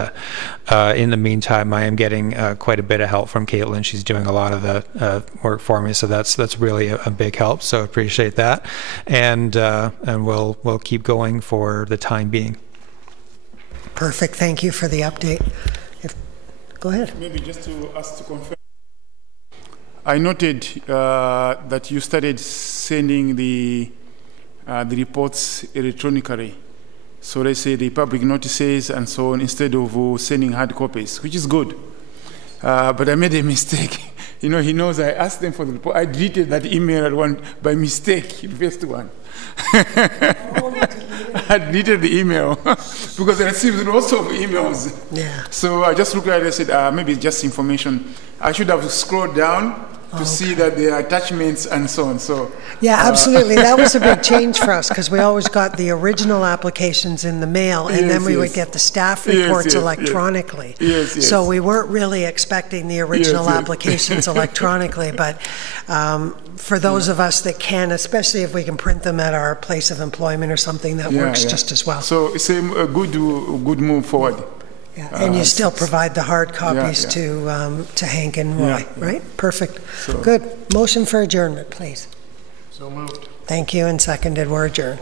in the meantime, I am getting quite a bit of help from Caitlin. She's doing a lot of the work for me, so that's really a big help. So I appreciate that, and we'll keep going for the time being. Perfect. Thank you for the update. Go ahead. Maybe just to ask to confirm. I noted that you started sending the reports electronically. So let's say the public notices and so on, instead of sending hard copies, which is good. But I made a mistake. You know, he knows I asked them for the report. I deleted that email by mistake, the first one. I deleted the email because I received lots of emails. Yeah. So I just looked at it and said, maybe it's just information. I should have scrolled down to see that there are attachments and so on. So yeah, absolutely. That was a big change for us because we always got the original applications in the mail, and then we would get the staff reports electronically. So we weren't really expecting the original applications electronically, but for those of us that can, especially if we can print them at our place of employment or something, that works just as well. So it's a good move forward. Yeah, and you still provide the hard copies to Hank and Roy, right? Perfect. So. Good. Motion for adjournment, please. So moved. Thank you, and seconded. We're adjourned.